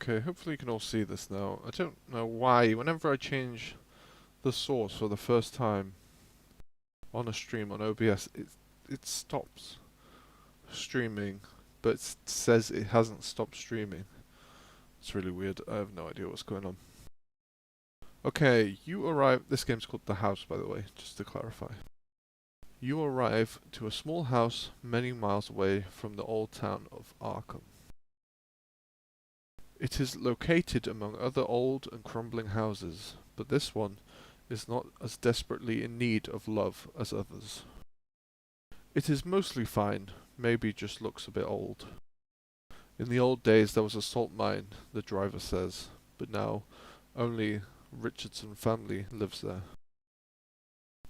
Okay, hopefully you can all see this now. I don't know why, whenever I change the source for the first time on a stream on OBS, it stops streaming, but it says it hasn't stopped streaming. It's really weird. I have no idea what's going on. Okay, you arrive. This game's called The House, by the way, just to clarify. You arrive to a small house many miles away from the old town of Arkham. It is located among other old and crumbling houses, but this one is not as desperately in need of love as others. It is mostly fine, maybe just looks a bit old. In the old days there was a salt mine, the driver says, but now only Richardson family lives there.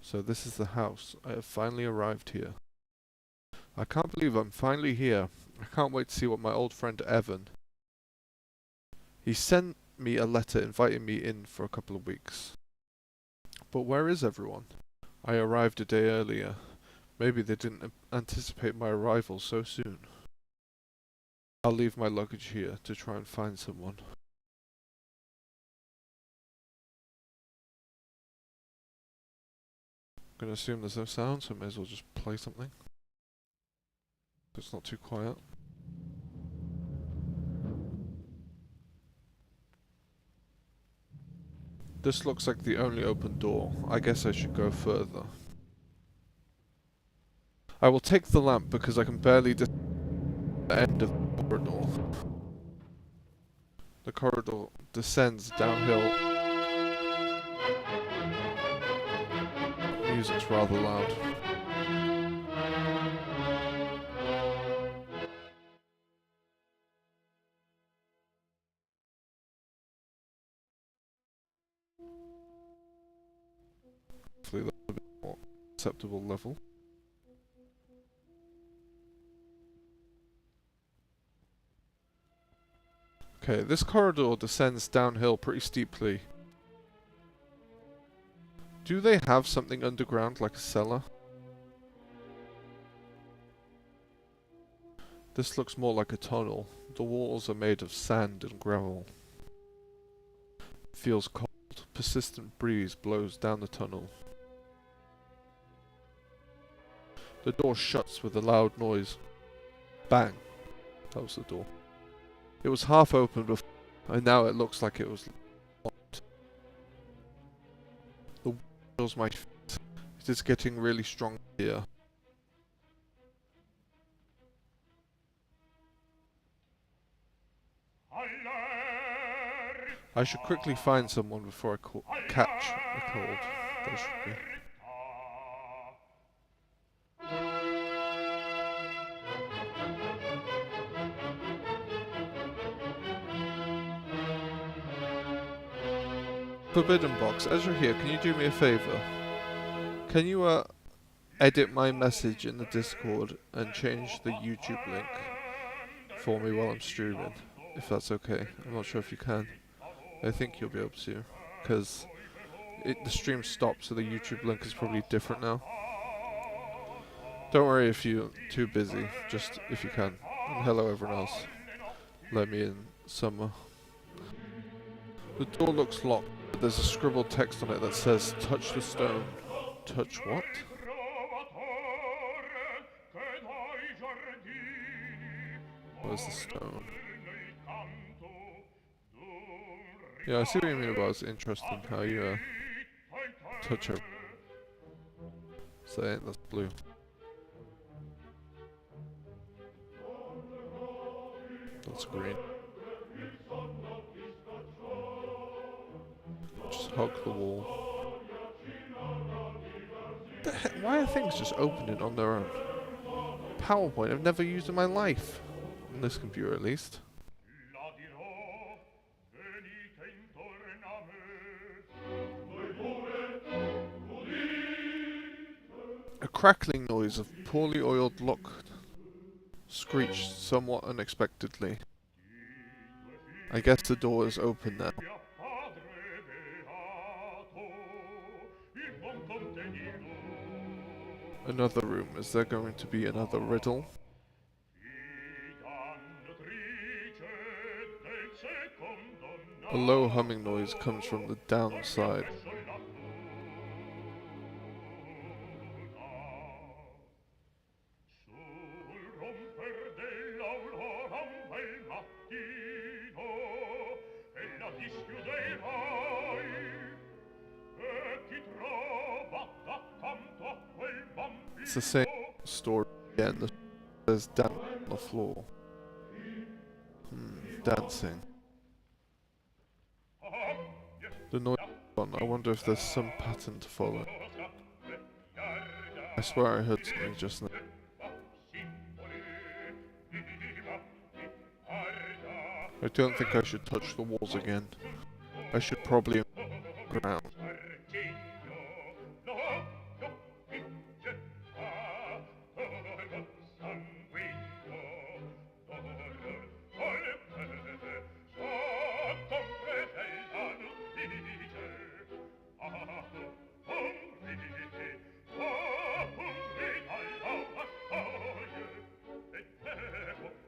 So this is the house. I have finally arrived here. I can't believe I'm finally here. I can't wait to see what my old friend Evan. He sent me a letter inviting me in for a couple of weeks. But where is everyone? I arrived a day earlier. Maybe they didn't anticipate my arrival so soon. I'll leave my luggage here to try and find someone. I'm gonna assume there's no sound, so I may as well just play something. So it's not too quiet. This looks like the only open door. I guess I should go further. I will take the lamp because I can barely the end of the corridor. The corridor descends downhill. Music's rather loud. Hopefully that's a bit more acceptable level. Okay, this corridor descends downhill pretty steeply. Do they have something underground like a cellar? This looks more like a tunnel. The walls are made of sand and gravel. It feels cold. Persistent breeze blows down the tunnel. The door shuts with a loud noise. Bang. That was the door. It was half open before, and now it looks like it was locked. The wind fills my feet. It is getting really strong here. I should quickly find someone before I catch a cold. That should be. Forbidden Box, as you're here, can you do me a favour? Can you edit my message in the Discord and change the YouTube link for me while I'm streaming, if that's okay? I'm not sure if you can. I think you'll be able to, because the stream stopped, so the YouTube link is probably different now. Don't worry if you're too busy, just if you can. And hello everyone else. Let me in, Summer. The door looks locked, but there's a scribbled text on it that says, touch the stone. Touch what? Where's the stone? Yeah, I see what you mean about it's interesting how you touch her. Say that's blue. That's green. Just hug the wall. The heck? Why are things just opening on their own? PowerPoint I've never used in my life. On this computer at least. A crackling noise of poorly oiled lock screeched somewhat unexpectedly. I guess the door is open now. Another room. Is there going to be another riddle? low humming noise comes from the downside. It's the same story again. There's down on the floor. Dancing. The noise is gone. I wonder if there's some pattern to follow. I swear I heard something just now. I don't think I should touch the walls again. I should probably on the ground.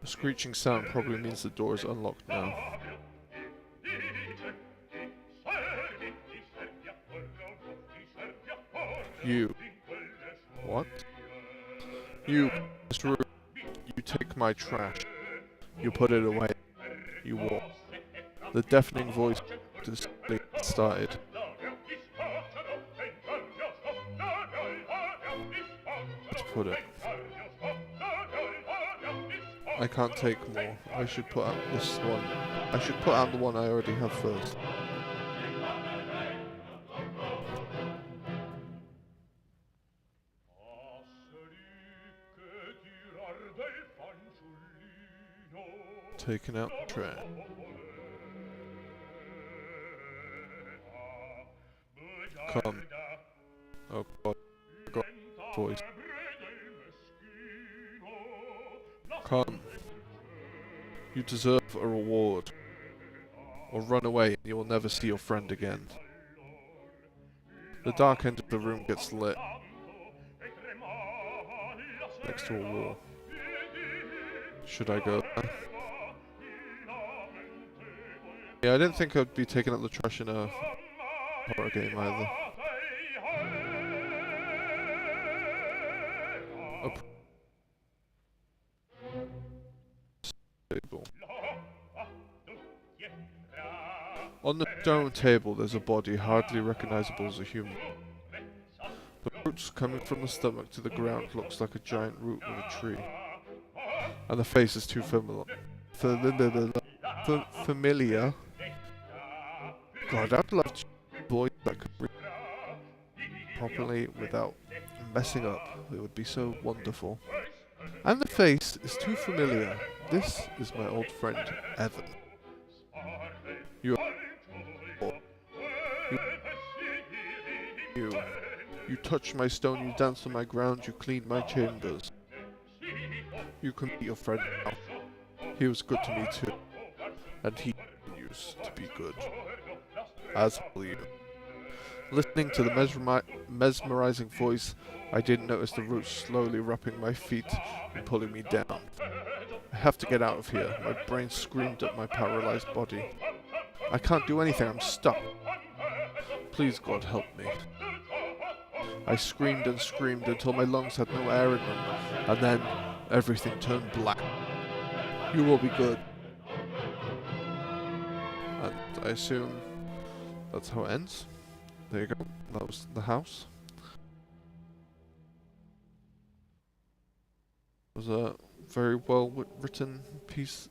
The screeching sound probably means the door is unlocked now. You. What? You, Mr. Root, you take my trash. You put it away. You walk. The deafening voice started. Let's put it. I can't take more. I should put out this one. I should put out the one I already have first. Taking out the trash. Come. Oh God. I got voice. Come. You deserve a reward. Or run away and you will never see your friend again. The dark end of the room gets lit. Next to a wall. Should I go there? Yeah, I didn't think I'd be taking out the trash in a horror game either. Table. On the stone table there's a body hardly recognizable as a human. The roots coming from the stomach to the ground looks like a giant root of a tree. And the face is too familiar. Familiar? God, I'd love to voice that could breathe properly without messing up. It would be so wonderful. And the face is too familiar. This is my old friend, Evan. You touched my stone, you danced on my ground, you cleaned my chambers. You can be your friend now. He was good to me too. And he continues to be good. As will you. Listening to the mesmerizing voice, I didn't notice the roots slowly wrapping my feet and pulling me down. I have to get out of here. My brain screamed at my paralyzed body. I can't do anything, I'm stuck. Please, God, help me. I screamed and screamed until my lungs had no air in them, and then everything turned black. You will be good. And I assume that's how it ends. There you go. That was the house. It was a very well written piece.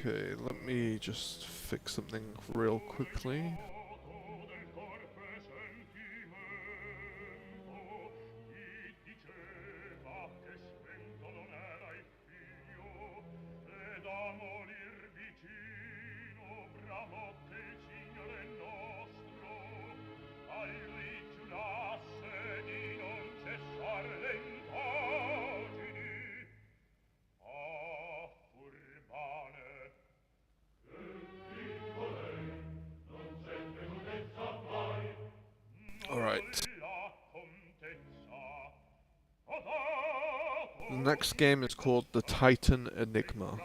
Okay, let me just fix something real quickly. Alright. The next game is called The Titan Enigma.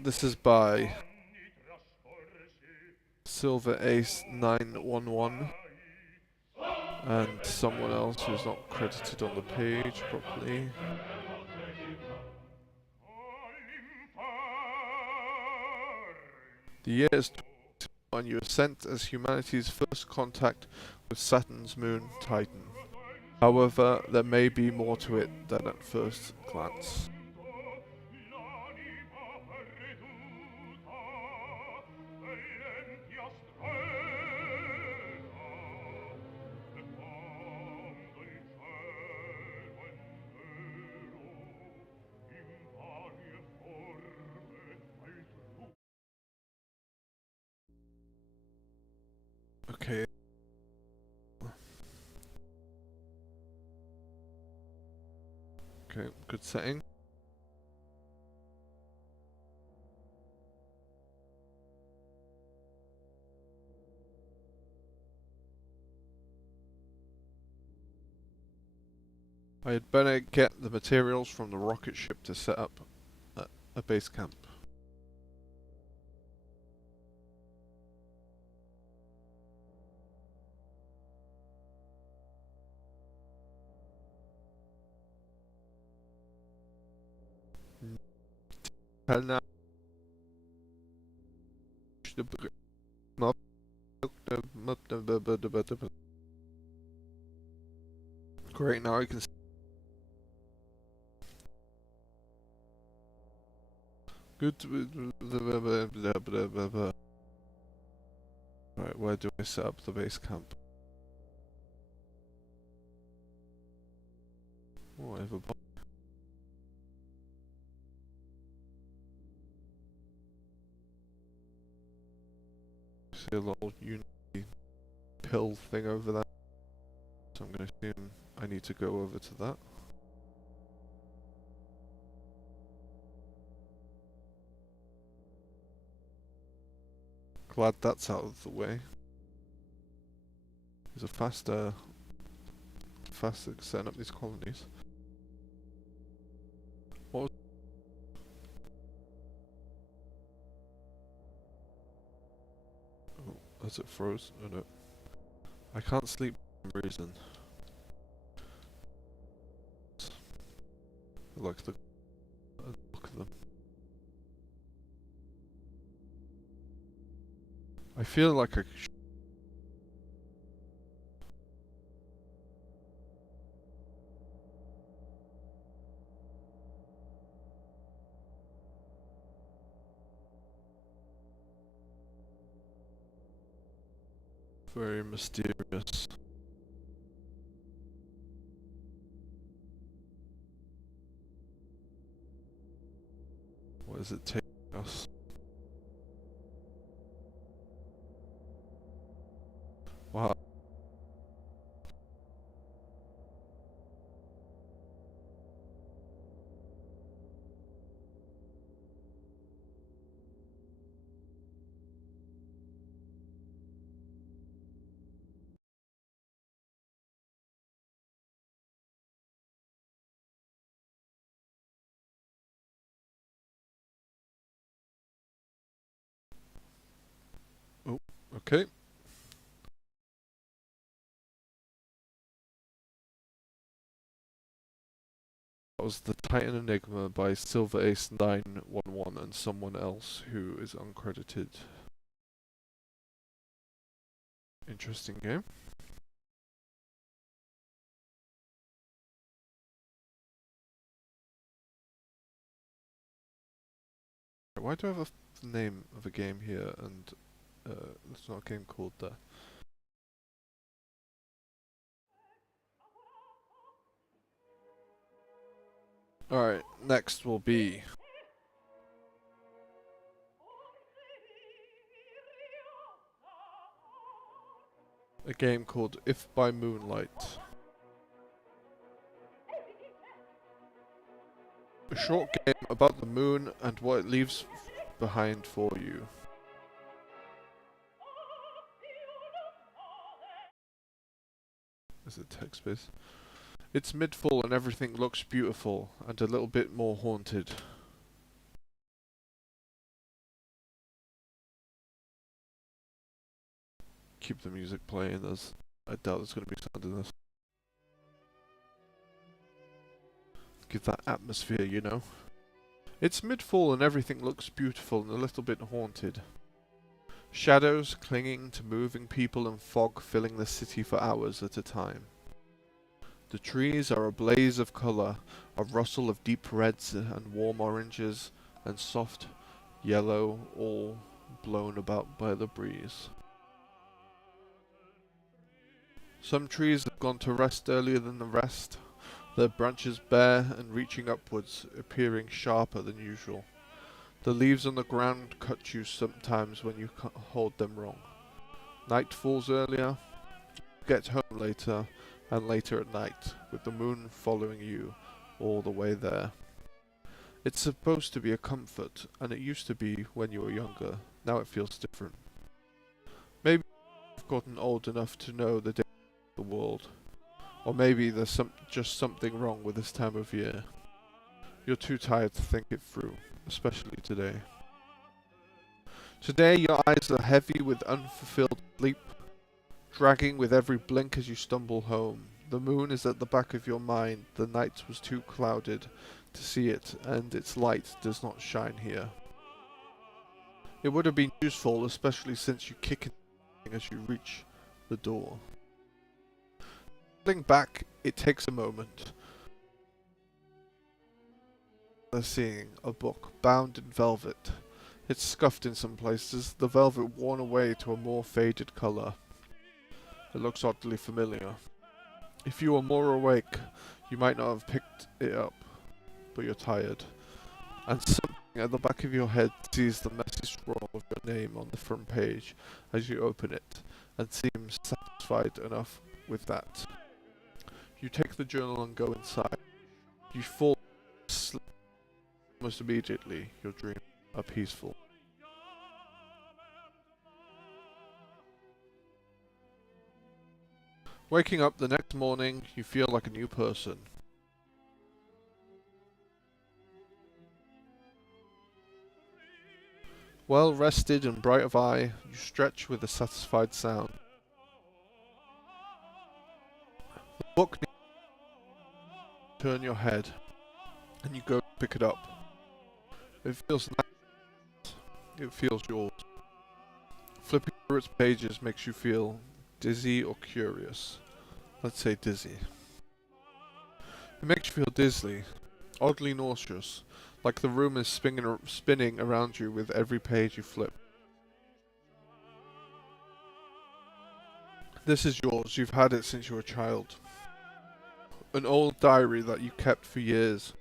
This is by Silver Ace 911 and someone else who's not credited on the page properly. The year is when you are sent as humanity's first contact with Saturn's moon, Titan. However, there may be more to it than at first glance. Okay. Okay, good setting. I had better get the materials from the rocket ship to set up a base camp. Great, now I can see. Good. Right, where do I set up the base camp? Oh, I have a see a little unity pill thing over there. So I'm going to assume I need to go over to that. Glad that's out of the way. There's a faster setting up these colonies. What was as it froze? Oh no. I can't sleep for some reason. I like the look at them. I feel like I very mysterious. What does it take us? Wow. Oh, okay. That was the Titan Enigma by Silver Ace 911 and someone else who is uncredited. Interesting game. Why do I have a name of a game here and it's not a game called that? Alright, next will be a game called If by Moonlight. A short game about the moon and what it leaves behind for you. Is it text-based? It's mid-fall and everything looks beautiful and a little bit more haunted. keep the music playing, as I doubt there's going to be sound in this. Give that atmosphere, you know. It's mid-fall and everything looks beautiful and a little bit haunted. Shadows clinging to moving people and fog filling the city for hours at a time. The trees are a blaze of colour, a rustle of deep reds and warm oranges and soft yellow, all blown about by the breeze. Some trees have gone to rest earlier than the rest, their branches bare and reaching upwards, appearing sharper than usual. The leaves on the ground cut you sometimes when you hold them wrong. Night falls earlier, get home later, and later at night, with the moon following you all the way there. It's supposed to be a comfort, and it used to be when you were younger. Now it feels different. Maybe you've gotten old enough to know the day of the world. Or maybe there's just something wrong with this time of year. You're too tired to think it through, especially today. Today your eyes are heavy with unfulfilled sleep, dragging with every blink as you stumble home. The moon is at the back of your mind. The night was too clouded to see it, and its light does not shine here. It would have been useful, especially since you kick it as you reach the door. Looking back, it takes a moment. They're seeing a book bound in velvet. It's scuffed in some places, the velvet worn away to a more faded colour. It looks oddly familiar. If you were more awake, you might not have picked it up, but you're tired. And something at the back of your head sees the messy scroll of your name on the front page as you open it, and seems satisfied enough with that. You take the journal and go inside. You fall asleep almost immediately. Your dreams are peaceful. Waking up the next morning, you feel like a new person. Well rested and bright of eye, you stretch with a satisfied sound. The book turn your head, and you go pick it up. It feels nice. It feels yours. Flipping through its pages makes you feel dizzy or curious. Let's say dizzy. It makes you feel dizzy, oddly nauseous, like the room is spinning around you with every page you flip. This is yours. You've had it since you were a child. An old diary that you kept for years,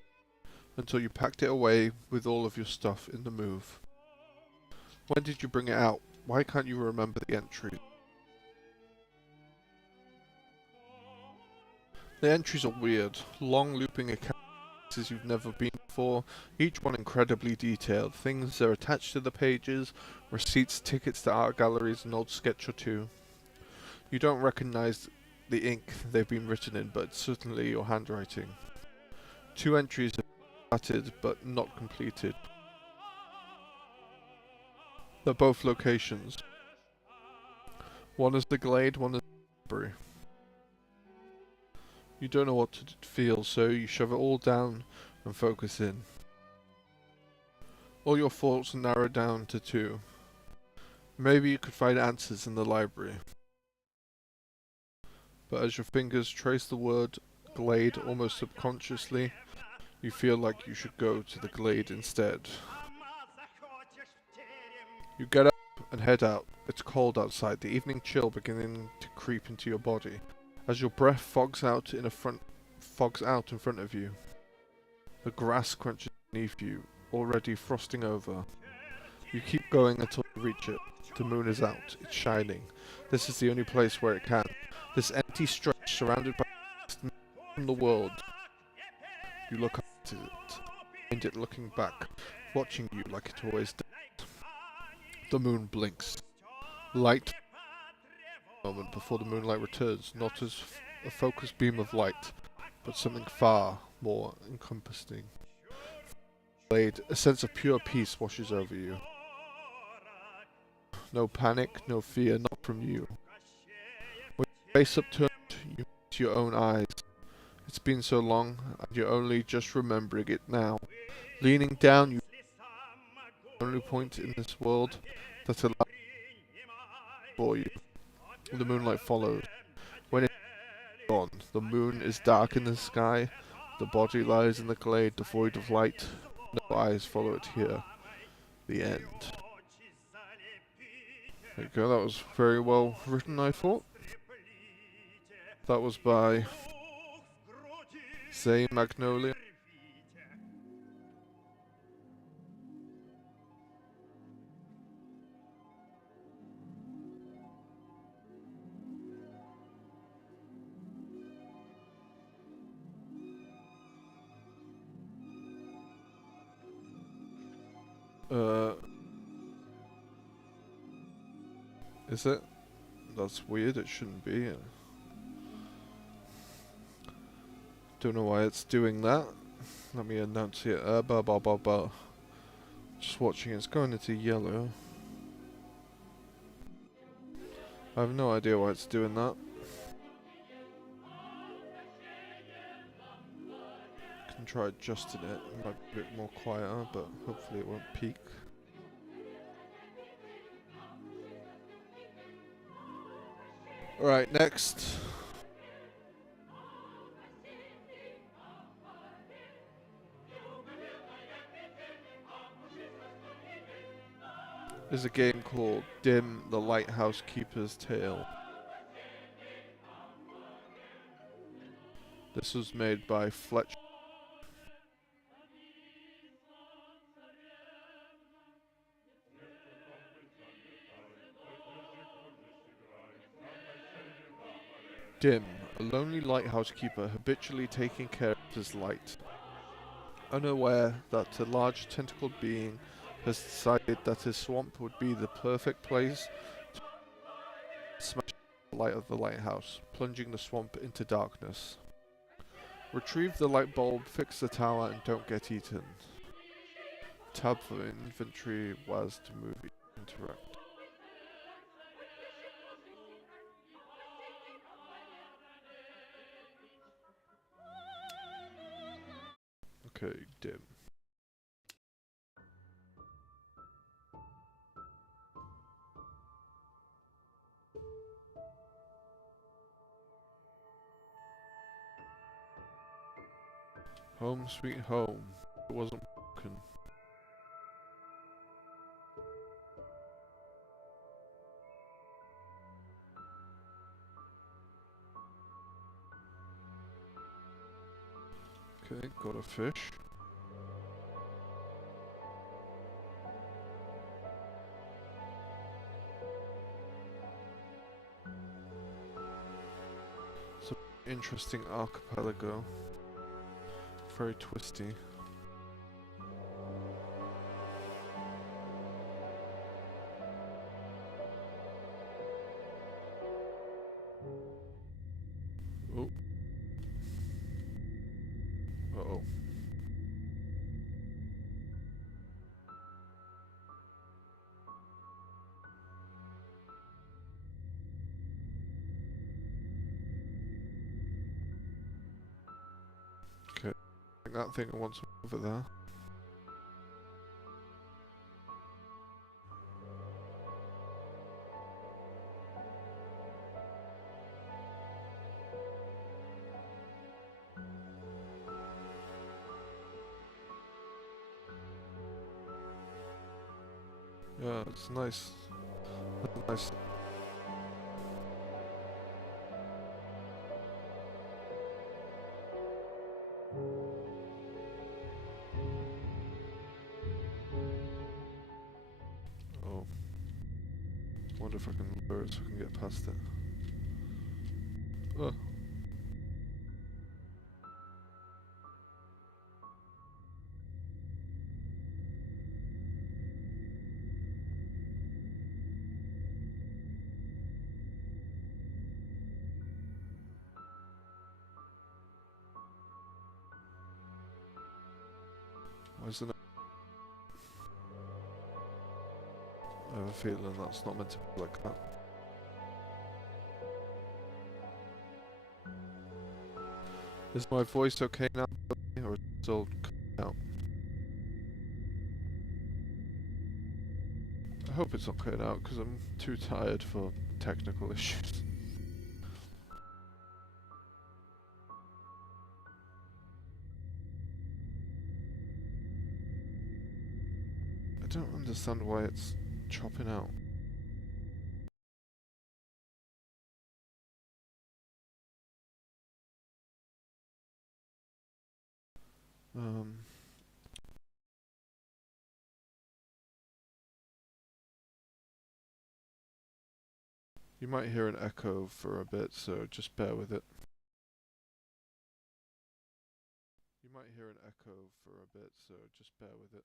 until you packed it away with all of your stuff in the move. When did you bring it out? Why can't you remember the entries? The entries are weird, long looping accounts you've never been before, each one incredibly detailed. Things are attached to the pages, receipts, tickets to art galleries, an old sketch or two. You don't recognize the ink they've been written in, but it's certainly your handwriting. 2 entries have been started but not completed. They're both locations. One is the Glade, one is the library. You don't know what to feel, so you shove it all down and focus in. All your thoughts narrow down to 2. Maybe you could find answers in the library. But as your fingers trace the word Glade almost subconsciously, you feel like you should go to the Glade instead. You get up and head out. It's cold outside, the evening chill beginning to creep into your body. As your breath fogs out in front of you, the grass crunches beneath you, already frosting over. You keep going until you reach it. The moon is out. It's shining. This is the only place where it can. This empty stretch surrounded by from the world. You look up at it, find it looking back, watching you like it always does. The moon blinks. Light moment before the moonlight returns, not as a focused beam of light, but something far more encompassing. A sense of pure peace washes over you. No panic, no fear, not from you. Face upturned, you meet your own eyes. It's been so long, and you're only just remembering it now. Leaning down, you the only point in this world that allows for you. The moonlight follows. When it's gone, the moon is dark in the sky. The body lies in the glade, devoid of light. No eyes follow it here. The end. There you go, that was very well written, I thought. That was by Zay Magnolia. Is it? That's weird, it shouldn't be. Don't know why it's doing that. Let me announce it. Just watching, it's going into yellow. I have no idea why it's doing that. Can try adjusting it. It might be a bit more quieter, but hopefully it won't peak. Alright, next. Is a game called Dim the Lighthouse Keeper's Tale. This was made by Fletcher. Dim, a lonely lighthouse keeper habitually taking care of his light. Unaware that a large tentacled being has decided that his swamp would be the perfect place to smash the light of the lighthouse, plunging the swamp into darkness. Retrieve the light bulb, fix the tower, and don't get eaten. Tab for inventory, was to move, interact. Okay, dim. Home sweet home. It wasn't broken. Okay, got a fish. It's an interesting archipelago. Very twisty. Oh. Uh-oh. Okay. I think that thing wants over there. Yeah, it's nice. That's nice. Oh. Wonder if I can lure it so I can get past it. Oh. Why is it not? I have a feeling that's not meant to be like that. Is my voice okay now, or is it still coming out? I hope it's not cutting out because I'm too tired for technical issues. I don't understand why it's chopping out. You might hear an echo for a bit, so just bear with it. You might hear an echo for a bit, so just bear with it.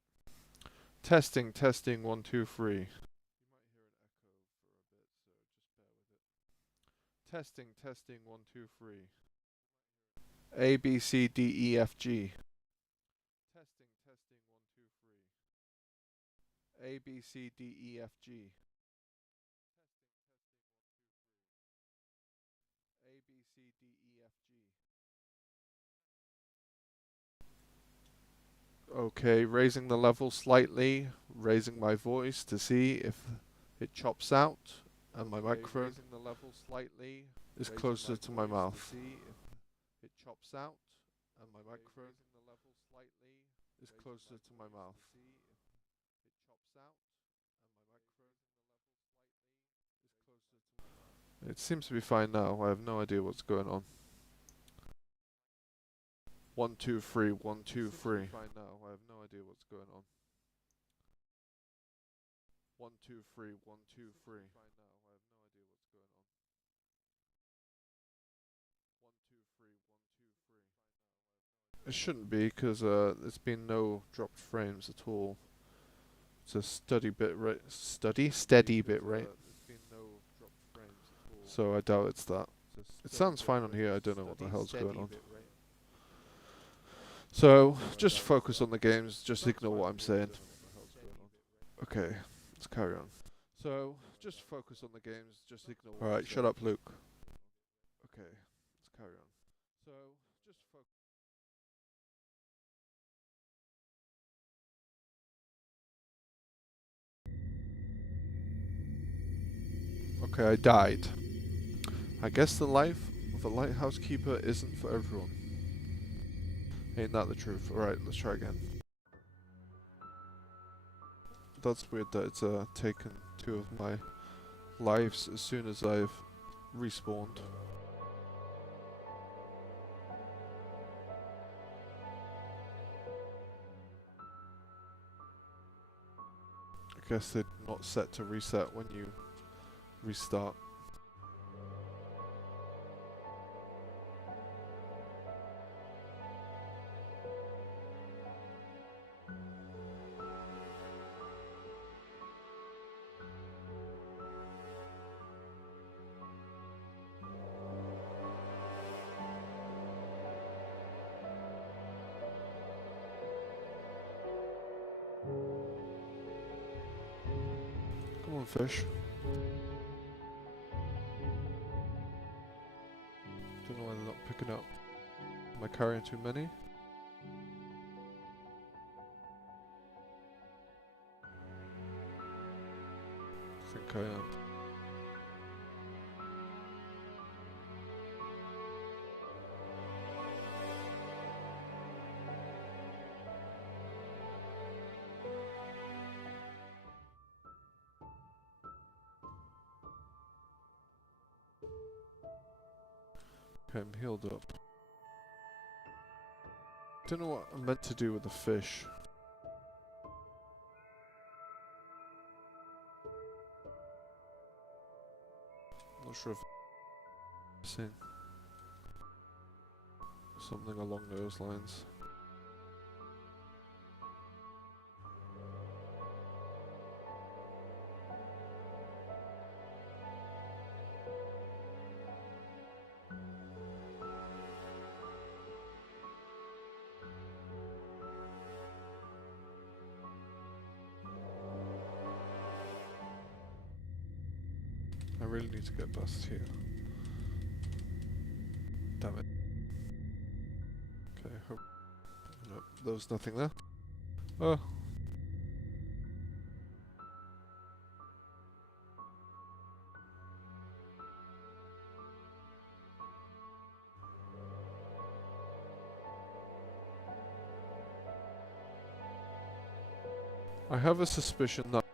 Testing, testing, 1, 2, 3. You might hear an echo for a bit, so just bear with it. Testing, testing, 1, 2, 3. A, B, C, D, E, F, G. Testing, testing, 1, 2, 3. A, B, C, D, E, F, G. A, B, C, D, E, F, G. Okay, raising the level slightly, raising my voice to see if it chops out, and my microphone raising the level slightly is closer to my mouth. To see if it chops out, and my microphone raising the level slightly is closer to my mouth. It chops out, and my microphone is closer to my mouth. It seems to be fine now. I have no idea what's going on. 1, 2, 3, 1, 2, 3. Fine now. I have no idea what's going on. 1, 2, 3, 1, 2, 3. Fine now. I have no idea what's going on. 1, 2, 3, 1, 2, 3. It shouldn't be because there's been no dropped frames at all. It's a steady bit rate. Steady bit rate. So I doubt it's that. It sounds fine on here. I don't know what the hell's going on. So just focus on the games. Just ignore what I'm saying. Okay, let's carry on. So just focus on the games. Just ignore. All right, shut up, Luke. Okay, let's carry on. So just focus. Okay, I died. I guess the life of a lighthouse keeper isn't for everyone. Ain't that the truth? Alright, let's try again. That's weird that it's taken 2 of my lives as soon as I've respawned. I guess they're not set to reset when you restart. Come on, fish. Don't know why they're not picking up. Am I carrying too many? I think I am. Okay, I'm healed up. Don't know what I'm meant to do with the fish. Not sure if I'm missing something along those lines. I really need to get past here. Damn it. there was nothing there. Oh. I have a suspicion that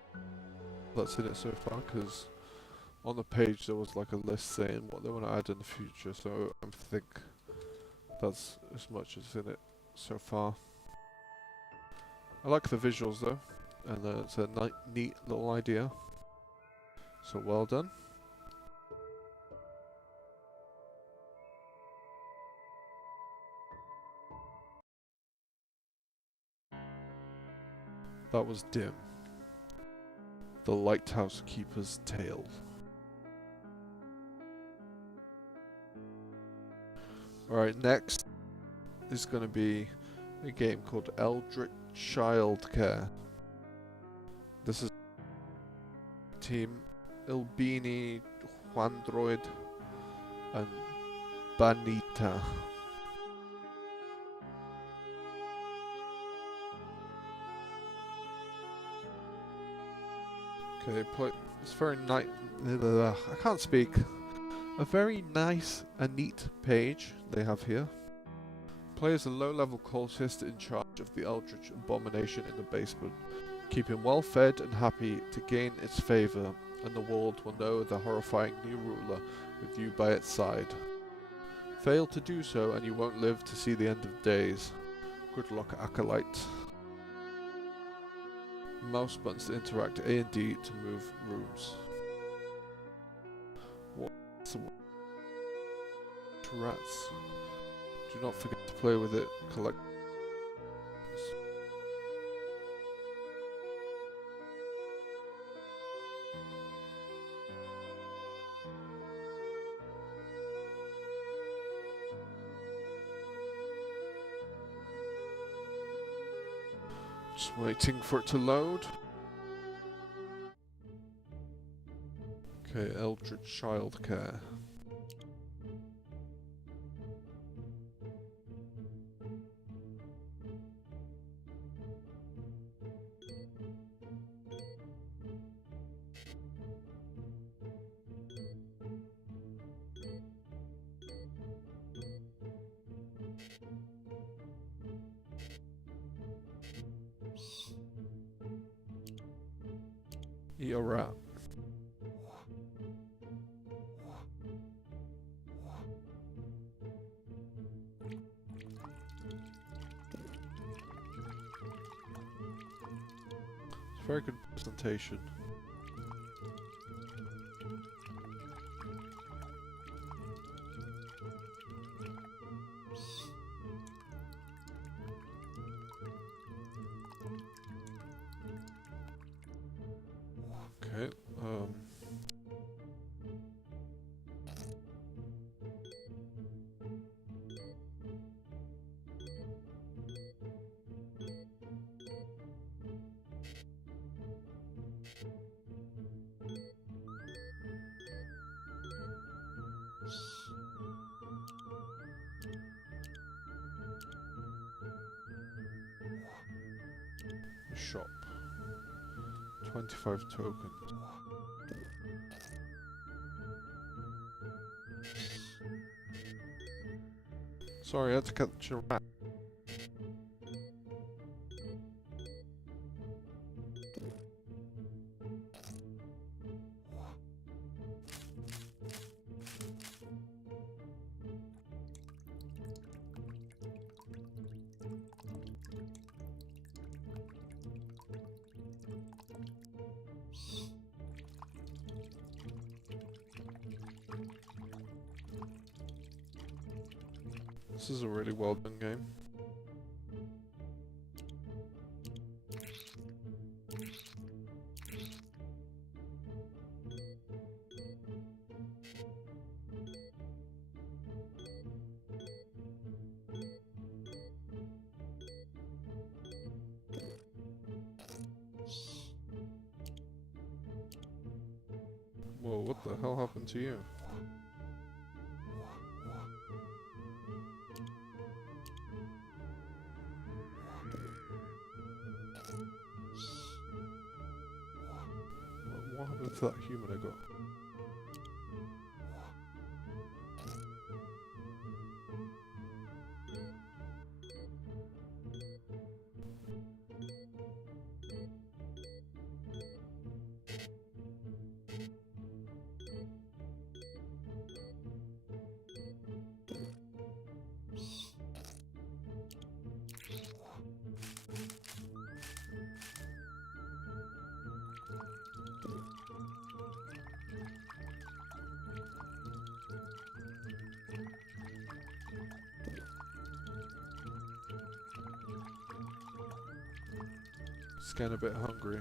that's in it so far, because on the page there was like a list saying what they want to add in the future, so I think that's as much as in it so far. I like the visuals though, and it's a neat little idea, so well done. That was Dim, the lighthouse keeper's tale. Alright, next is going to be a game called Eldritch Childcare. This is Team Ilbini, Juandroid, and Banita. Okay, it's very nice. I can't speak. A very nice and neat page they have here. Play as a low-level cultist in charge of the Eldritch Abomination in the basement. Keep him well fed and happy to gain its favour, and the world will know the horrifying new ruler with you by its side. Fail to do so and you won't live to see the end of days. Good luck, Acolyte. Mouse buttons to interact, A and D to move rooms. What's the rats? Do not forget to play with it. Collect. Just waiting for it to load. Okay, Eldritch Childcare. Eat a rat. It's very good presentation. Okay, shop. 25 tokens. Sorry, I had to catch a rat. This is a really well done game. Whoa, what the hell happened to you? Look at that human I got. Just getting a bit hungry.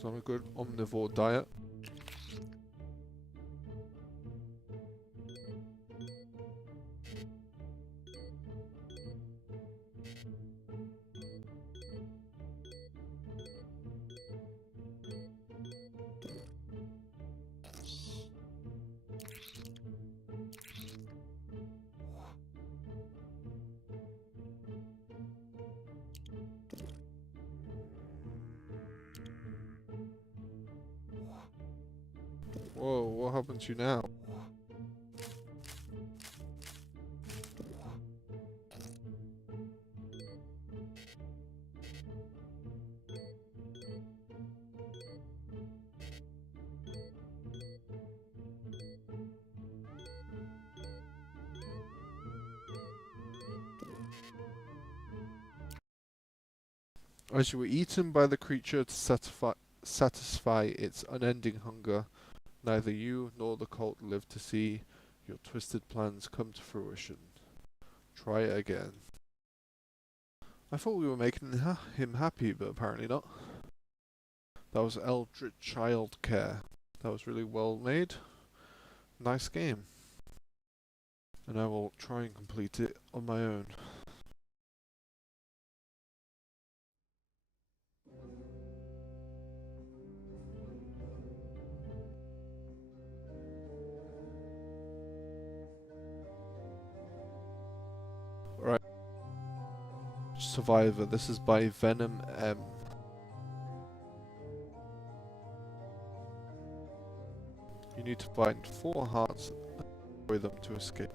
So I'm a good omnivore diet. Whoa, what happened to you now? As you were eaten by the creature to satisfy its unending hunger, neither you nor the cult live to see your twisted plans come to fruition. Try it again. I thought we were making him happy, but apparently not. That was Eldritch Childcare. That was really well made. Nice game. And I will try and complete it on my own. Right. Survivor. This is by Venom M. You need to find 4 hearts and destroy them to escape.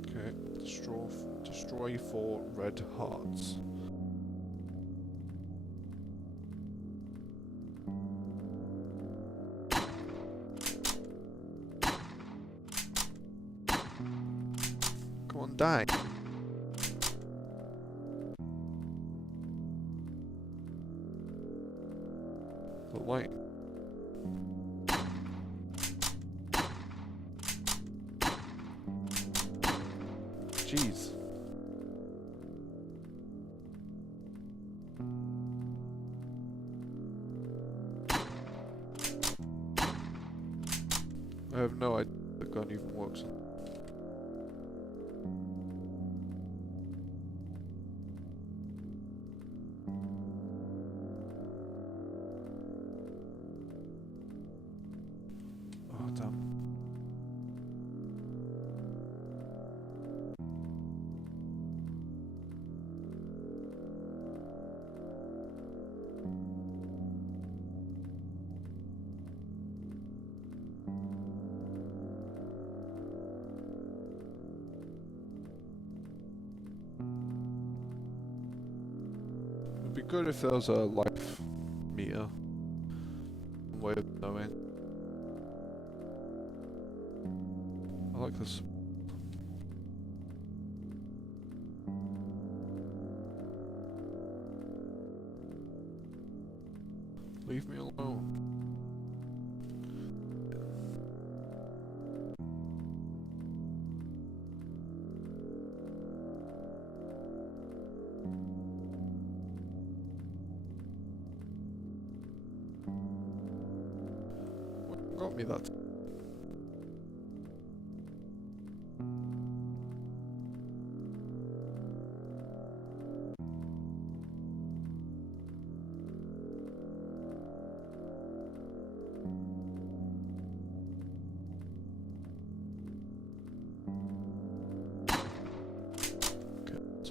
Okay, destroy 4 red hearts. Come on, die. The light. Jeez. I have no idea the gun even works. Oh, damn. It'd be good if there was a life meter. Way of knowing. I like this. Leave me alone. What got me that?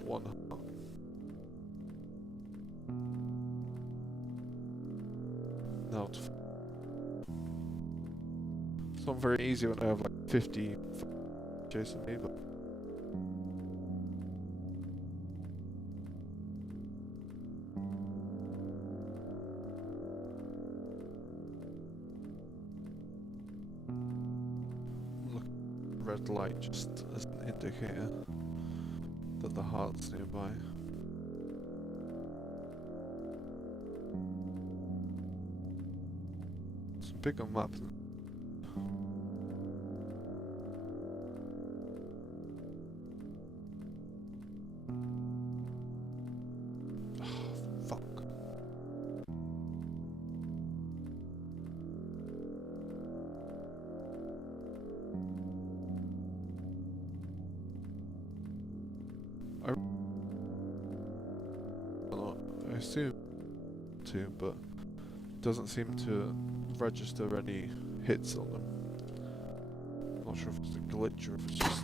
one heart. Now it's not very easy when I have like 50 chasing me, but look, red light just as an indicator that the heart's nearby. It's a bigger map than fuck. I assume to, but it doesn't seem to register any hits on them. Not sure if it's a glitch or if it's just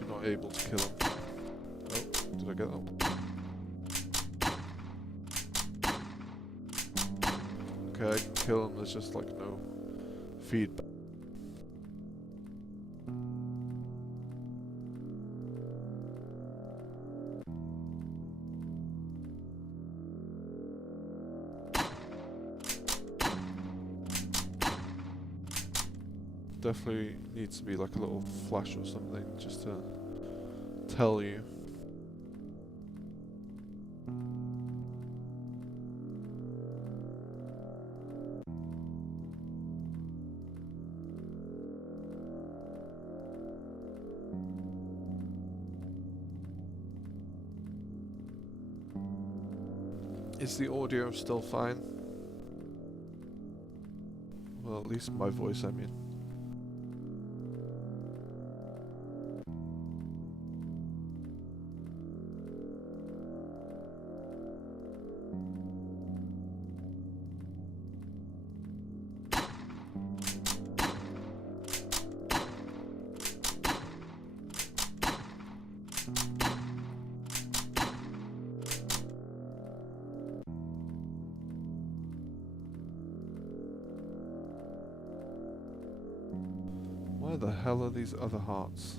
you're not able to kill them. Oh, did I get that one? Okay, I can kill them, there's just like no feedback. Definitely needs to be like a little flash or something just to tell you. Is the audio still fine? Well, at least my voice, I mean. Where the hell are these other hearts?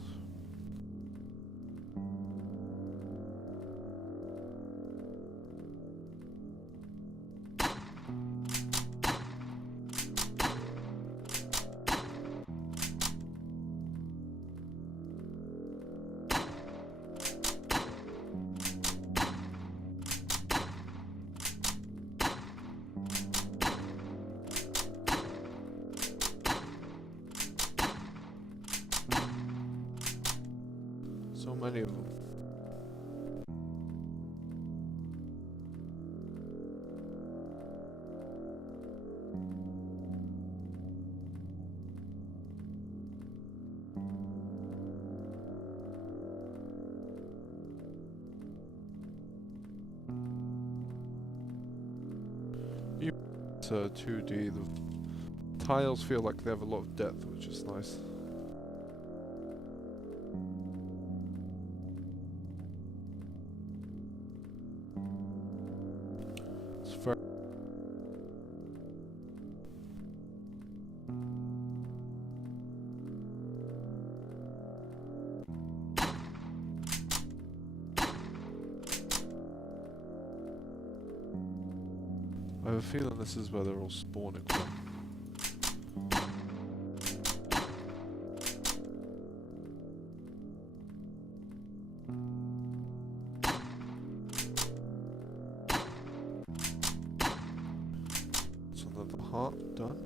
So many of them. It's 2D. The tiles feel like they have a lot of depth, which is nice. It's very I have a feeling this is where they're all spawning from. It's another heart done.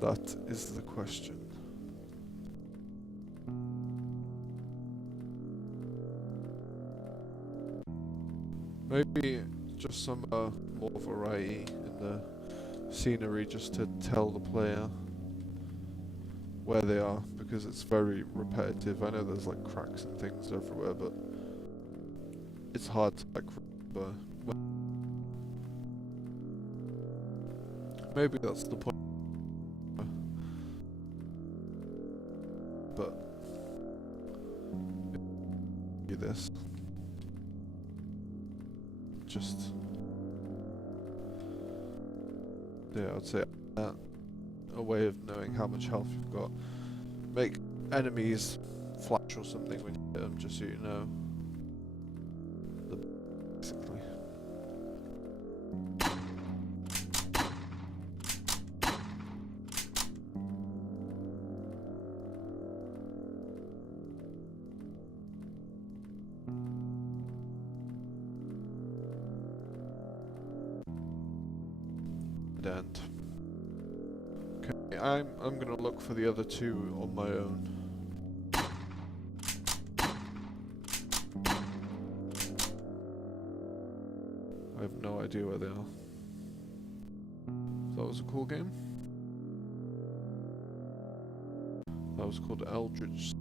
That is the question. Maybe just some more variety in the scenery just to tell the player where they are, because it's very repetitive. I know there's like cracks and things everywhere, but it's hard to like remember Maybe that's the point. But do this. Just yeah, I'd say a way of knowing how much health you've got. Make enemies flash or something when you hit them, just so you know. Basically. End. Okay, I'm gonna look for the other two on my own. I have no idea where they are. That was a cool game. That was called Eldritch.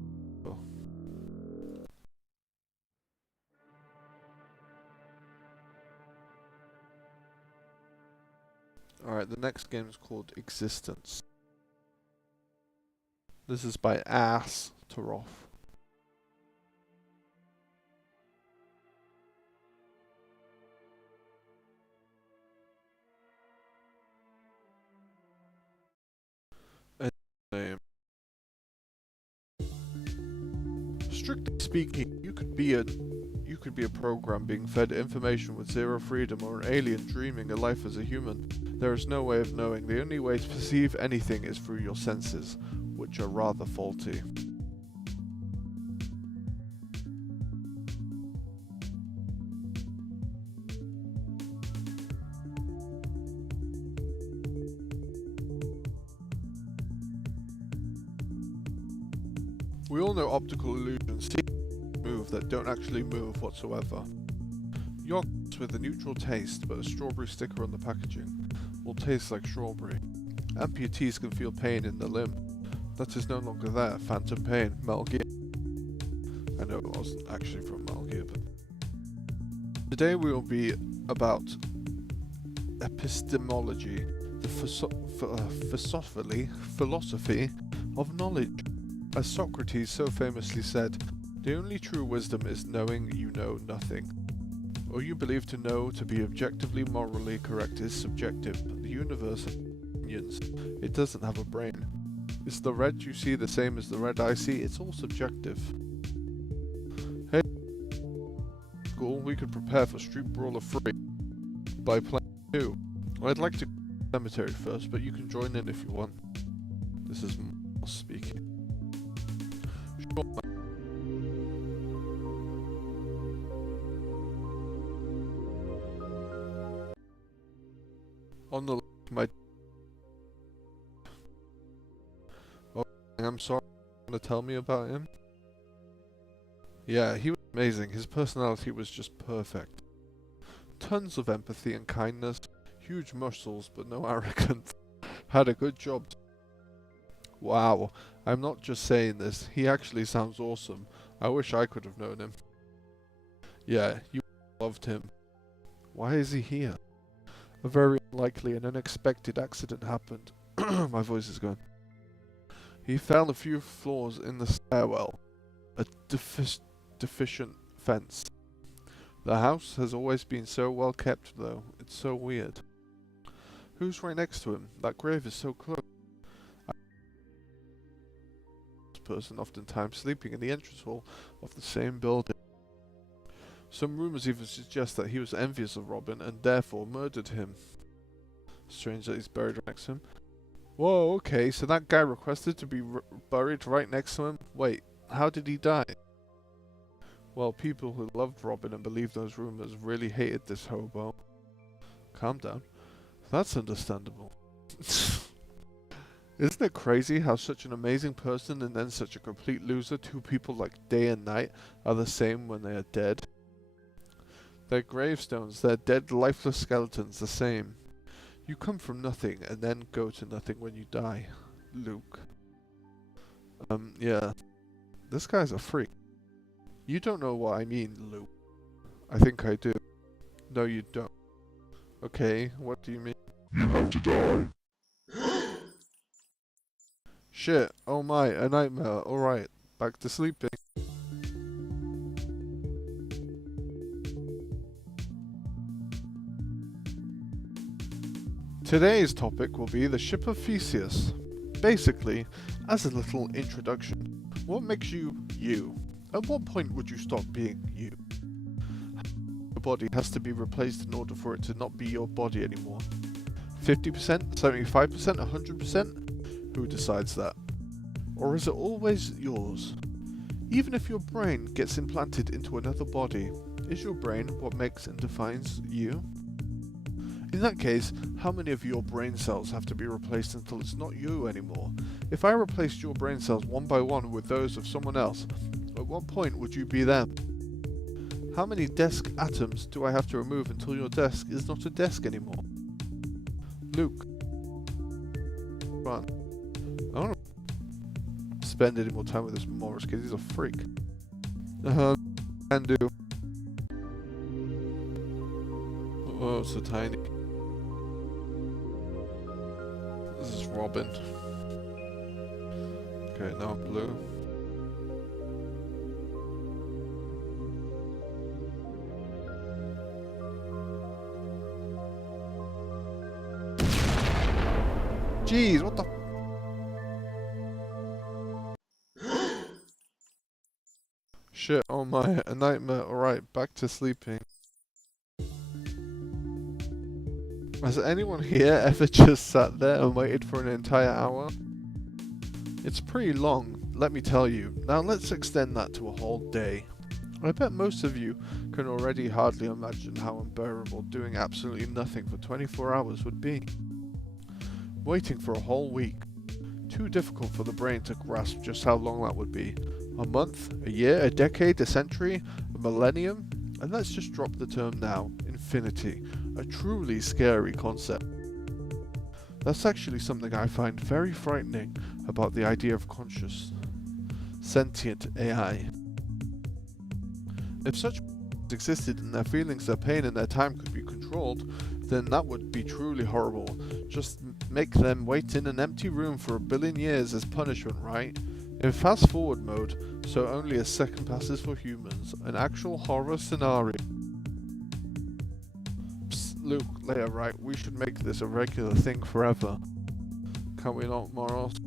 Alright, the next game is called Existence. This is by Ass Taroff. Name. Strictly speaking, you could be a program being fed information with zero freedom, or an alien dreaming a life as a human. There is no way of knowing. The only way to perceive anything is through your senses, which are rather faulty. We all know optical illusions move that don't actually move whatsoever. Yogurts with a neutral taste but a strawberry sticker on the packaging will taste like strawberry. Amputees can feel pain in the limb. That is no longer there. Phantom Pain, Metal Gear. I know it wasn't actually from Metal Gear, but... Today we will be about epistemology, the philosophy of knowledge. As Socrates so famously said, the only true wisdom is knowing you know nothing. Or you believe to know to be objectively morally correct is subjective. The universe has opinions. It doesn't have a brain. Is the red you see the same as the red I see? It's all subjective. Hey, school, we could prepare for Street Brawler 3 by playing 2. I'd like to go to the cemetery first, but you can join in if you want. This is Moss speaking. Sure. On the left, my... Oh, I'm sorry. You want to tell me about him? Yeah, he was amazing. His personality was just perfect. Tons of empathy and kindness. Huge muscles, but no arrogance. Had a good job. Wow, I'm not just saying this. He actually sounds awesome. I wish I could have known him. Yeah, you loved him. Why is he here? A very unlikely and unexpected accident happened. My voice is going. He fell a few floors in the stairwell. A deficient fence. The house has always been so well kept, though. It's so weird. Who's right next to him? That grave is so close. This person oftentimes sleeping in the entrance hall of the same building. Some rumors even suggest that he was envious of Robin and therefore murdered him. Strange that he's buried right next to him. Whoa, okay, so that guy requested to be buried right next to him? Wait, how did he die? Well, people who loved Robin and believed those rumors really hated this hobo. Calm down. That's understandable. Isn't it crazy how such an amazing person and then such a complete loser, two people like day and night, are the same when they are dead? Their gravestones, their dead lifeless skeletons, the same. You come from nothing and then go to nothing when you die. Luke. Yeah. This guy's a freak. You don't know what I mean, Luke. I think I do. No, you don't. Okay, what do you mean? You have to die. Shit, oh my, a nightmare. Alright, back to sleeping. Today's topic will be the ship of Theseus. Basically, as a little introduction, what makes you you? At what point would you stop being you? Your body has to be replaced in order for it to not be your body anymore. 50%, 75%, 100%? Who decides that? Or is it always yours? Even if your brain gets implanted into another body, is your brain what makes and defines you? In that case, how many of your brain cells have to be replaced until it's not you anymore? If I replaced your brain cells one by one with those of someone else, at what point would you be them? How many desk atoms do I have to remove until your desk is not a desk anymore? Luke. Run. I don't want to spend any more time with this Morris kid, he's a freak. Can do. Oh, so tiny. This is Robin. Okay, now blue. Jeez, what the shit, oh my, a nightmare. Alright, back to sleeping. Has anyone here ever just sat there and waited for an entire hour? It's pretty long, let me tell you. Now let's extend that to a whole day. I bet most of you can already hardly imagine how unbearable doing absolutely nothing for 24 hours would be. Waiting for a whole week. Too difficult for the brain to grasp just how long that would be. A month, a year, a decade, a century, a millennium? And let's just drop the term now, infinity. A truly scary concept. That's actually something I find very frightening about the idea of conscious, sentient AI. If such existed and their feelings, their pain and their time could be controlled, then that would be truly horrible. Just make them wait in an empty room for 1 billion years as punishment, right? In fast forward mode, so only a second passes for humans, an actual horror scenario. Psst, Luke, later, right? We should make this a regular thing forever. Can we not, Moros?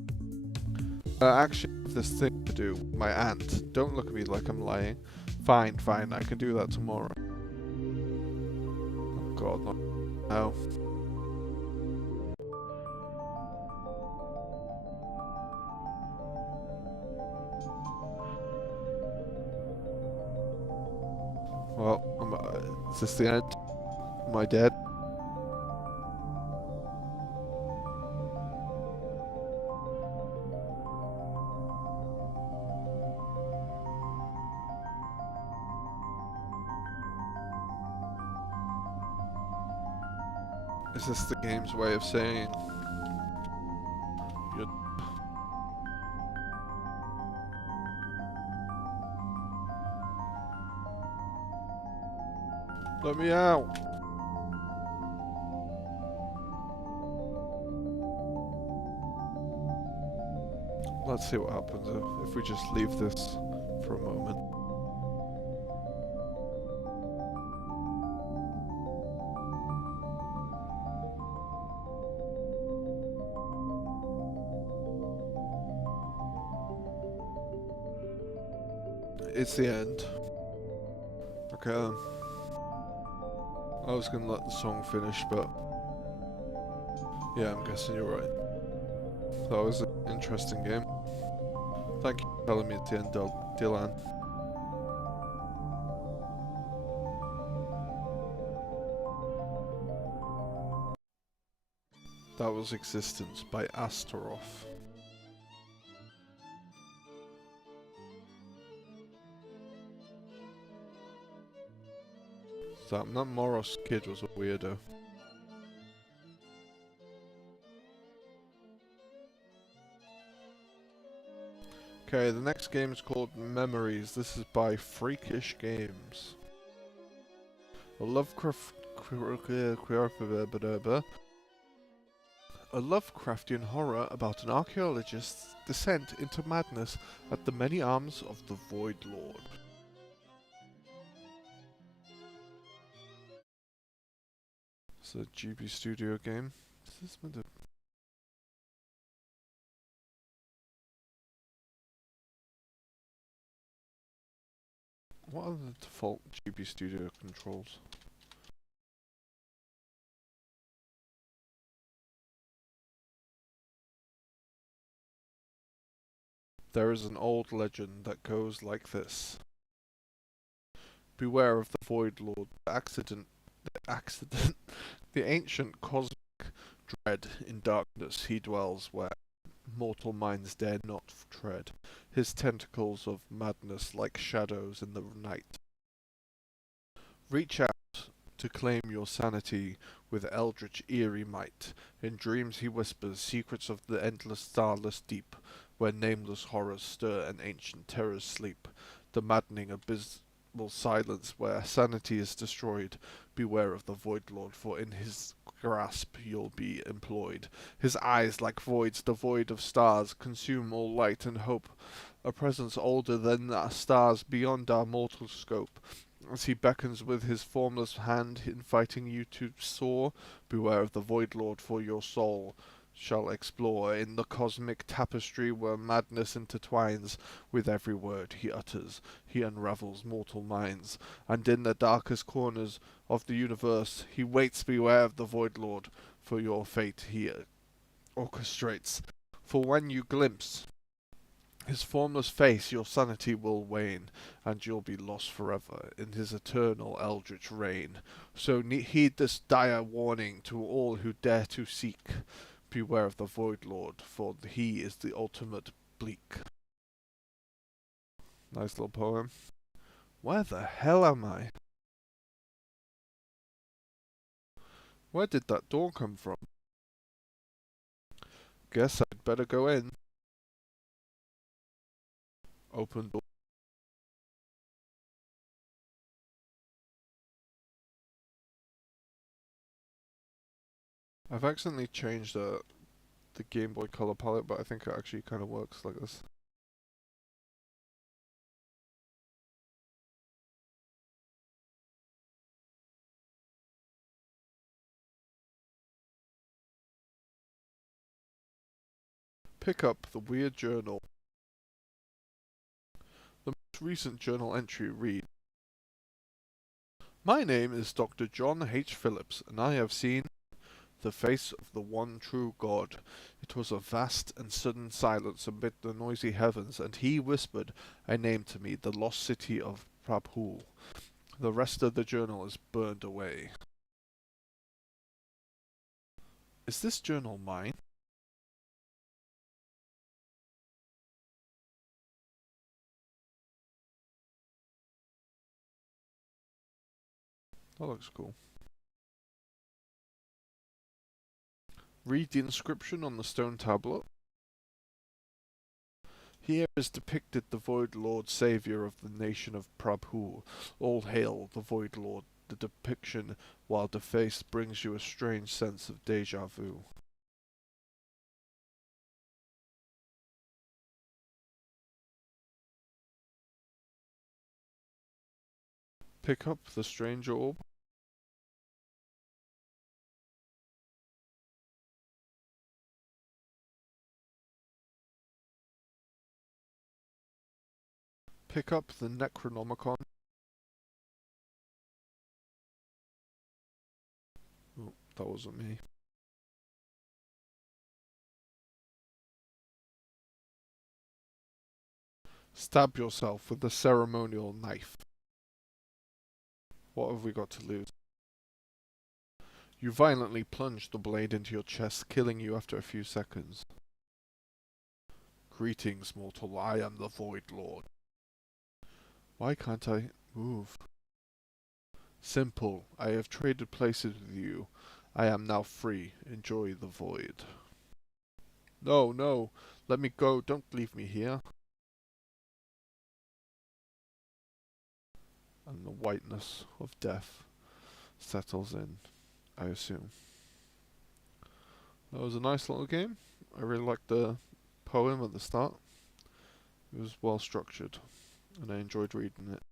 Actually, I have this thing to do with my aunt. Don't look at me like I'm lying. Fine, I can do that tomorrow. Oh god, not now. Well, is this the end? Am I dead? Is this the game's way of saying you're... Let me out! Let's see what happens if we just leave this for a moment. It's the end. Okay then. I was gonna let the song finish, but yeah, I'm guessing you're right. That was an interesting game. Thank you for telling me at the end, Dylan. That was Existence by Astaroth. That Moros kid was a weirdo. Okay, the next game is called Memories. This is by Freakish Games. A Lovecraft A Lovecraftian horror about an archaeologist's descent into madness at the many arms of the Void Lord. It's a GB Studio game. Is this meant to... What are the default GB Studio controls? There is an old legend that goes like this. Beware of the Void Lord, the ancient cosmic dread. In darkness he dwells where mortal minds dare not tread. His tentacles of madness like shadows in the night. Reach out to claim your sanity with eldritch eerie might. In dreams he whispers secrets of the endless starless deep, where nameless horrors stir and ancient terrors sleep. The maddening abysmal silence where sanity is destroyed. Beware of the Void Lord, for in his grasp you'll be employed. His eyes, like voids devoid of stars, consume all light and hope. A presence older than the stars beyond our mortal scope. As he beckons with his formless hand, inviting you to soar, beware of the Void Lord, for your soul shall explore in the cosmic tapestry where madness intertwines. With every word he utters, he unravels mortal minds, and in the darkest corners of the universe he waits. Beware of the Void Lord, for your fate he orchestrates. For when you glimpse his formless face, your sanity will wane, and you'll be lost forever in his eternal eldritch reign. So heed this dire warning to all who dare to seek. Beware of the Void Lord, for he is the ultimate bleak. Nice little poem. Where the hell am I? Where did that door come from? Guess I'd better go in. Open door. I've accidentally changed the Game Boy Color palette, but I think it actually kind of works like this. Pick up the weird journal. The most recent journal entry reads, "My name is Dr. John H. Phillips, and I have seen the face of the one true God. It was a vast and sudden silence amid the noisy heavens, and he whispered a name to me, the lost city of Prabhu. The rest of the journal is burned away." Is this journal mine? That looks cool. Read the inscription on the stone tablet. Here is depicted the Void Lord, saviour of the nation of Prabhu. All hail the Void Lord. The depiction, while defaced, brings you a strange sense of deja vu. Pick up the strange orb. Pick up the Necronomicon. Oh, that wasn't me. Stab yourself with the ceremonial knife. What have we got to lose? You violently plunge the blade into your chest, killing you after a few seconds. Greetings, mortal. I am the Void Lord. Why can't I move? Simple. I have traded places with you. I am now free. Enjoy the void. No, no. Let me go. Don't leave me here. And the whiteness of death settles in, I assume. That was a nice little game. I really liked the poem at the start. It was well structured, and I enjoyed reading it.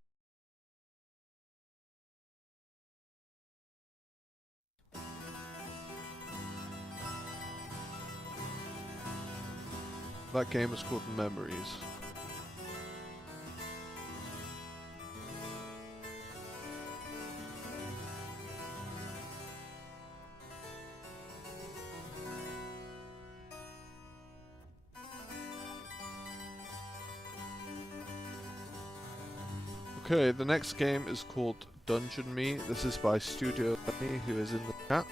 That game is called Memories. Okay, the next game is called Dungeon Me. This is by Studio Me, who is in the chat,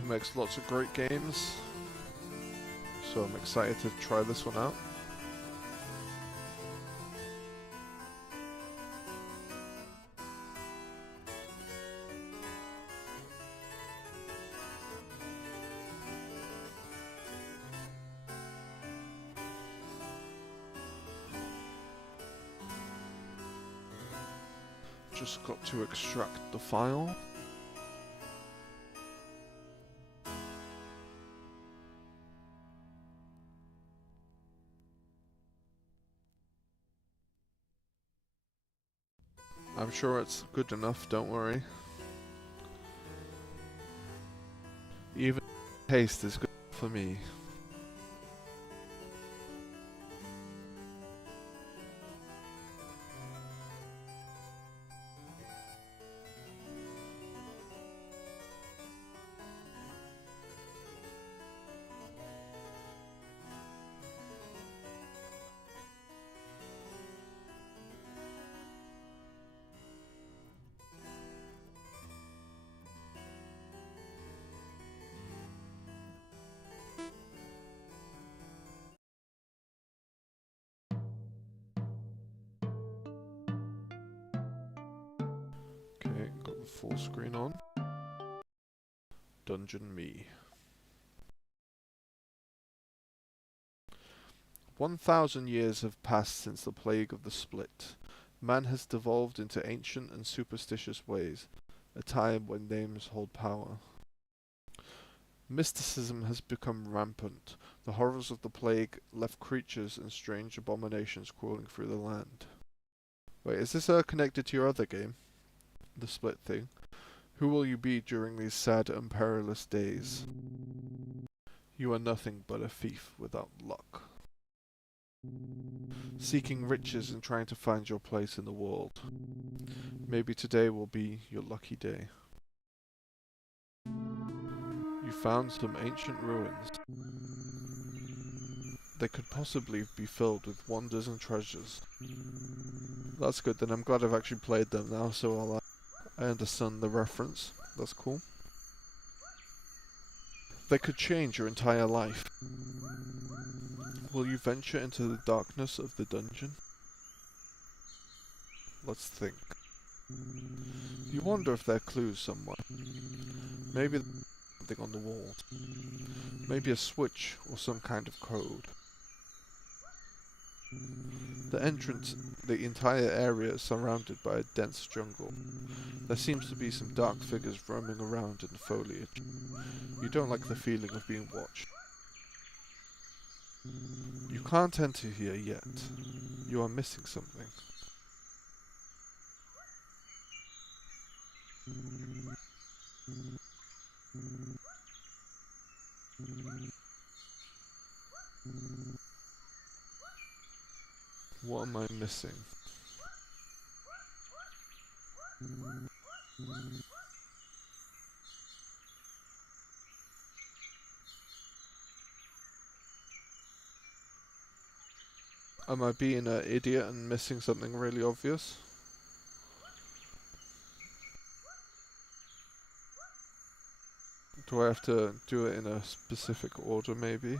who makes lots of great games. So I'm excited to try this one out. Just got to extract the file. I'm sure it's good enough, don't worry. Even taste is good for me. Okay, got the full screen on. Dungeon Me. 1,000 years have passed since the plague of the split. Man has devolved into ancient and superstitious ways, a time when names hold power. Mysticism has become rampant. The horrors of the plague left creatures and strange abominations crawling through the land. Wait, is this connected to your other game? The split thing? Who will you be during these sad and perilous days? You are nothing but a thief without luck. Seeking riches and trying to find your place in the world. Maybe today will be your lucky day. You found some ancient ruins. They could possibly be filled with wonders and treasures. That's good, then I'm glad I've actually played them now, so I understand the reference. That's cool. They could change your entire life. Will you venture into the darkness of the dungeon? Let's think. You wonder if there are clues somewhere. Maybe something on the wall. Maybe a switch or some kind of code. The entrance, the entire area is surrounded by a dense jungle. There seems to be some dark figures roaming around in the foliage. You don't like the feeling of being watched. You can't enter here yet. You are missing something. What am I missing? Am I being an idiot and missing something really obvious? Do I have to do it in a specific order, maybe?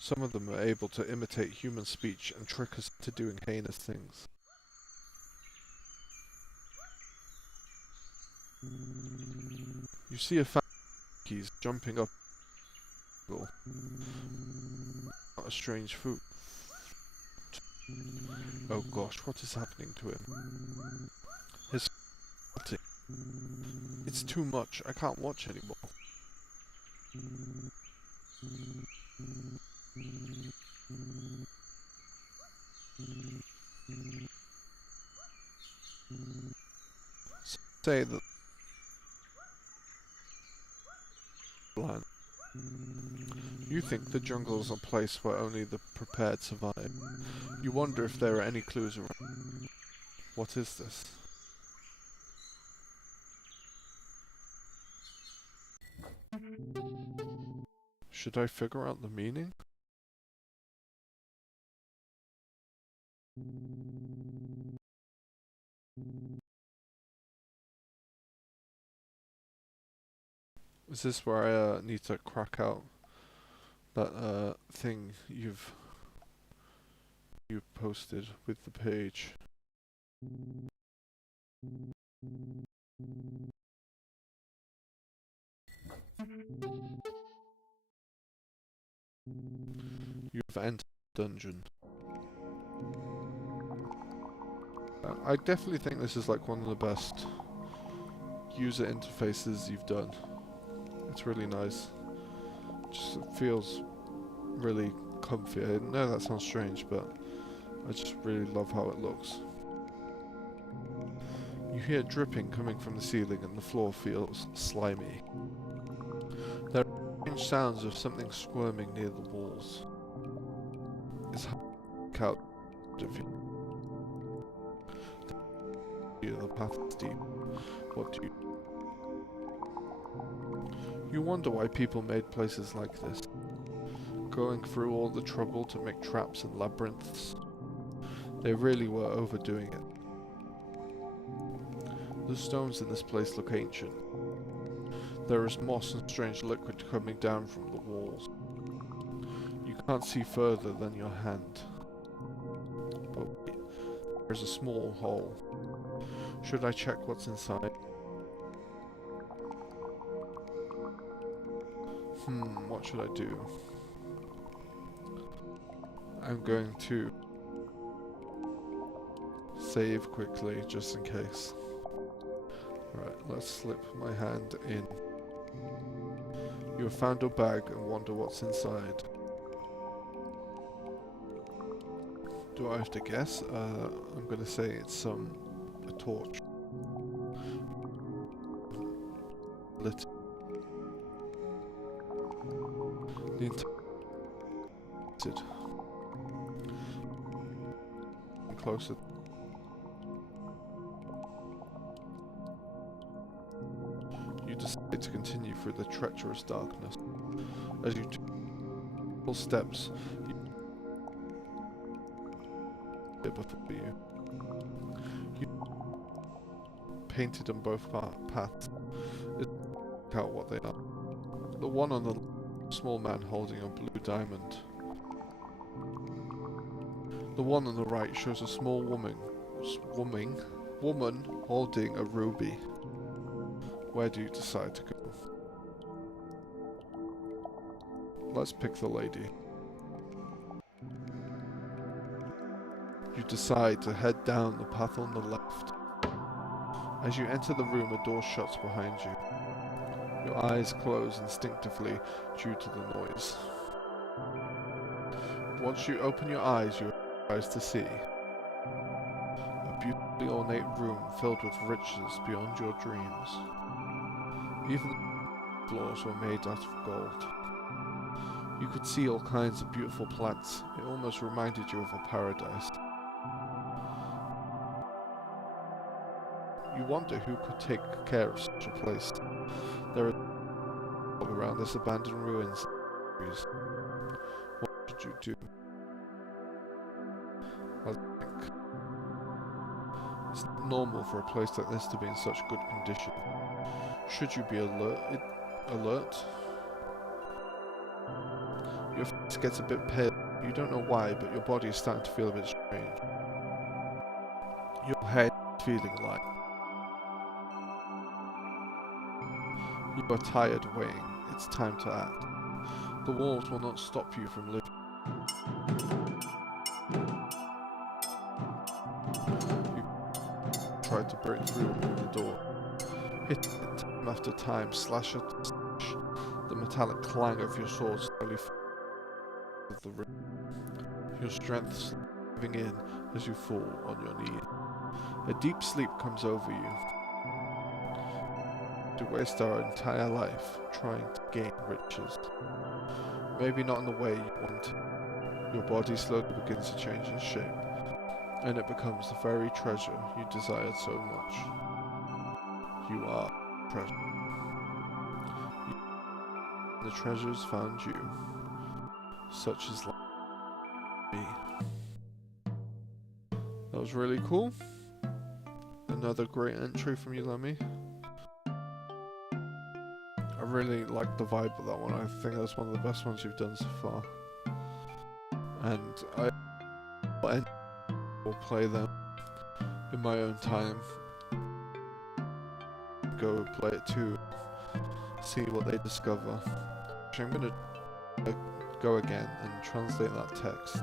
Some of them are able to imitate human speech and trick us into doing heinous things. You see a keys jumping up a strange food. Oh gosh, what is happening to him? His melting. It's too much. I can't watch anymore. Say that land. You think the jungle is a place where only the prepared survive. You wonder if there are any clues around. What is this? Should I figure out the meaning? Is this where I need to crack out that thing you posted with the page? You've entered the dungeon. I definitely think this is like one of the best user interfaces you've done. It's really nice. Just feels really comfy. I know that sounds strange, but I just really love how it looks. You hear dripping coming from the ceiling and the floor feels slimy. There are strange sounds of something squirming near the walls. It's out of you. The path is deep. What do you... You wonder why people made places like this. Going through all the trouble to make traps and labyrinths. They really were overdoing it. The stones in this place look ancient. There is moss and strange liquid coming down from the walls. You can't see further than your hand. But wait, there's a small hole. Should I check what's inside? What should I do? I'm going to save quickly, just in case. Right, let's slip my hand in. You have found a bag and wonder what's inside. Do I have to guess? I'm going to say it's a torch. Lit. The entire... Closer. You decide to continue through the treacherous darkness. As you take steps, before you painted on both paths. Look out what they are. The one on the small man holding a blue diamond. The one on the right shows a small woman holding a ruby. Where do you decide to go? Let's pick the lady. You decide to head down the path on the left. As you enter the room, a door shuts behind you. Your eyes close instinctively due to the noise. Once you open your eyes, you are surprised to see a beautifully ornate room filled with riches beyond your dreams. Even the floors were made out of gold. You could see all kinds of beautiful plants. It almost reminded you of a paradise. You wonder who could take care of such a place. There are around this abandoned ruins. What should you do? I think it's not normal for a place like this to be in such good condition. Should you be alert? Your face gets a bit pale. You don't know why, but your body is starting to feel a bit strange. Your head is feeling light. You are tired of waiting. It's time to act. The walls will not stop you from living. tried to break through and open the door. Hit it time after time, slash after slash. The metallic clang of your sword slowly fills the room. Your strength giving in as you fall on your knees. A deep sleep comes over you. To waste our entire life trying to gain riches. Maybe not in the way you want it. Your body slowly begins to change its shape, and it becomes the very treasure you desired so much. You are treasure. The treasures found you, such as me. That was really cool. Another great entry from you, Lemmy. I really like the vibe of that one. I think that's one of the best ones you've done so far. And I will play them in my own time. Go play it too. See what they discover. Actually, I'm gonna go again and translate that text.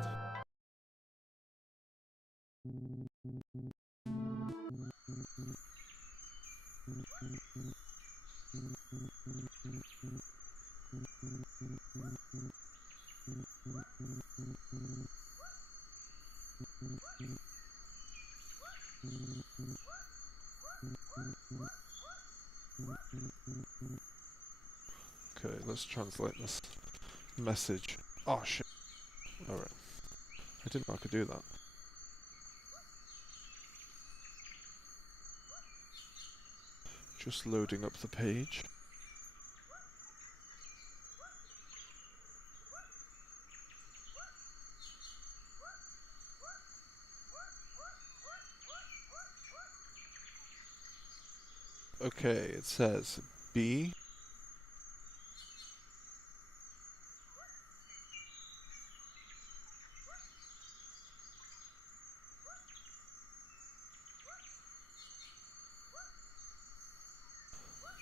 Okay, let's translate this message. Oh shit. Alright. I didn't know I could do that. Just loading up the page. Okay, it says B.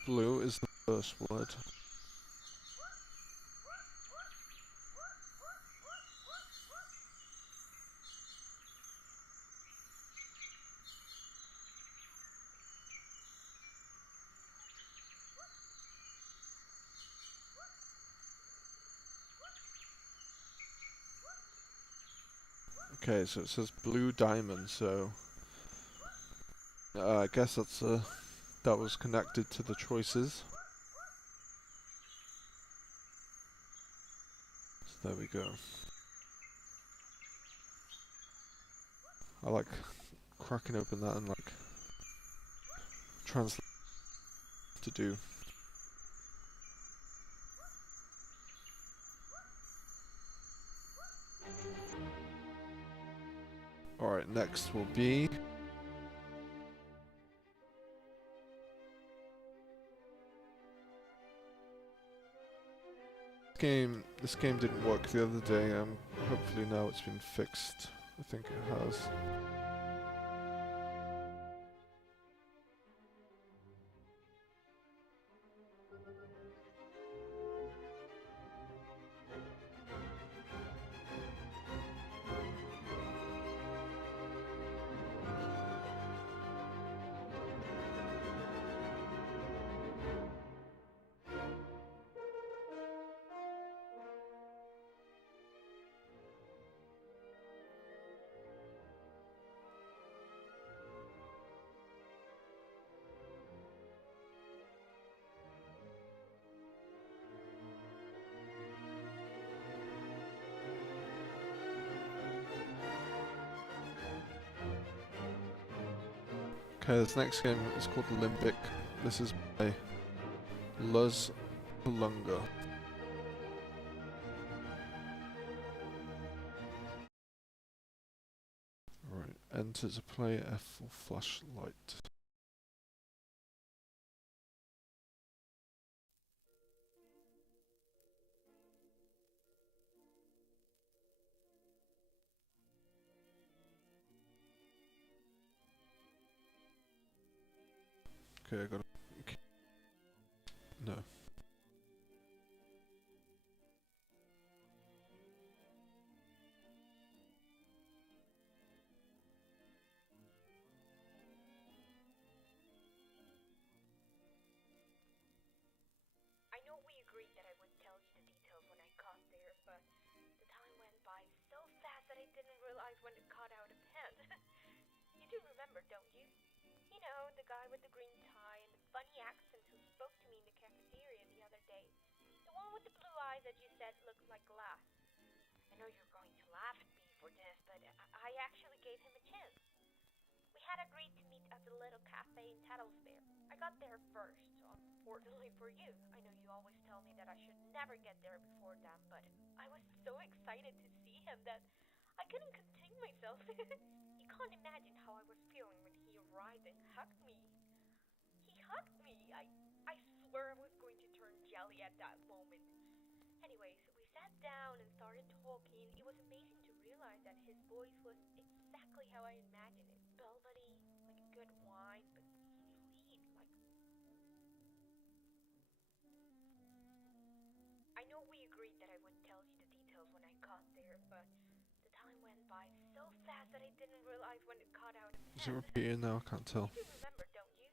Blue is the first word. Okay, so it says blue diamond, so I guess that was connected to the choices. So there we go. I like cracking open that and like translate to do. Alright, next will be this game didn't work the other day. Hopefully now it's been fixed. I think it has. Okay, this next game is called Limbic. This is by Luz Lunga. Right, enter to play F for flashlight. Okay, I got it. No. do remember, don't you? You know, the guy with the green tie and the funny accent who spoke to me in the cafeteria the other day. The one with the blue eyes that you said looked like glass. I know you're going to laugh at me for this, but I actually gave him a chance. We had agreed to meet at the little cafe in Tattlesfair. I got there first, unfortunately for you. I know you always tell me that I should never get there before them, but I was so excited to see him that I couldn't contain myself. You can't imagine how I was feeling when he arrived and hugged me. He hugged me. I swear I was going to turn jelly at that moment. Anyways, we sat down and started talking. It was amazing to realize that his voice was exactly how I imagined it. Velvety, like a good wine, but sweet, like... I know we agreed that I would tell you the details when I got there, but the time went by so fast that I didn't realize when it got out of Is it hand. repeating now? I can't tell. You do remember, don't you?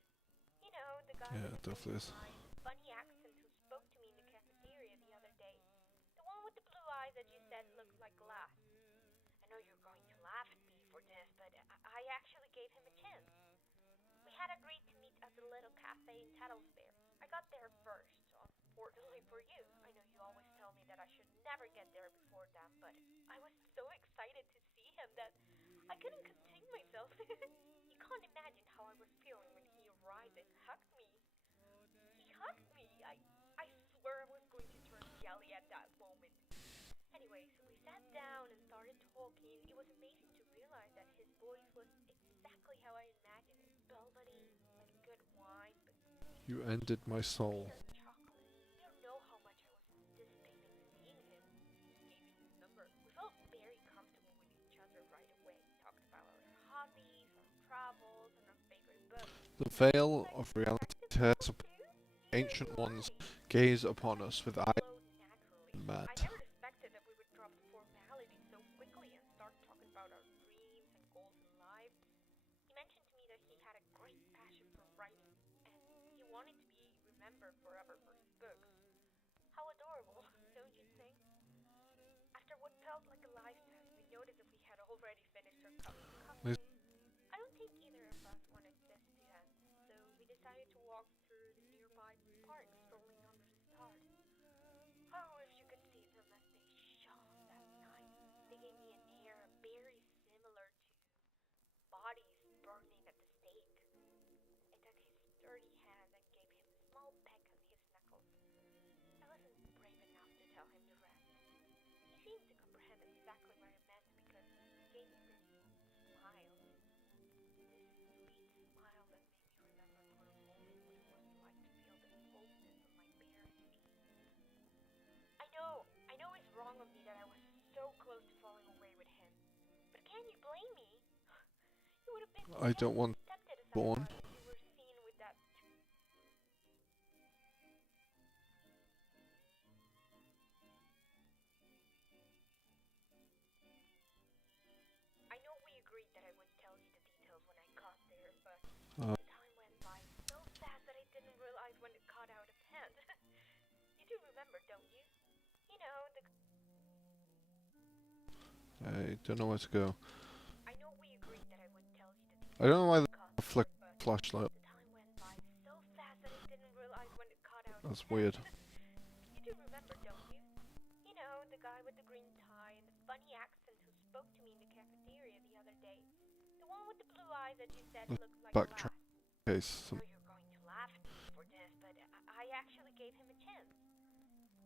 You know, the guy Yeah, with it the definitely green is. tie and the funny accent who spoke to me in the cafeteria the other day. The one with the blue eyes that you said looked like glass. I know you're going to laugh at me for this, but I actually gave him a chance. We had agreed to meet at the little cafe in Tattlesfair. I got there first, unfortunately for you. I know you always tell me that I should never get there before them, but I was so excited to see him that I couldn't contain myself. You can't imagine how I was feeling when he arrived and hugged me. He hugged me. I swear I was going to turn jelly at that moment. Anyways, we sat down and started talking. It was amazing to realize that his voice was exactly how I imagined it. Velvety, like a good wine, but You ended my soul. bitter chocolate. You don't know how much I was anticipating seeing him. He gave me his number. We felt very comfortable with each other right away. Talked about our hobbies, our travels, and our favorite books. The veil Like of reality detective tears novels apart. too? Neither do Ancient ones I. gaze upon us with eyes Flowed naturally. mad. I never expected that we would drop the formality so quickly and start talking about our dreams and goals in life. He mentioned to me that he had a great passion for writing, and he wanted to be remembered forever for his books. How adorable, don't you think? After what felt like a lifetime, we noticed that we had already finished our cup of Please. coffee. I don't think either of us wanted this to end, so we decided to walk through the nearby park, strolling under the stars. Oh, if you could see them as they shone that night. They gave me an air very similar to bodies burning at the stake. I took his sturdy hand and gave him a small peck on his knuckles. I wasn't brave enough to tell him the rest. He seemed to comprehend exactly what I meant because he gave me this smile. This sweet smile that made me remember for a moment what it was like to feel the coldness on my bare skin. I know it's wrong of me that I was so close to falling away with him. But can you blame me? You would have been I don't want tempted as I born. was if you were seen with that. I know we agreed that I would tell you the details when I got there, but the time went by so fast that I didn't realize when it got out of hand. You do remember, don't you? You know, the... I don't know where to go. I know we agreed that I would tell you the details I don't know why when I got the there, but flashlight. the time went by so fast that I didn't realize when it got out of That's hand. weird. You do remember, don't you? You know, the guy with the green tie and the funny accent who spoke to me in the cafeteria the other day. The one with the blue eyes that you said Let's looked like backtrack. glass. Case. I know you're going to laugh at me for this, but I actually gave him a chance.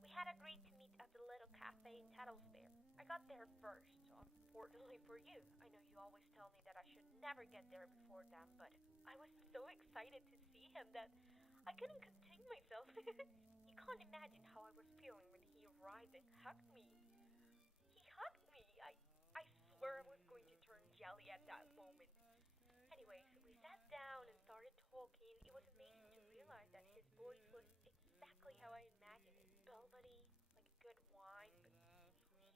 We had agreed to meet at the little cafe in Tattlesfair. I got there first, unfortunately for you. I know you always tell me that I should never get there before them, but I was so excited to see him that I couldn't contain myself. You can't imagine how I was feeling when he arrived and hugged me. He hugged me. I swear I was going to turn jelly at that moment. Anyways, we sat down and started talking. It was amazing to realize that his voice was exactly how I imagined it. Velvety, like a good wine, but sweet, like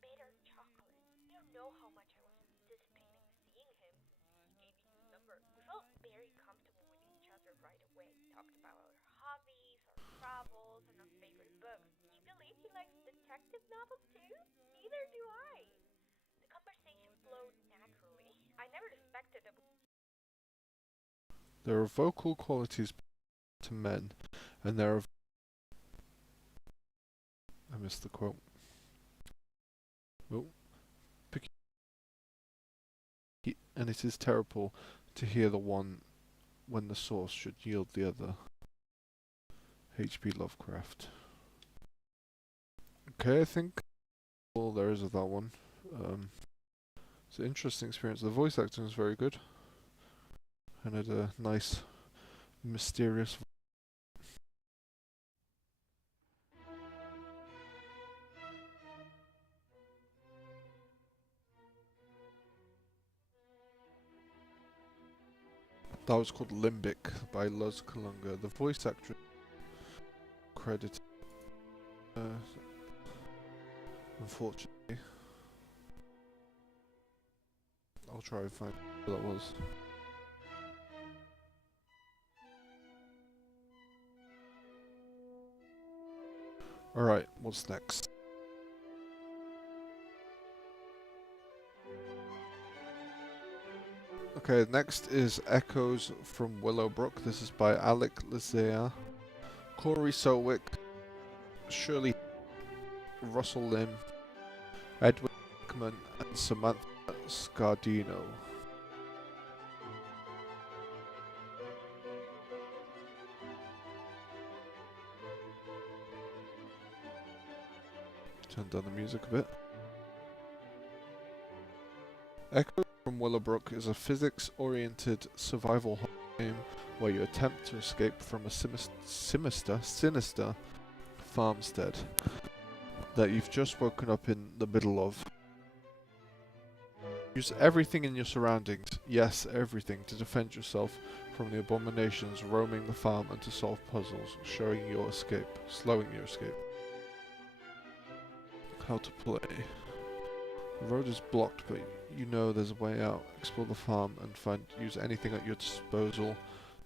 bitter chocolate. You don't know how much I was anticipating seeing him. He gave me his number. We felt very comfortable with each other right away. Talked about our hobbies, our travels, and our favorite books. Can you believe he likes detective novels too? Neither do I. The conversation flowed naturally. I never expected that There are vocal qualities to men, and there are... I missed the quote. Oh. And it is terrible to hear the one when the source should yield the other. H.P. Lovecraft. Okay, I think all there is of that one. It's an interesting experience. The voice acting is very good. And had a nice, mysterious... That was called Limbic by Luz Kalunga. The voice actress credited, unfortunately. I'll try and find who that was. Alright, what's next? Okay, next is Echoes from Willowbrook. This is by Alec Lizea, Corey Sowick, Shirley, Russell Lim, Edwin Hickman, and Samantha Scardino. Turn down the music a bit. Echoes from Willowbrook is a physics-oriented survival horror game where you attempt to escape from a sinister farmstead that you've just woken up in the middle of. Use everything in your surroundings, yes, everything, to defend yourself from the abominations roaming the farm and to solve puzzles, slowing your escape. How to play. The road is blocked, but you know there's a way out. Explore the farm and use anything at your disposal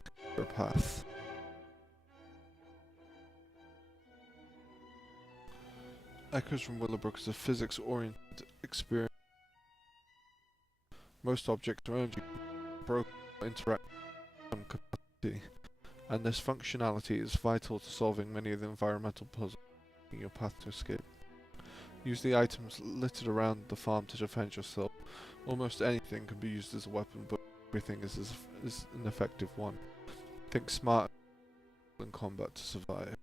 to clear a path. Echoes from Willowbrook is a physics-oriented experience. Most objects around you broken or interact with some capacity, and this functionality is vital to solving many of the environmental puzzles in your path to escape. Use the items littered around the farm to defend yourself. Almost anything can be used as a weapon, but everything is an effective one. Think smart in combat to survive.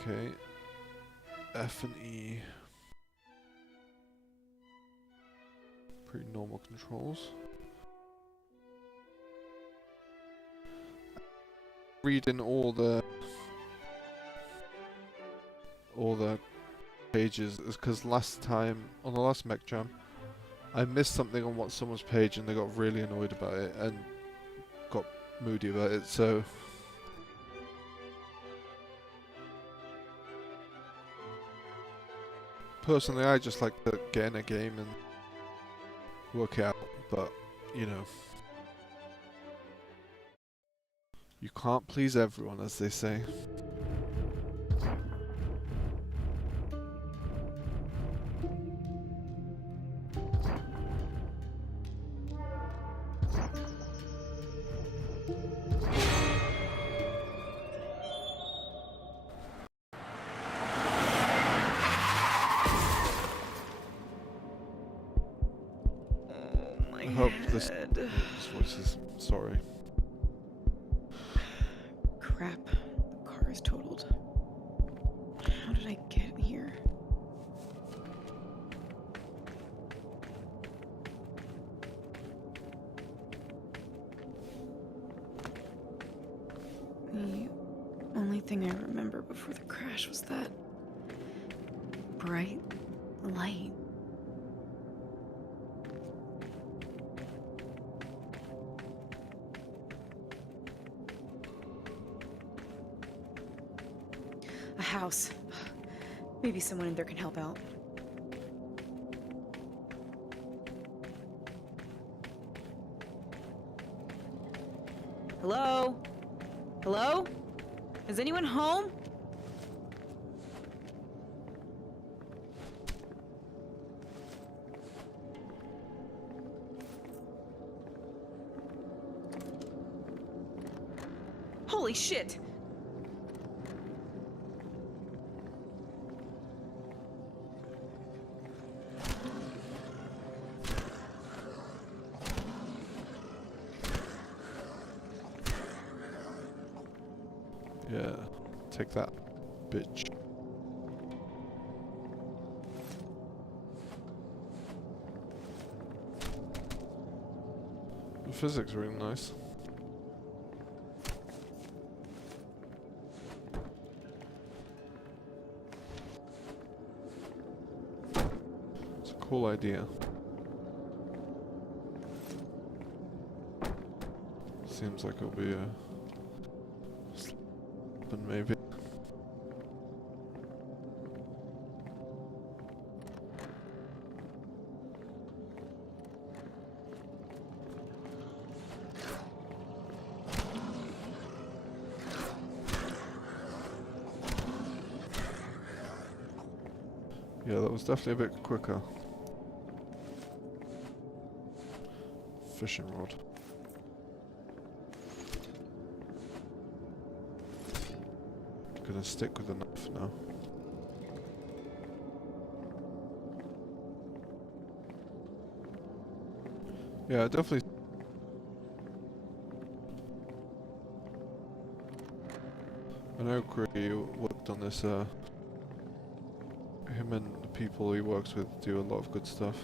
Okay. F and E. Pretty normal controls. Reading all the pages is because last time on the last Mech Jam I missed something on someone's page and they got really annoyed about it and got moody about it, so personally I just like to get in a game and work it out, but you know, you can't please everyone, as they say. I hope this voice is sorry. Crap, the car is totaled. How did I get here? The only thing I remember before the crash was that bright light. A house. Maybe someone in there can help out. Hello? Hello? Is anyone home? Holy shit! Yeah, take that, bitch. The physics are really nice. It's a cool idea. Seems like it'll be a but maybe. Yeah, that was definitely a bit quicker. Fishing rod. Gonna stick with the knife now. Yeah, definitely. I know Gray worked on this, him and the people he works with do a lot of good stuff.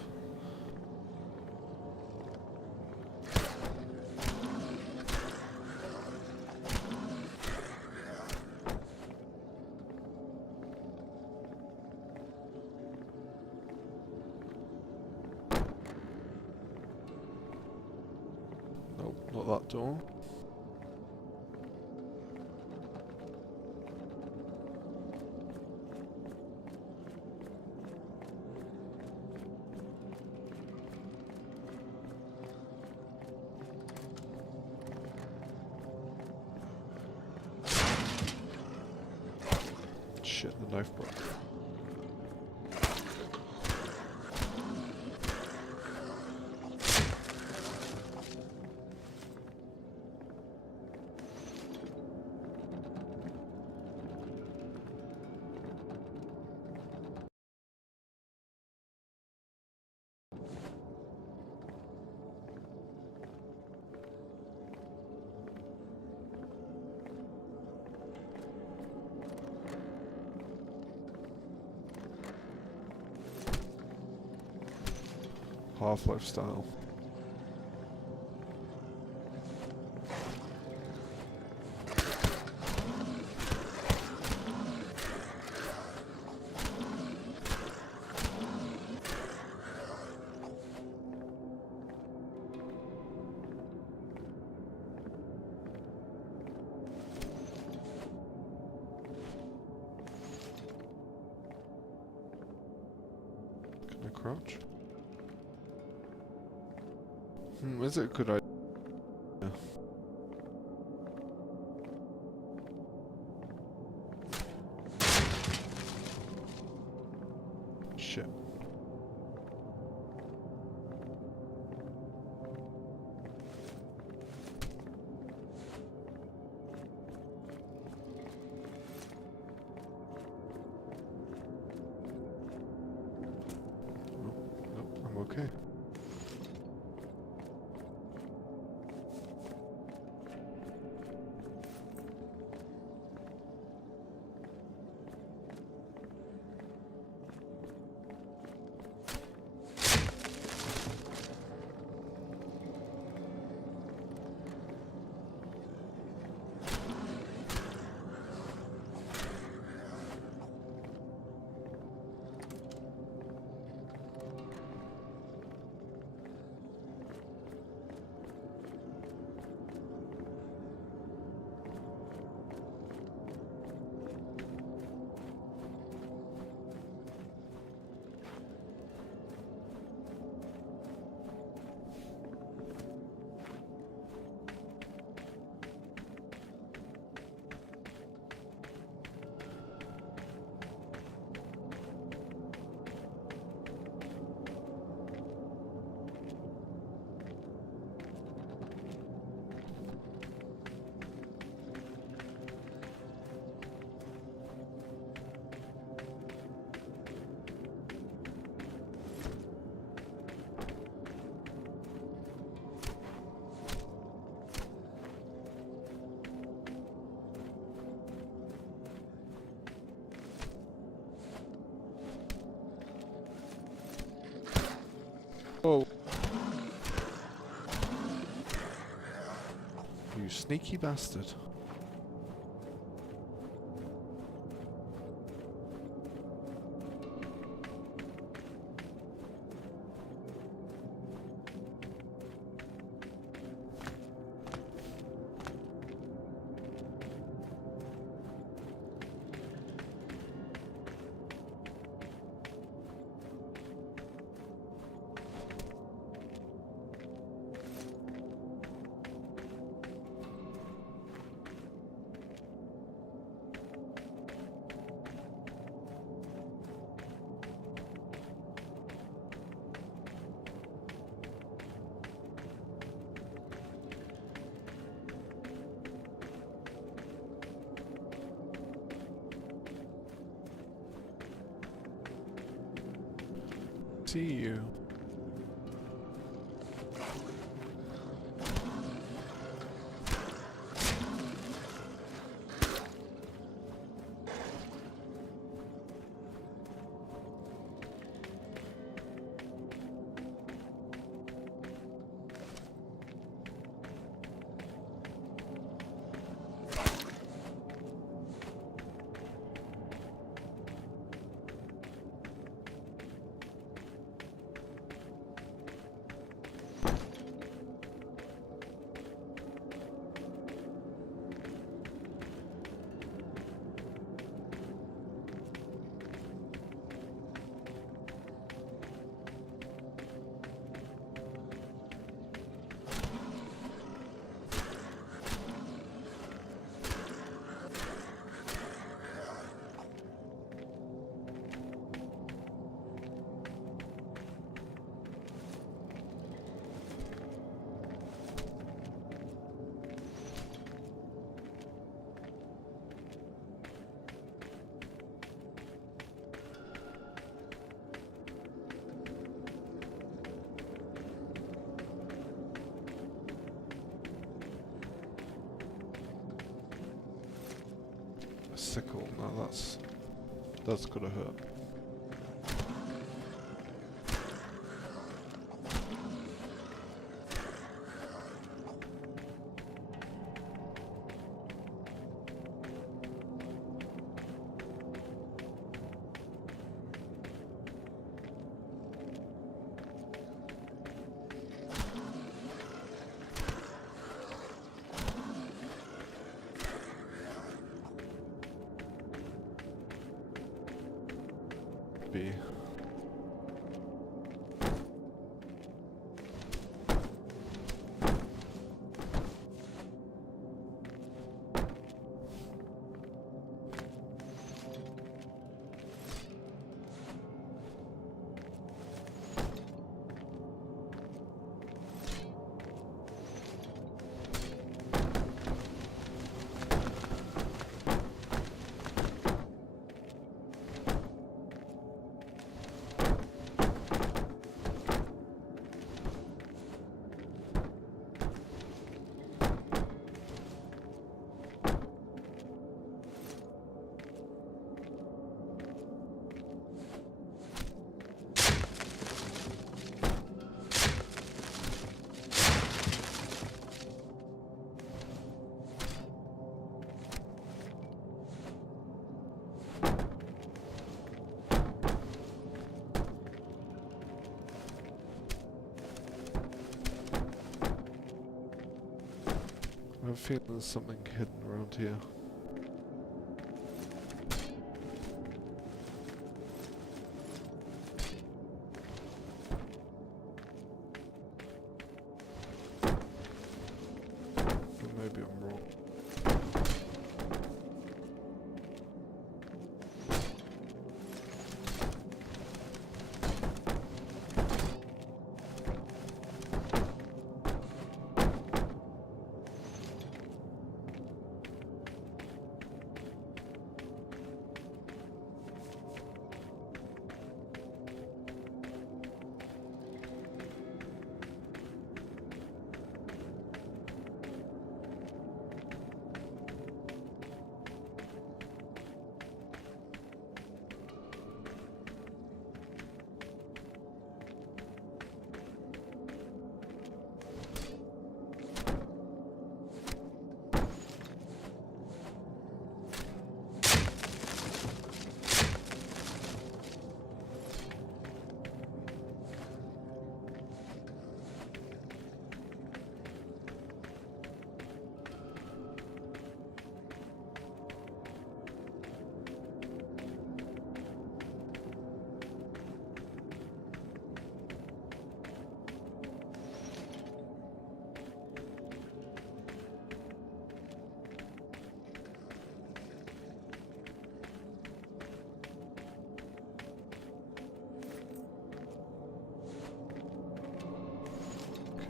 Nope, not that door. Shit, the knife broke. Half-Life style. Can I crouch? Is it a good idea? Shit. Nope, I'm okay. Oh. You sneaky bastard. See you. Sickle. Now that's gotta hurt. B. I have a feeling there's something hidden around here. But maybe I'm wrong.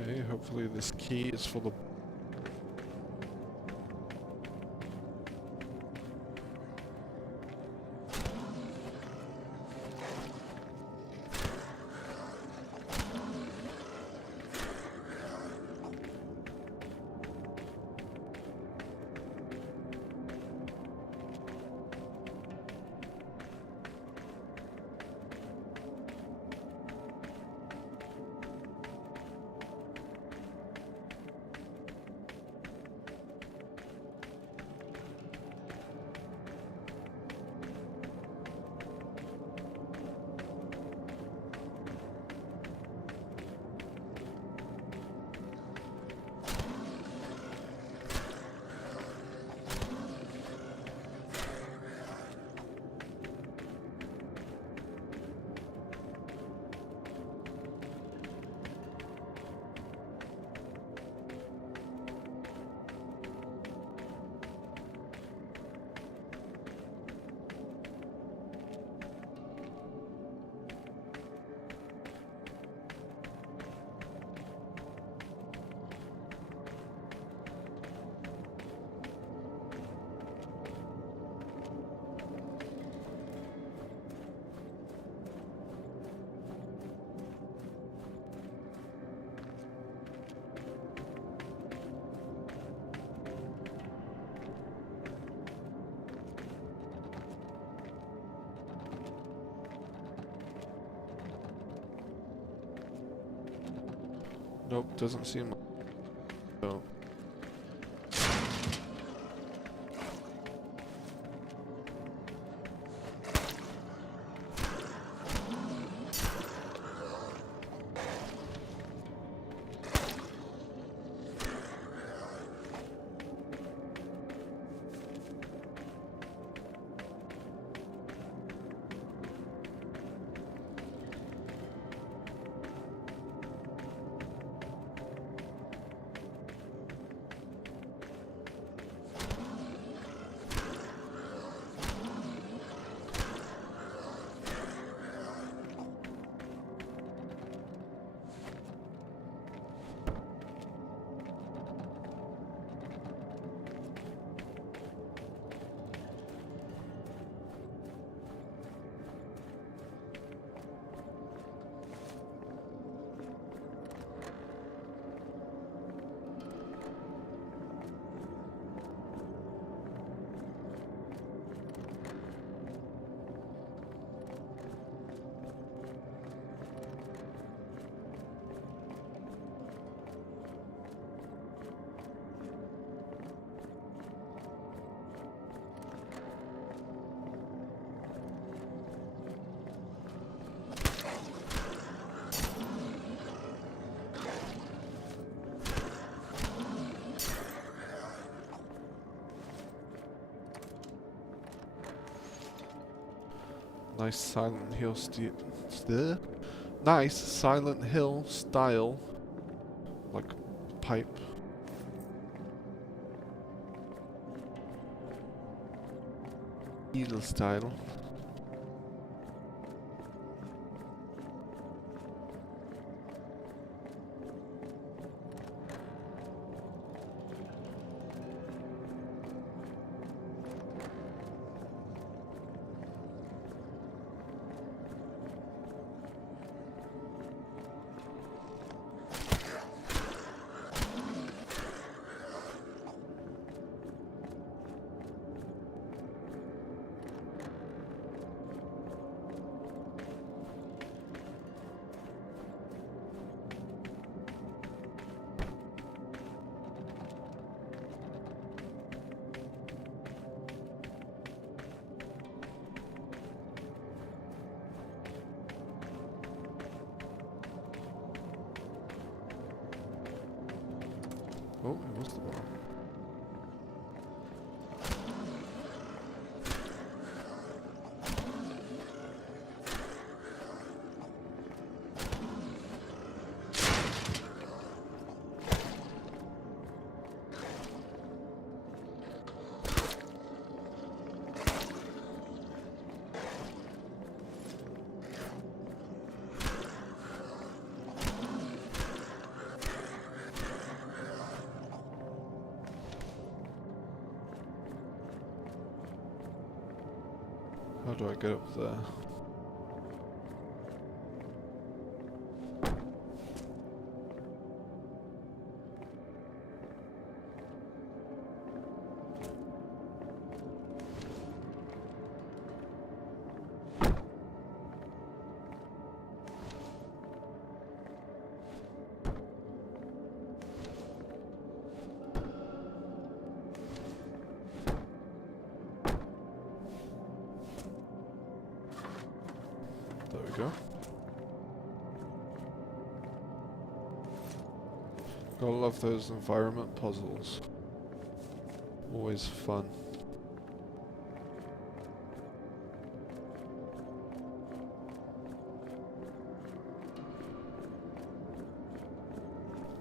Okay, hopefully this key is for the... Nope, doesn't seem like... So. Nice Silent Hill nice Silent Hill style, like pipe. Eel style. Oh, it was the bar. How do I get up there? There we go. Gotta love those environment puzzles. Always fun.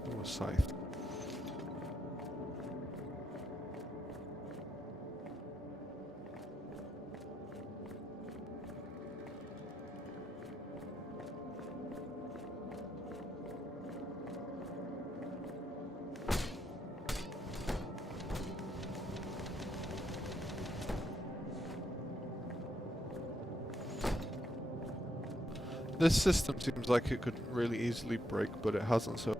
Oh, a scythe. This system seems like it could really easily break, but it hasn't, so...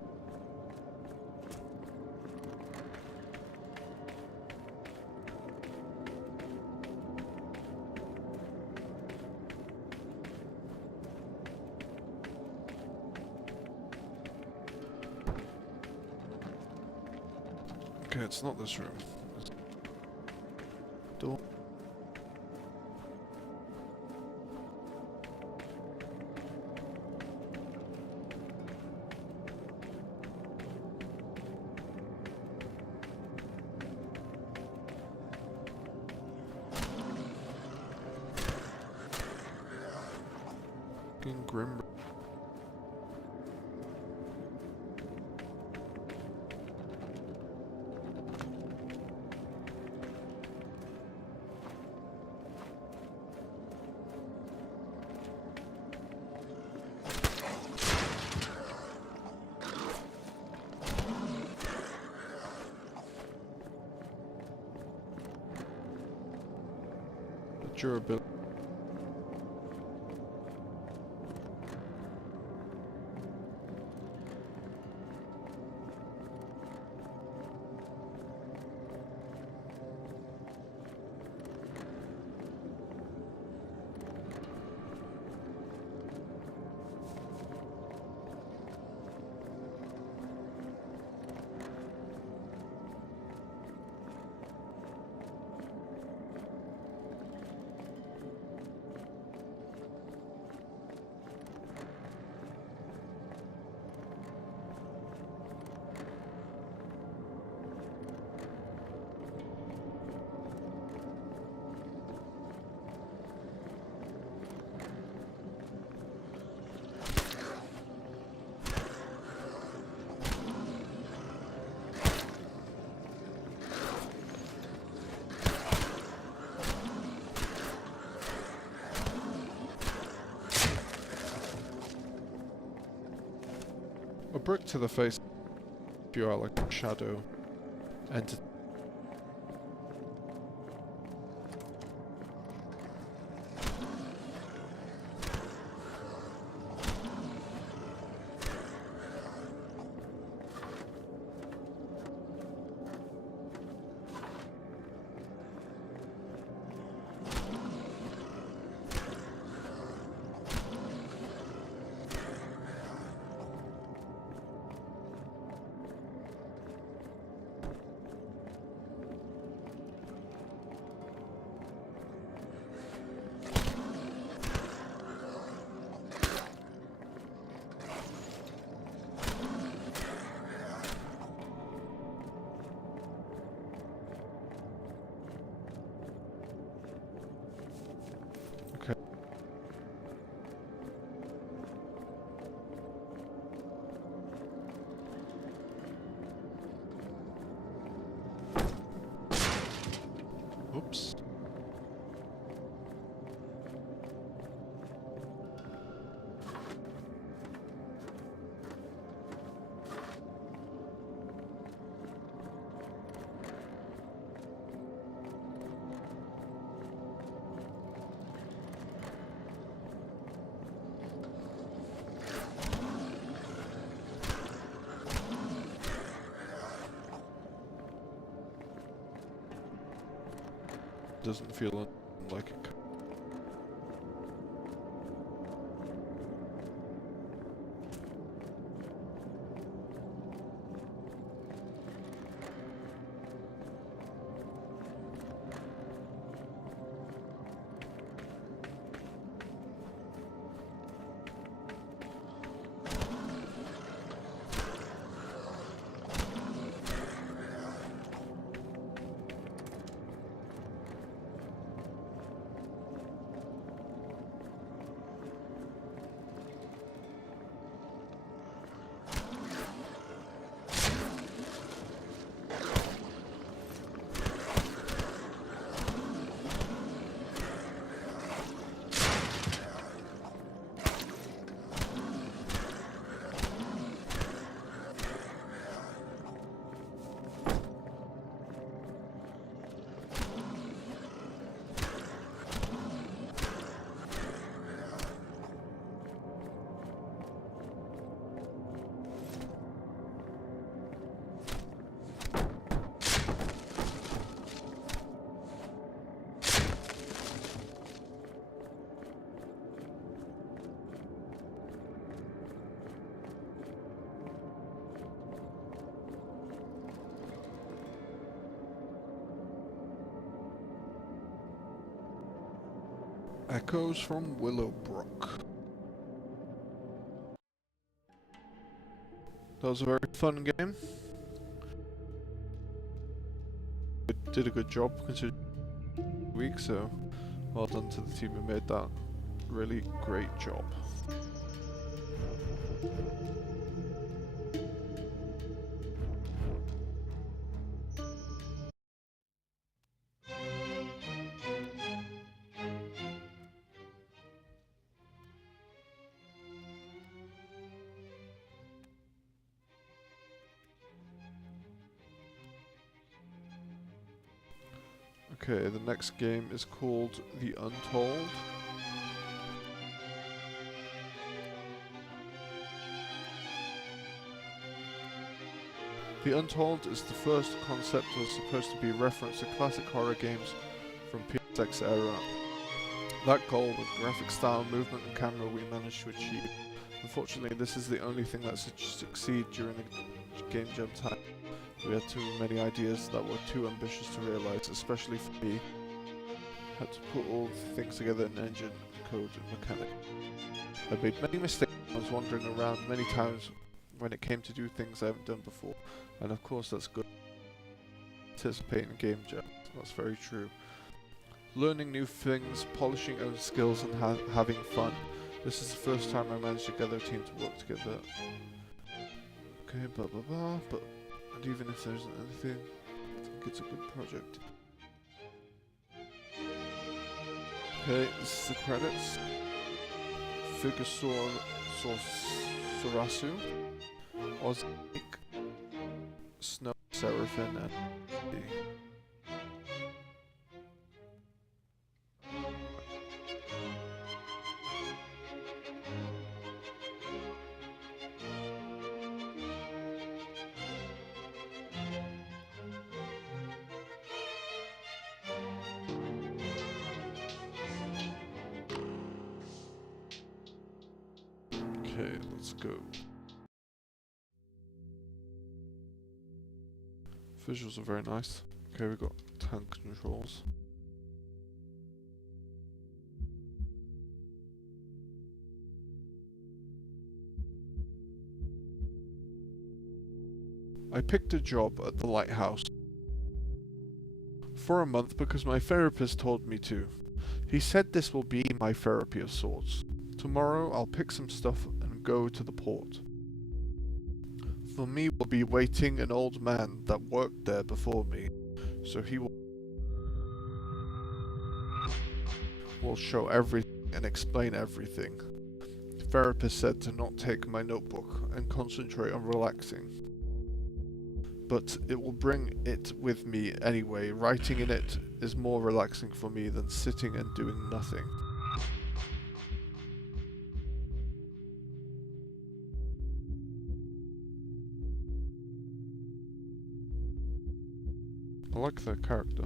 Okay, it's not this room. It's door. Fucking grim. Durability. A brick to the face if you are like a shadow entity. doesn't feel like it. Echoes from Willowbrook. That was a very fun game. It did a good job considering the week, so well done to the team who made that really great job. Okay, the next game is called The Untold. The Untold is the first concept that was supposed to be a reference to classic horror games from PSX era. That goal with graphic style, movement and camera we managed to achieve. Unfortunately, this is the only thing that succeeded during the game jam time. We had too many ideas that were too ambitious to realise, especially for me. Had to put all the things together in engine, code and mechanic. I made many mistakes. I was wandering around many times when it came to do things I haven't done before. And of course that's good. Anticipating game jam. That's very true. Learning new things, polishing own skills and having fun. This is the first time I managed to gather a team to work together. Okay, blah blah blah, but and even if there isn't anything, I think it's a good project. Okay, this is the credits. Fugasor Sorasu, Ozik, Snow Seraphin, and okay, let's go. Visuals are very nice. Okay, we've got tank controls. I picked a job at the lighthouse for a month because my therapist told me to. He said this will be my therapy of sorts. Tomorrow I'll pick some stuff and go to the port. For me will be waiting an old man that worked there before me, so he will show everything and explain everything. The therapist said to not take my notebook and concentrate on relaxing. But it will bring it with me anyway. Writing in it is more relaxing for me than sitting and doing nothing. I like that character.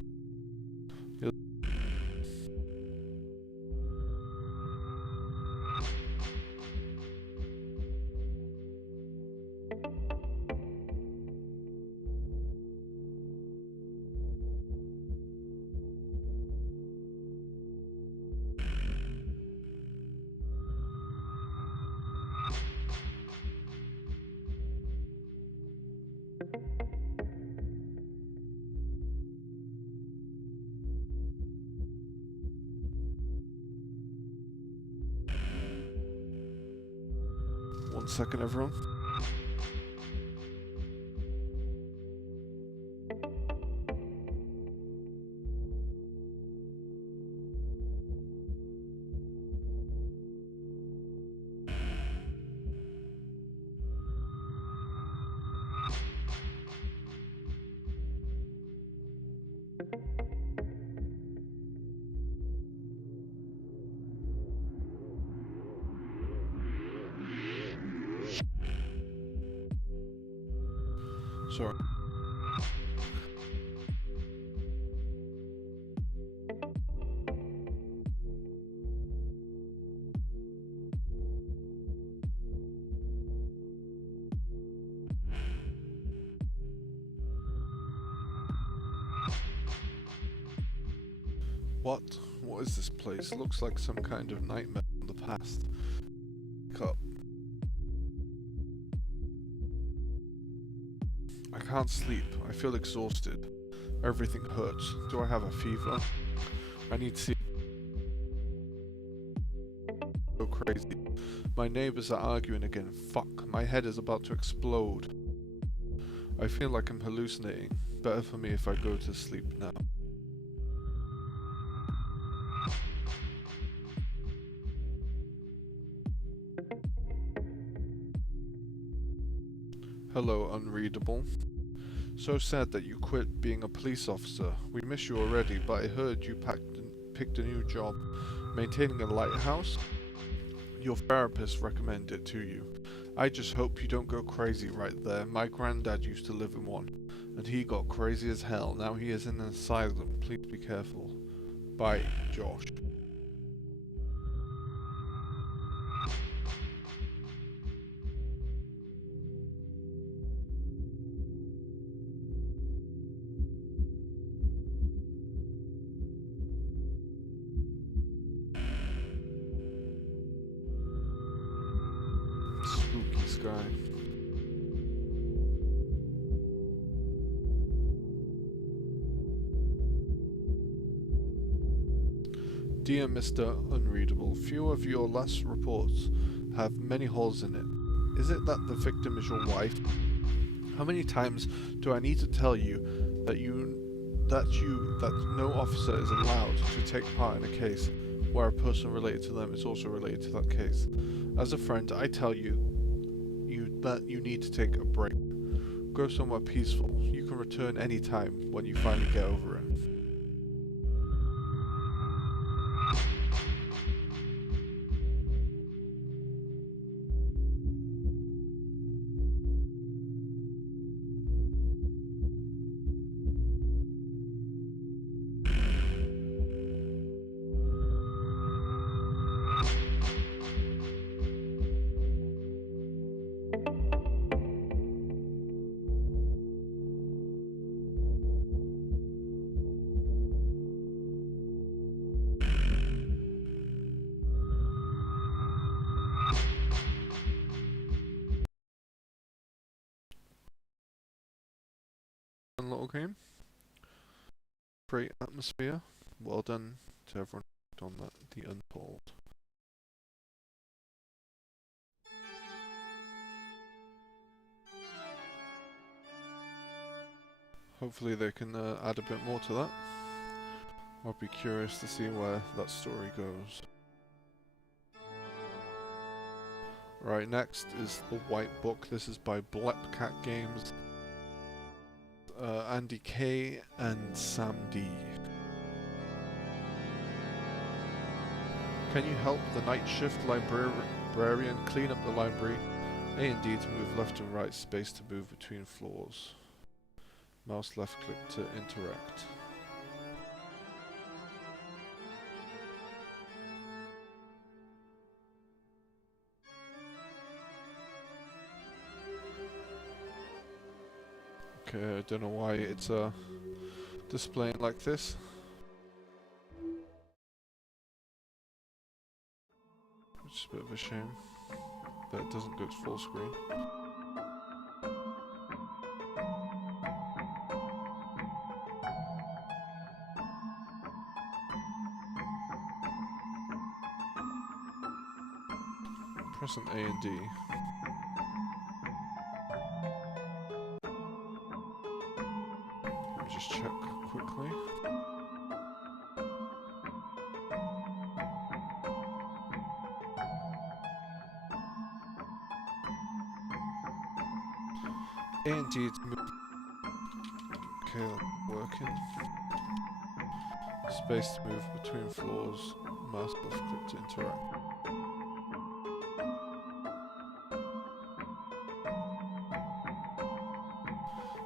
1 second, everyone. Sorry. What? What is this place? Looks like some kind of nightmare from the past. Wake up. I can't sleep. I feel exhausted. Everything hurts. Do I have a fever? I need to see. Go crazy. My neighbors are arguing again. Fuck. My head is about to explode. I feel like I'm hallucinating. Better for me if I go to sleep now. Hello, Unreadable. So sad that you quit being a police officer. We miss you already, but I heard you picked a new job. Maintaining a lighthouse? Your therapist recommended it to you. I just hope you don't go crazy right there. My granddad used to live in one, and he got crazy as hell. Now he is in an asylum. Please be careful. Bye, Josh. Spooky sky. Dear Mr. Unreadable, few of your last reports have many holes in it. Is it that the victim is your wife? How many times do I need to tell you that no officer is allowed to take part in a case where a person related to them is also related to that case? As a friend, I tell you that you need to take a break. Go somewhere peaceful. You can return any time when you finally get over it. One little game. Great atmosphere. Well done to everyone on that. The Untold. Hopefully they can add a bit more to that. I'll be curious to see where that story goes. Right, next is The White Book. This is by Blepcat Games. Andy K and Sam D. Can you help the night shift librarian clean up the library? A and D to move left and right, space to move between floors. Mouse left click to interact. Okay, I don't know why it's displaying like this. Which is a bit of a shame that it doesn't go to full screen. Pressing A and D. me just check quickly. Indeed, okay, working. Space to move between floors. Mouse left click to interact.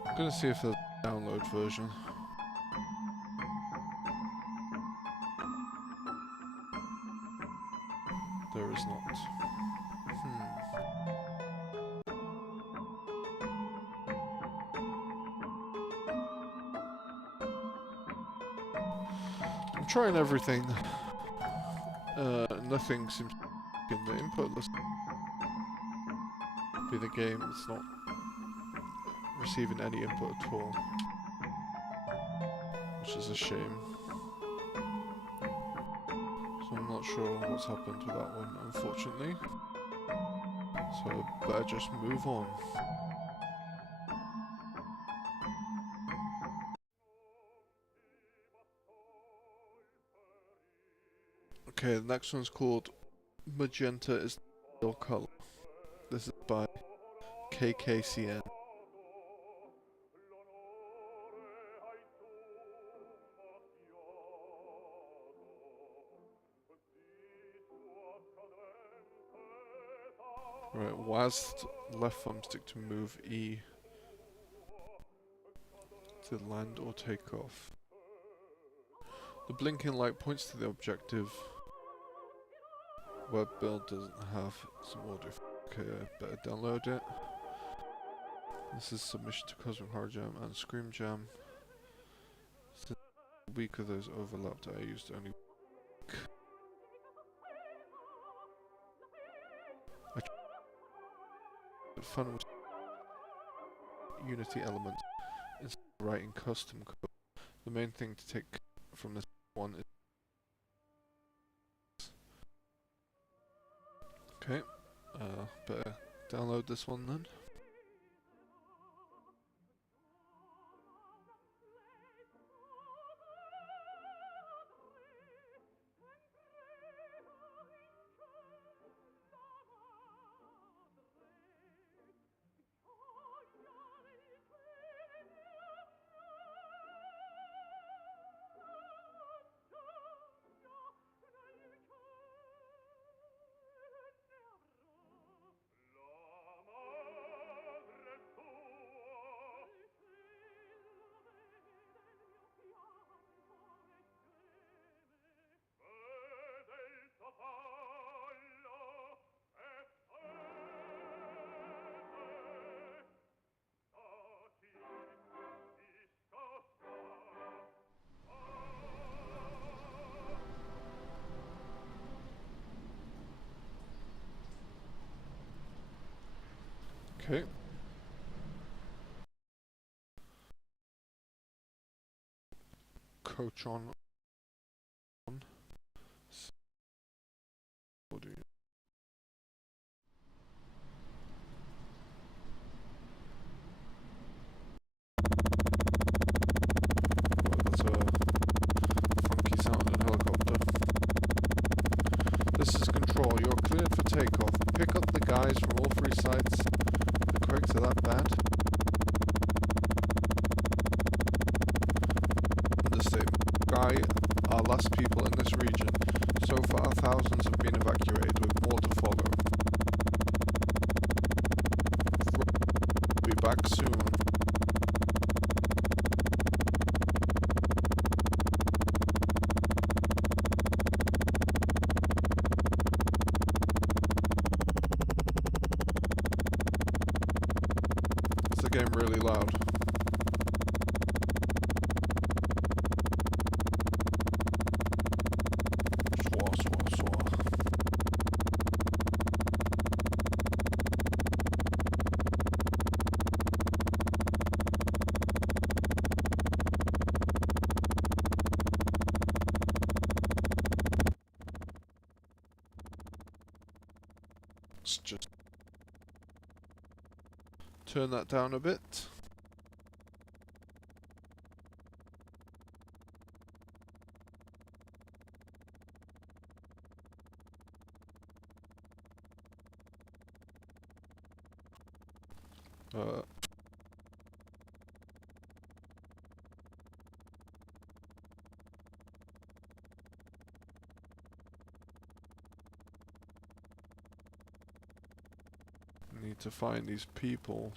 I'm gonna see if there's a download version. There is not. I'm trying everything. Nothing seems to be in the input list. Be the game, it's not receiving any input at all, which is a shame. So I'm not sure what's happened with that one, unfortunately. So I better just move on. Okay, the next one's called Magenta is Your Color. This is by KKCN. Right, whilst left thumbstick to move E to land or take off. The blinking light points to the objective. Web build doesn't have some audio. Okay, I better download it. This is submission to Cosmic Horror Jam and Scream Jam. Since a week of those overlapped, I used only I tried fun with Unity elements instead of writing custom code. The main thing to take from this one is okay. Better download this one then. Okay. Coach on. Audio. Well, that's a funky sounding helicopter. This is control. You're cleared for takeoff. Pick up the guys from all three sites. The quakes are that bad? Understatement. Guy are last people in this region. So far, thousands have been evacuated, with more to follow. Be back soon. Is the game really loud? Swah, swah, swah. Let's just turn that down a bit. Uh, need to find these people.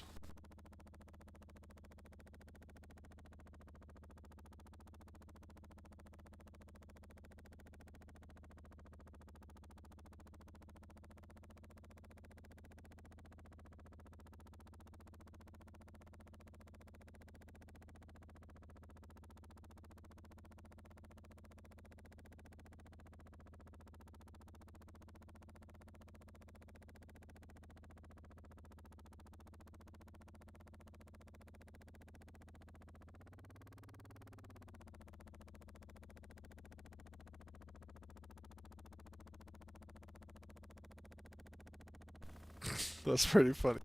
That's pretty funny.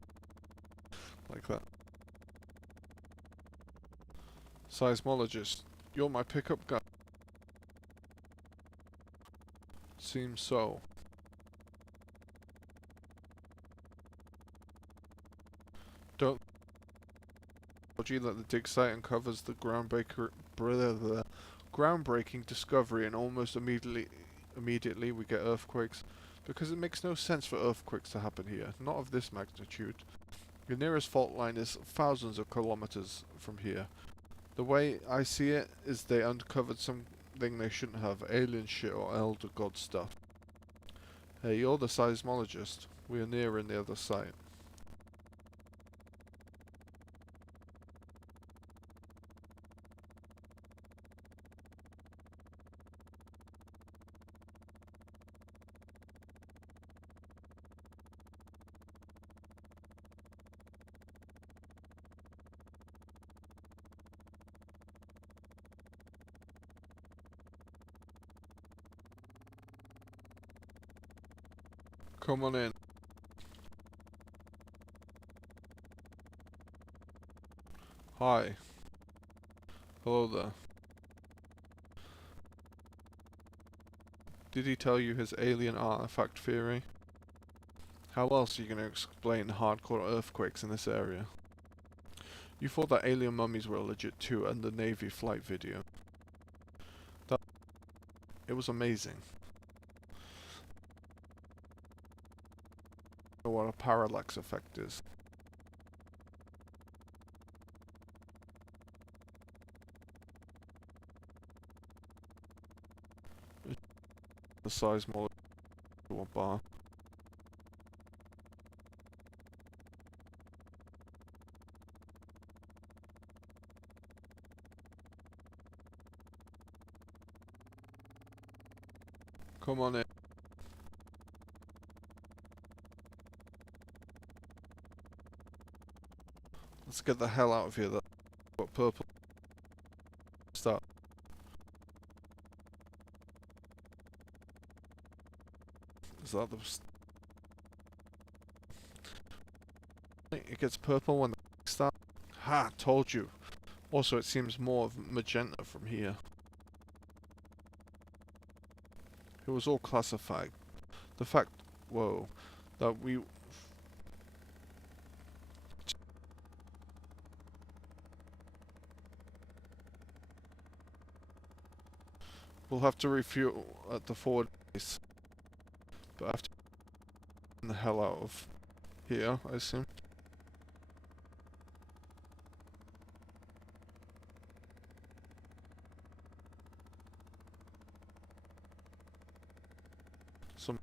Like that. Seismologist, you're my pickup guy. Seems so. Don't you that the dig site uncovers the groundbreaking discovery, and almost immediately we get earthquakes, because it makes no sense for earthquakes to happen here, not of this magnitude. The nearest fault line is thousands of kilometers from here. The way I see it is they uncovered something they shouldn't have, alien shit or elder god stuff. Hey, you're the seismologist. We are nearing the other site. Come on in. Hi. Hello there. Did he tell you his alien artifact theory? How else are you going to explain hardcore earthquakes in this area? You thought that alien mummies were legit too, and the Navy flight video. It was amazing. Know what a parallax effect is. The seismology bar. Come on in. Let's get the hell out of here. That got purple. Start. Is that the? It gets purple when the start. Ha! Told you. Also, it seems more of magenta from here. It was all classified. The fact, whoa, that we. We'll have to refuel at the forward base. But I have to get the hell out of here, I assume. Some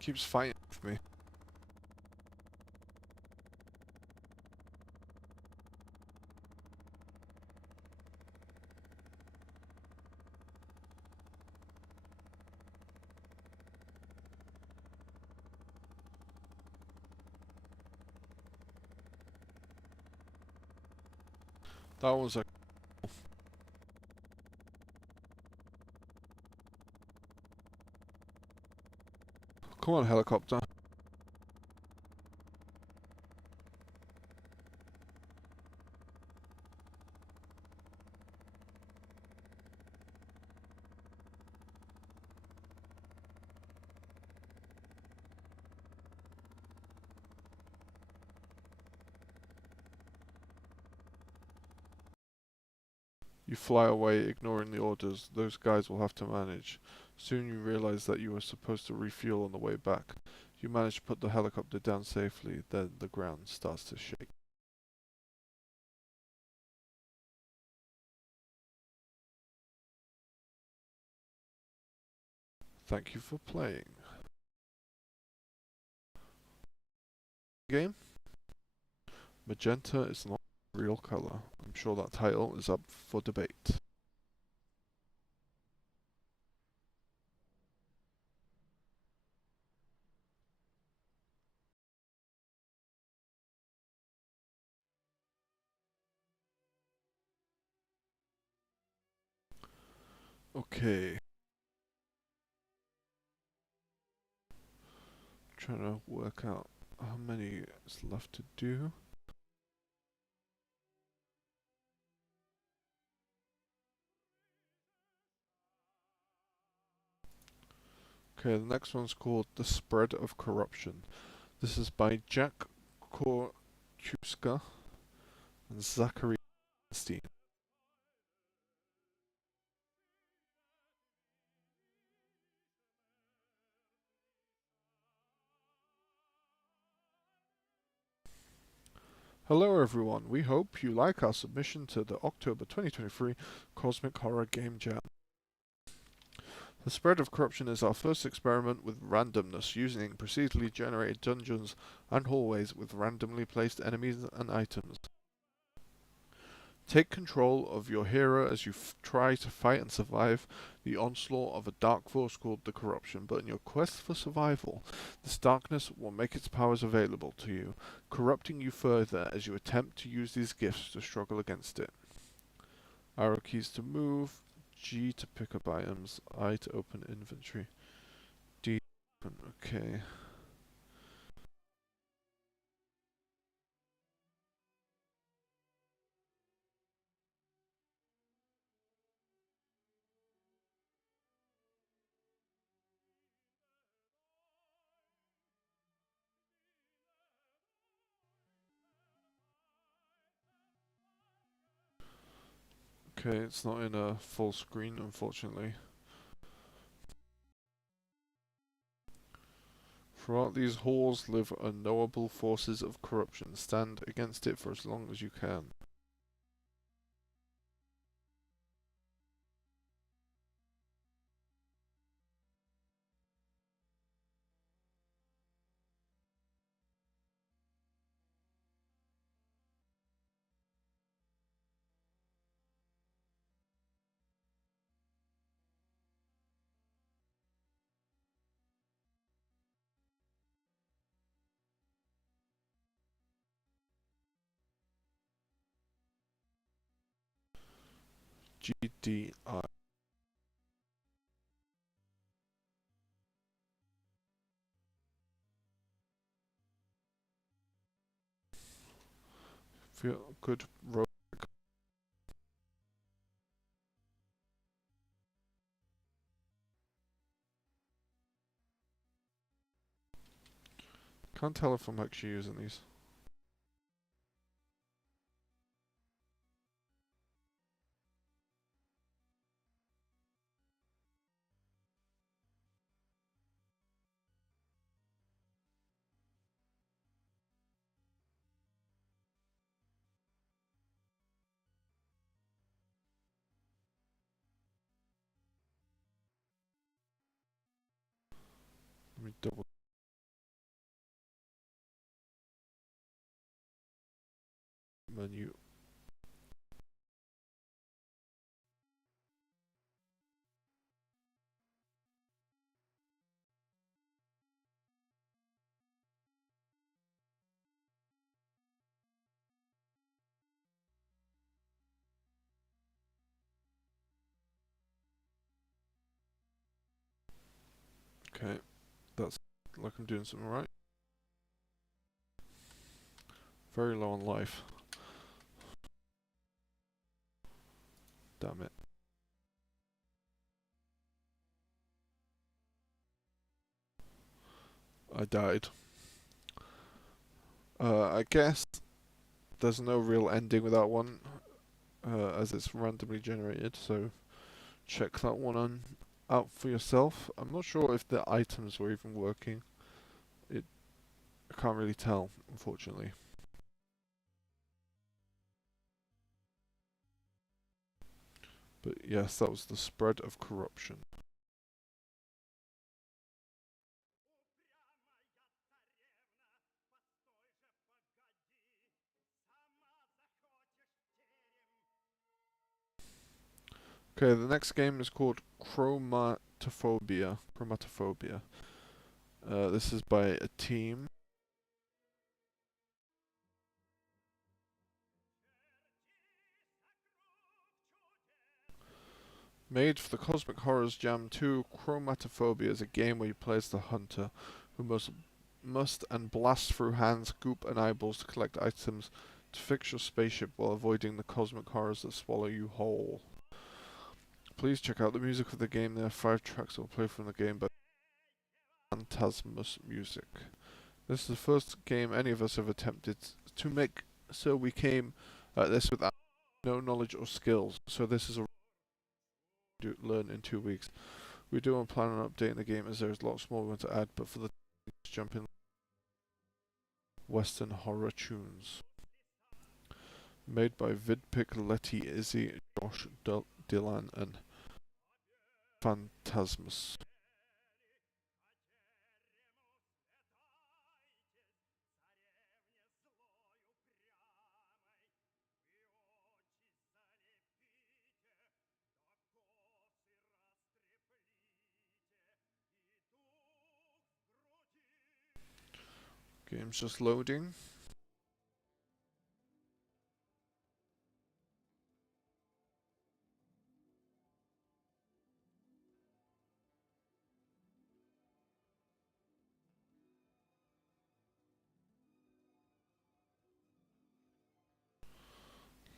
keeps fighting with me. That was a Come on, helicopter. You fly away, ignoring the orders those guys will have to manage. Soon you realize that you were supposed to refuel on the way back. You manage to put the helicopter down safely, then the ground starts to shake. Thank you for playing. Game? Magenta is not a real color. I'm sure that title is up for debate. Okay. Trying to work out how many is left to do. Okay, the next one's called The Spread of Corruption. This is by Jack Korchuska and Zachary Stein. Hello everyone, we hope you like our submission to the October 2023 Cosmic Horror Game Jam. The Spread of Corruption is our first experiment with randomness, using procedurally generated dungeons and hallways with randomly placed enemies and items. Take control of your hero as you try to fight and survive the onslaught of a dark force called the Corruption, but in your quest for survival, this darkness will make its powers available to you, corrupting you further as you attempt to use these gifts to struggle against it. Arrow keys to move, G to pick up items, I to open inventory, D to open, okay. Okay, it's not in a full screen, unfortunately. Throughout these halls live unknowable forces of corruption. Stand against it for as long as you can. GDI. Feel good. Can't tell if I'm actually using these. Let me double menu. Okay, that's like I'm doing something right. Very low on life. Damn it. I died. I guess there's no real ending with that one, as it's randomly generated, so check that one out for yourself. I'm not sure if the items were even working. I can't really tell, unfortunately. But yes, that was the spread of corruption. Okay, the next game is called Chromatophobia. Chromatophobia. This is by a team. Made for the Cosmic Horrors Jam 2, Chromatophobia is a game where you play as the hunter, who must and blast through hands, goop, and eyeballs to collect items to fix your spaceship while avoiding the cosmic horrors that swallow you whole. Please check out the music of the game. There are 5 tracks that will play from the game by Phantasmus Music. This is the first game any of us have attempted to make, so we came at this without no knowledge or skills. So this is a learn in 2 weeks. We do plan on updating the game as there's lots more we want to add, but for the jump in Western horror tunes. Made by Vidpic, Letty, Izzy, Josh, Dylan, and Phantasmus. Game's just loading.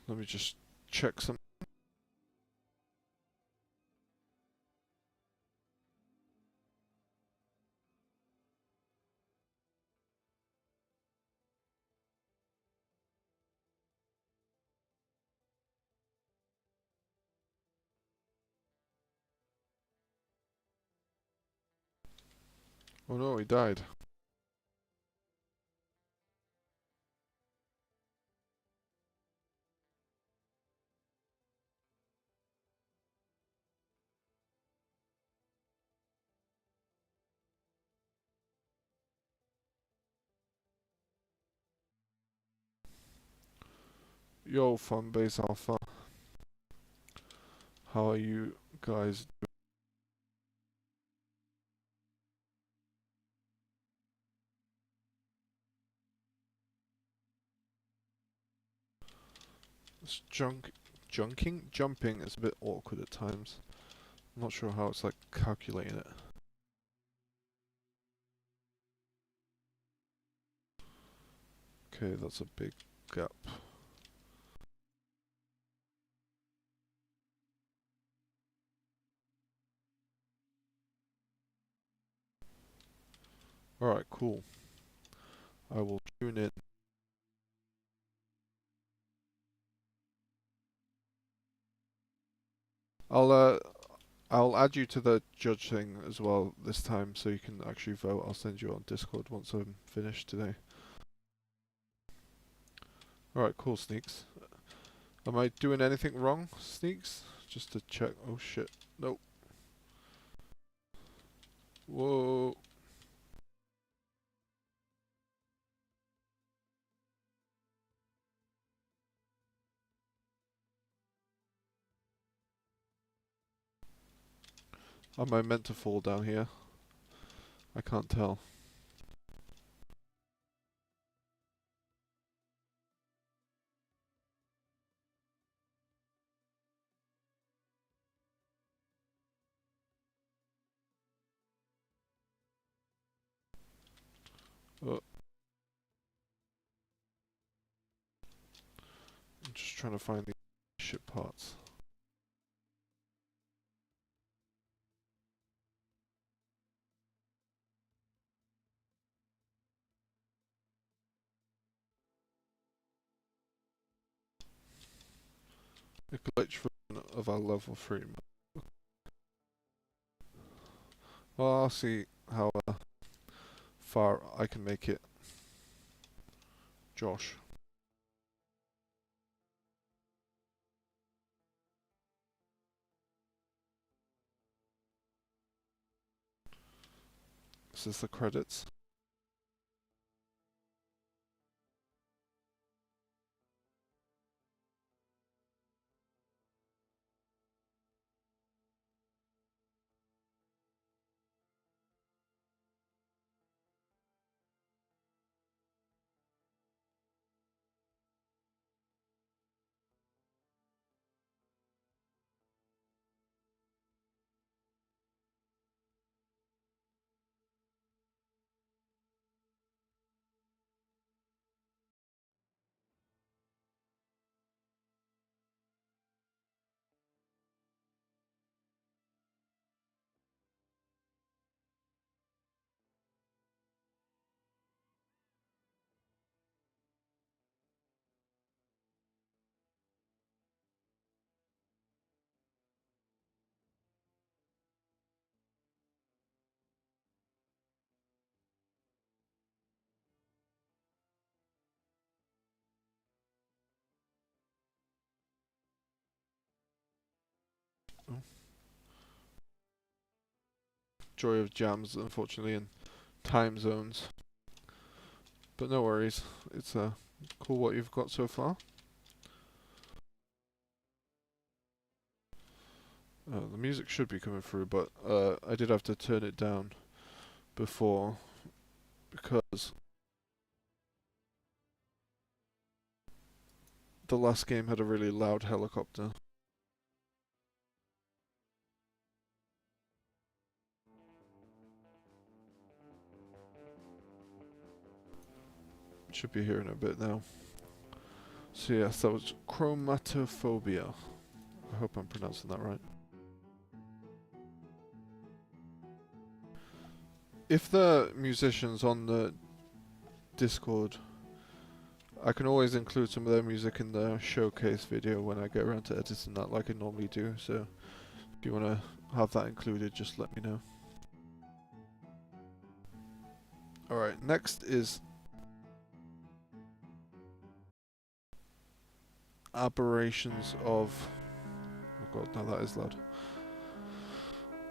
Let me just check some. Oh no, he died. Yo, Fanbase Alpha. How are you guys doing? This jumping is a bit awkward at times. I'm not sure how it's like calculating it. Okay, that's a big gap. Alright, cool. I will tune in. I'll add you to the judge thing as well this time so you can actually vote. I'll send you on Discord once I'm finished today. Alright, cool, Sneaks. Am I doing anything wrong, Sneaks? Just to check. Oh shit. Nope. Whoa. Am I meant to fall down here? I can't tell. I'm just trying to find the ship parts. A glitch version of our level 3 map. Well, I'll see how far I can make it. Josh. This is the credits. Oh. Joy of jams, unfortunately, in time zones. But no worries. It's cool what you've got so far. The music should be coming through, but I did have to turn it down before because the last game had a really loud helicopter. Should be here in a bit now. So yes, that was Chromatophobia. I hope I'm pronouncing that right. If the musicians on the Discord, I can always include some of their music in the showcase video when I get around to editing that like I normally do, so if you want to have that included, just let me know. Alright, next is Aberrations of... Oh god, now that is loud.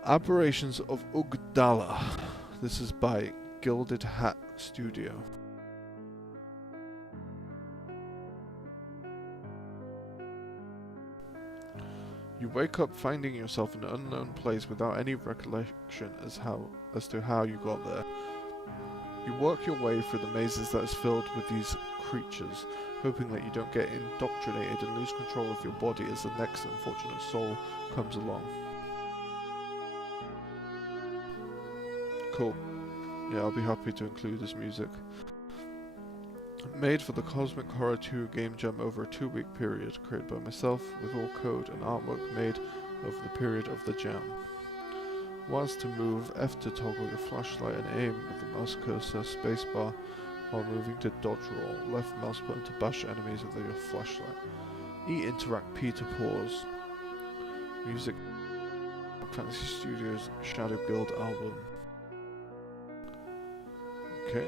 Aberrations of Ugdala. This is by Gilded Hat Studio. You wake up finding yourself in an unknown place without any recollection as to how you got there. You work your way through the mazes that is filled with these creatures, hoping that you don't get indoctrinated and lose control of your body as the next unfortunate soul comes along. Cool. Yeah, I'll be happy to include this music. Made for the Cosmic Horror 2 Game Jam over a 2-week period, created by myself, with all code and artwork made over the period of the jam. Whilst to move, F to toggle your flashlight and aim with the mouse cursor, spacebar, while moving to dodge roll, left mouse button to bash enemies with your flashlight. E interact, P to pause. Music, Fantasy Studios Shadow Guild album. Okay.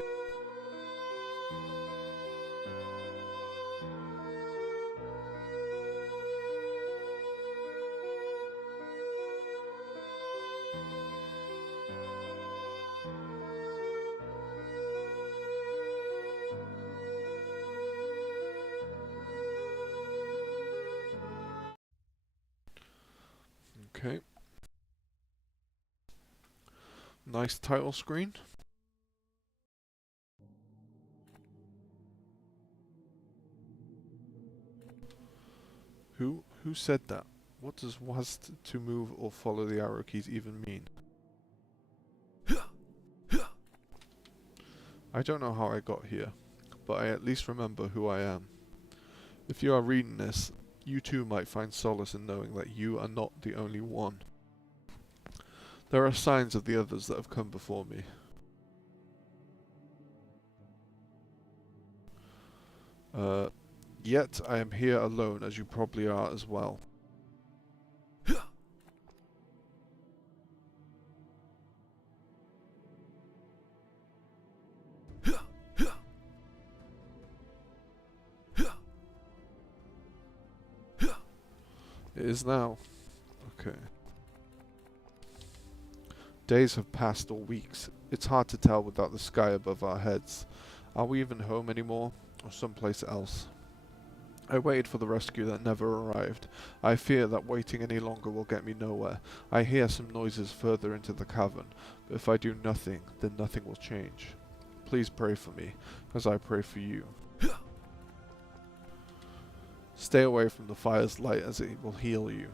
Okay. Nice title screen. Who said that? What does was to move or follow the arrow keys even mean? I don't know how I got here, but I at least remember who I am. If you are reading this, you too might find solace in knowing that you are not the only one. There are signs of the others that have come before me. Yet I am here alone, as you probably are as well. It is now. Okay. Days have passed, or weeks. It's hard to tell without the sky above our heads. Are we even home anymore, or someplace else? I waited for the rescue that never arrived. I fear that waiting any longer will get me nowhere. I hear some noises further into the cavern, but if I do nothing, then nothing will change. Please pray for me, as I pray for you. Stay away from the fire's light, as it will heal you.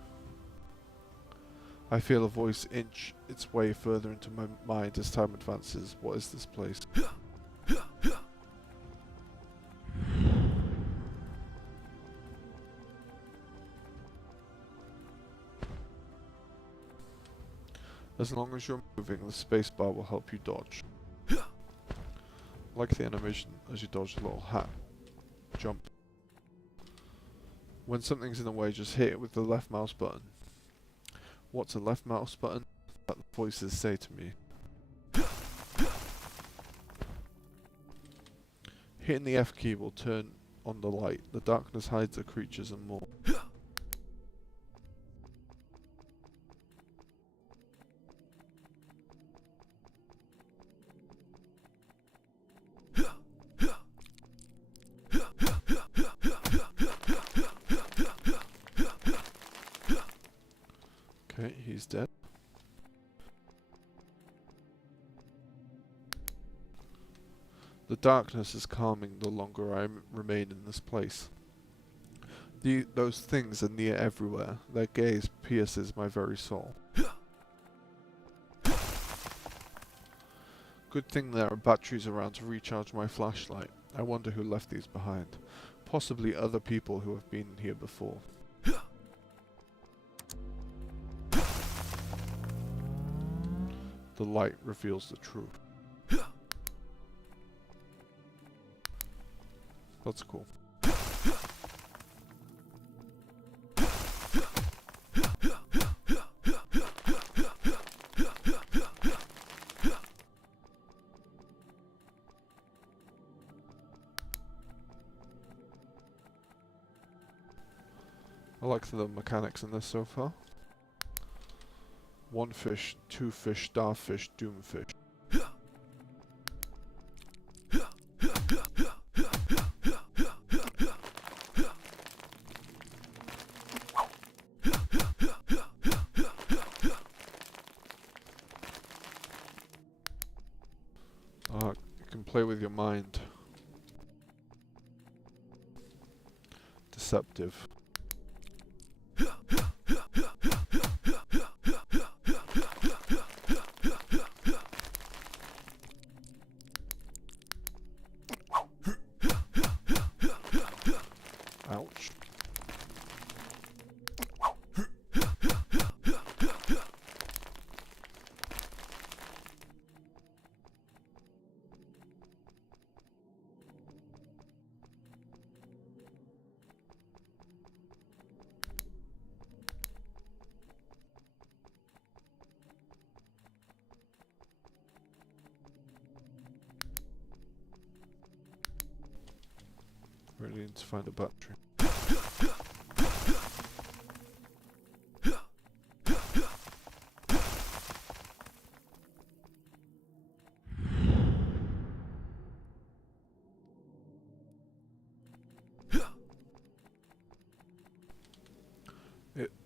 I feel a voice inch its way further into my mind as time advances. What is this place? As long as you're moving, the spacebar will help you dodge. Like the animation as you dodge the little hat. Jump. When something's in the way, just hit it with the left mouse button. What's a left mouse button? That the voices say to me. Hitting the F key will turn on the light. The darkness hides the creatures and more. Okay, he's dead. The darkness is calming the longer I remain in this place. Those things are near everywhere. Their gaze pierces my very soul. Good thing there are batteries around to recharge my flashlight. I wonder who left these behind. Possibly other people who have been here before. The light reveals the truth. That's cool. I like the mechanics in this so far. 1 fish, 2 fish, starfish, doomfish. You can play with your mind. Deceptive. Ouch. Really need to find a battery.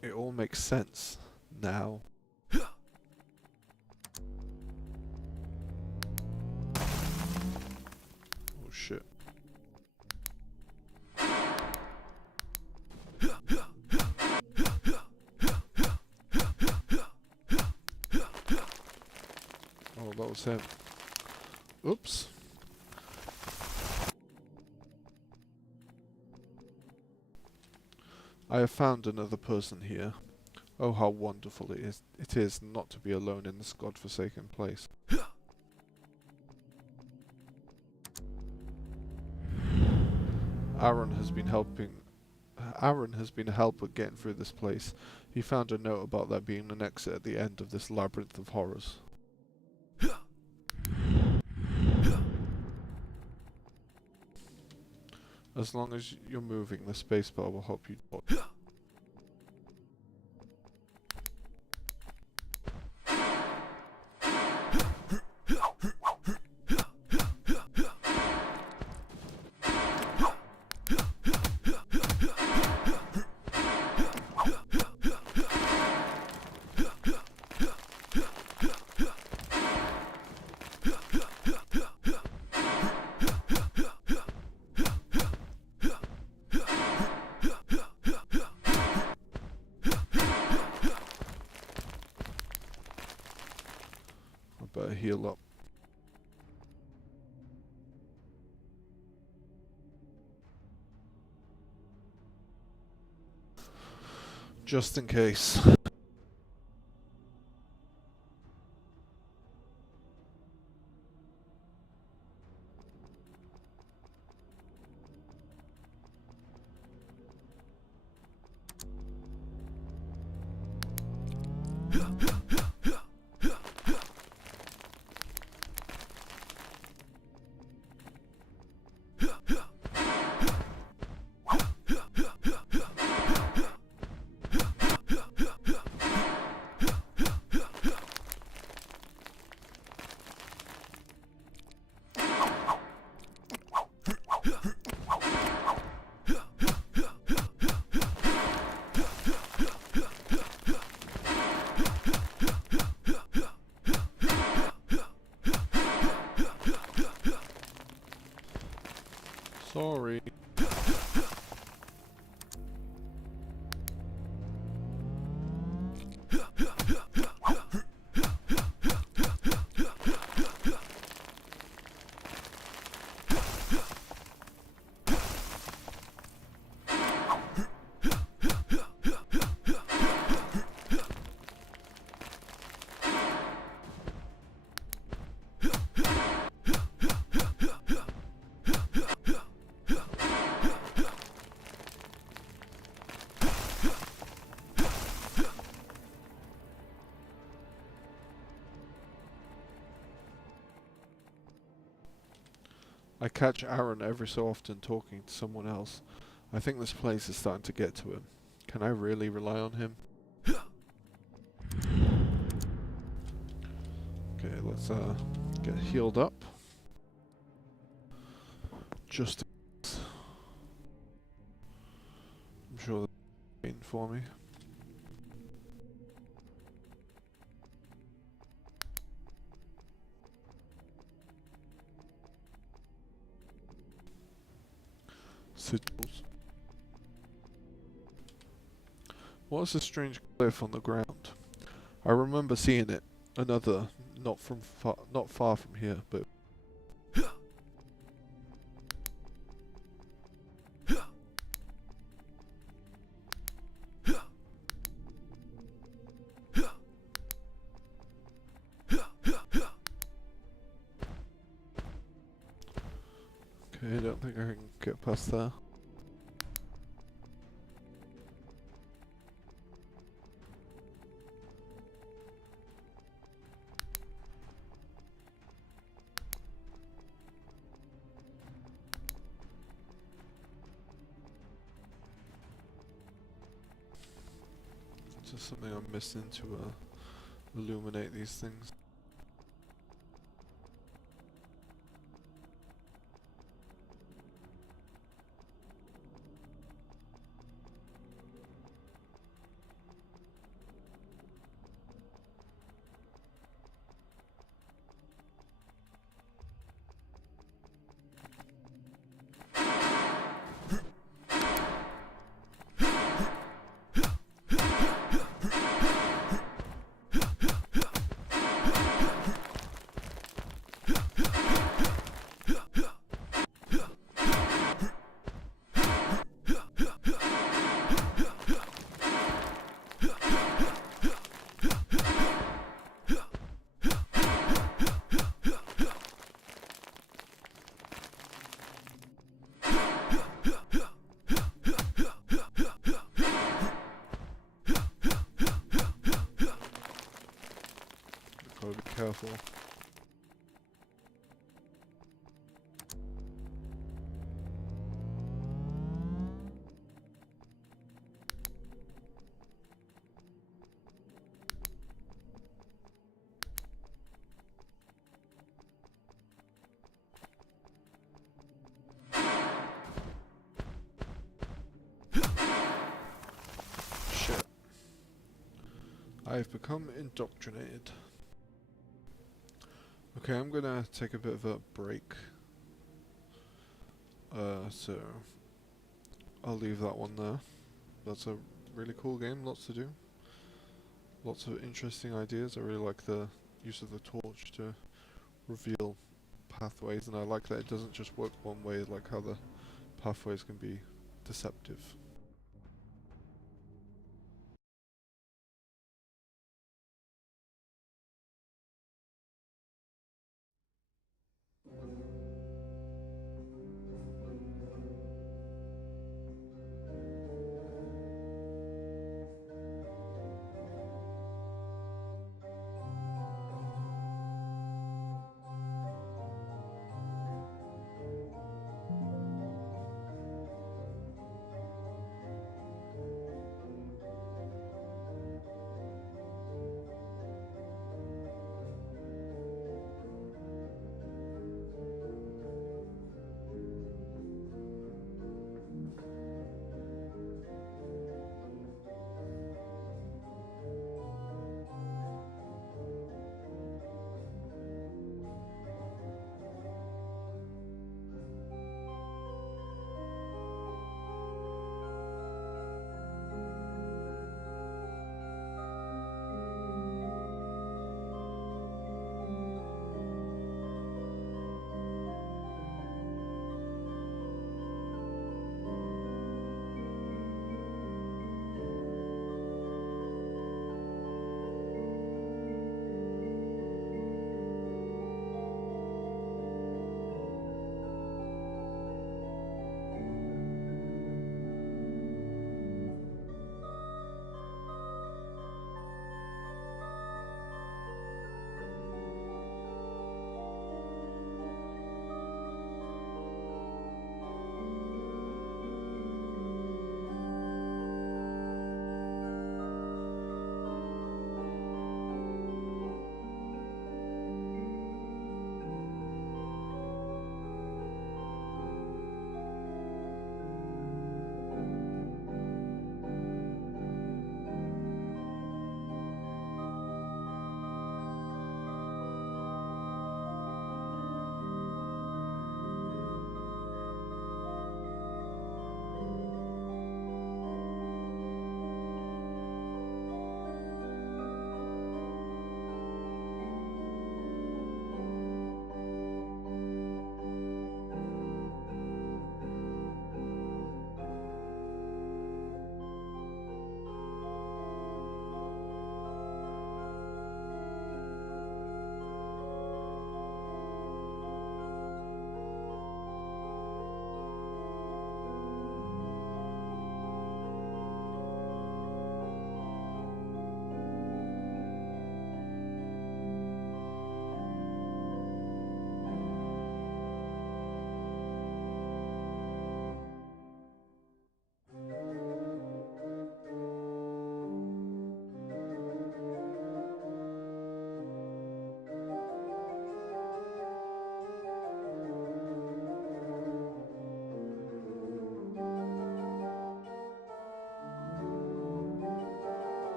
It all makes sense now. Oh shit. Oh, that was him. Oops. I have found another person here. Oh, how wonderful it is not to be alone in this godforsaken place. Aaron has been a help with getting through this place. He found a note about there being an exit at the end of this labyrinth of horrors. As long as you're moving, the spacebar will help you dodge. I better heal up. Just in case. Sorry. I catch Aaron every so often talking to someone else. I think this place is starting to get to him. Can I really rely on him? Okay, let's get healed up. Just in case. I'm sure they're waiting for me. Sigils. What is this strange cliff on the ground? I remember seeing it. Another, not far from here, but okay, I don't think I can get past there. Just something I'm missing to illuminate these things. before. Shit. I've become indoctrinated. Okay, I'm gonna take a bit of a break. So I'll leave that one there. That's a really cool game, lots to do. Lots of interesting ideas. I really like the use of the torch to reveal pathways, and I like that it doesn't just work one way, like how the pathways can be deceptive.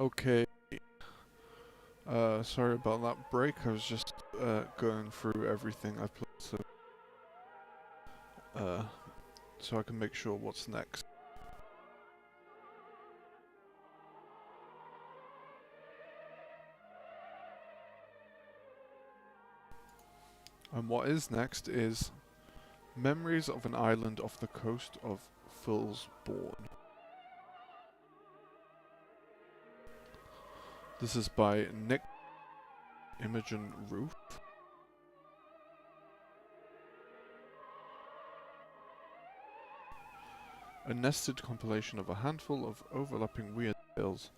Okay, sorry about that break. I was just going through everything I played, uh, so I can make sure what's next. And what is next is Memories of an Island off the coast of Fullsbourne. This is by Nick Imogen Roof. A nested compilation of a handful of overlapping weird tales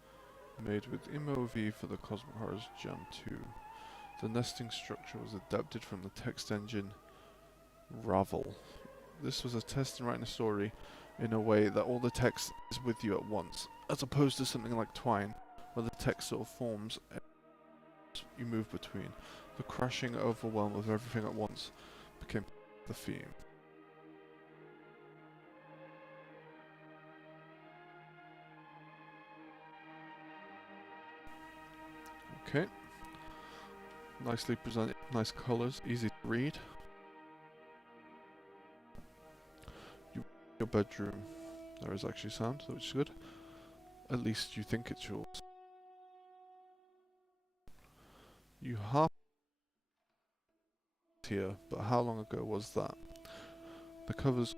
made with MOV for the Cosmic Horrors Jam 2. The nesting structure was adapted from the text engine Ravel. This was a test in writing a story in a way that all the text is with you at once, as opposed to something like Twine, where the text sort of forms and you move between. The crashing overwhelm of everything at once became the theme. Okay. Nicely presented, nice colours, easy to read. Your bedroom. There is actually sound, which is good. At least you think it's yours. You harp here, but how long ago was that? The covers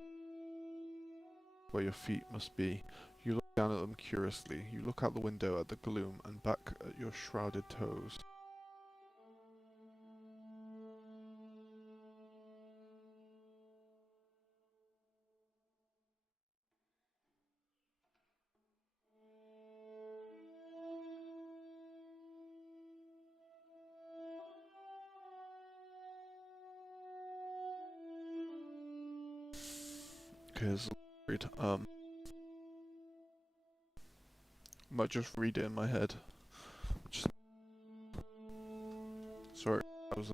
where your feet must be. You look down at them curiously. You look out the window at the gloom and back at your shrouded toes. Okay, this is weird. Might just read it in my head. Just sorry, if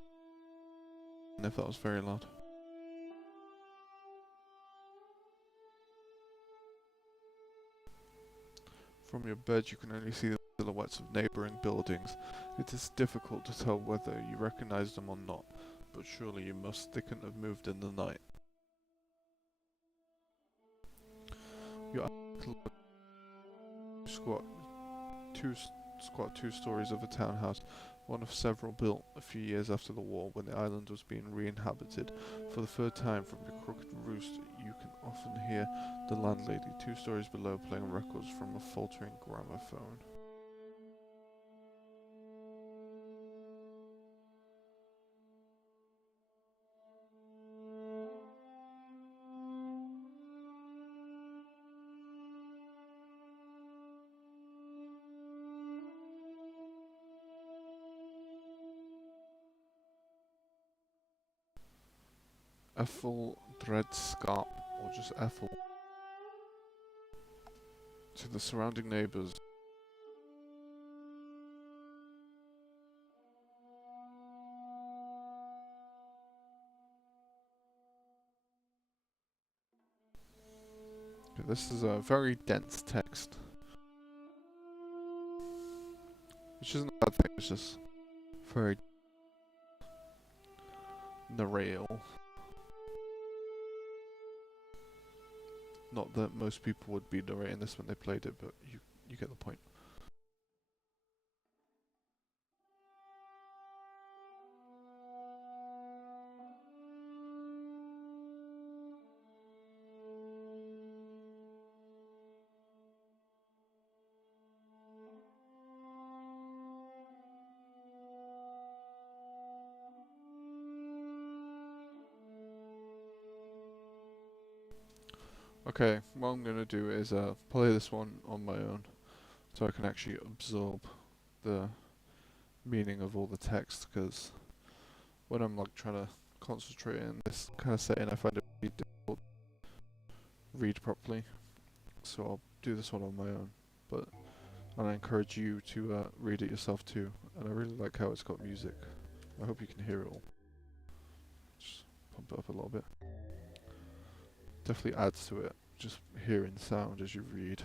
that was very loud. From your bed you can only see the silhouettes of neighbouring buildings. It is difficult to tell whether you recognise them or not, but surely you must. They couldn't have moved in the night. You squat two stories of a townhouse, one of several built a few years after the war when the island was being re-inhabited. For the third time from your crooked roost you can often hear the landlady 2 stories below playing records from a faltering gramophone. Ethel Dreadscarp, or just Ethel, to the surrounding neighbours. Okay, this is a very dense text, which isn't a bad thing, it's just very narratal. Not that most people would be narrating this when they played it, but you get the point. Okay, what I'm going to do is play this one on my own, so I can actually absorb the meaning of all the text, because when I'm like trying to concentrate in this kind of setting, I find it really difficult to read properly. So I'll do this one on my own, but and I encourage you to read it yourself too. And I really like how it's got music. I hope you can hear it all. Just pump it up a little bit. Definitely adds to it, just hearing sound as you read.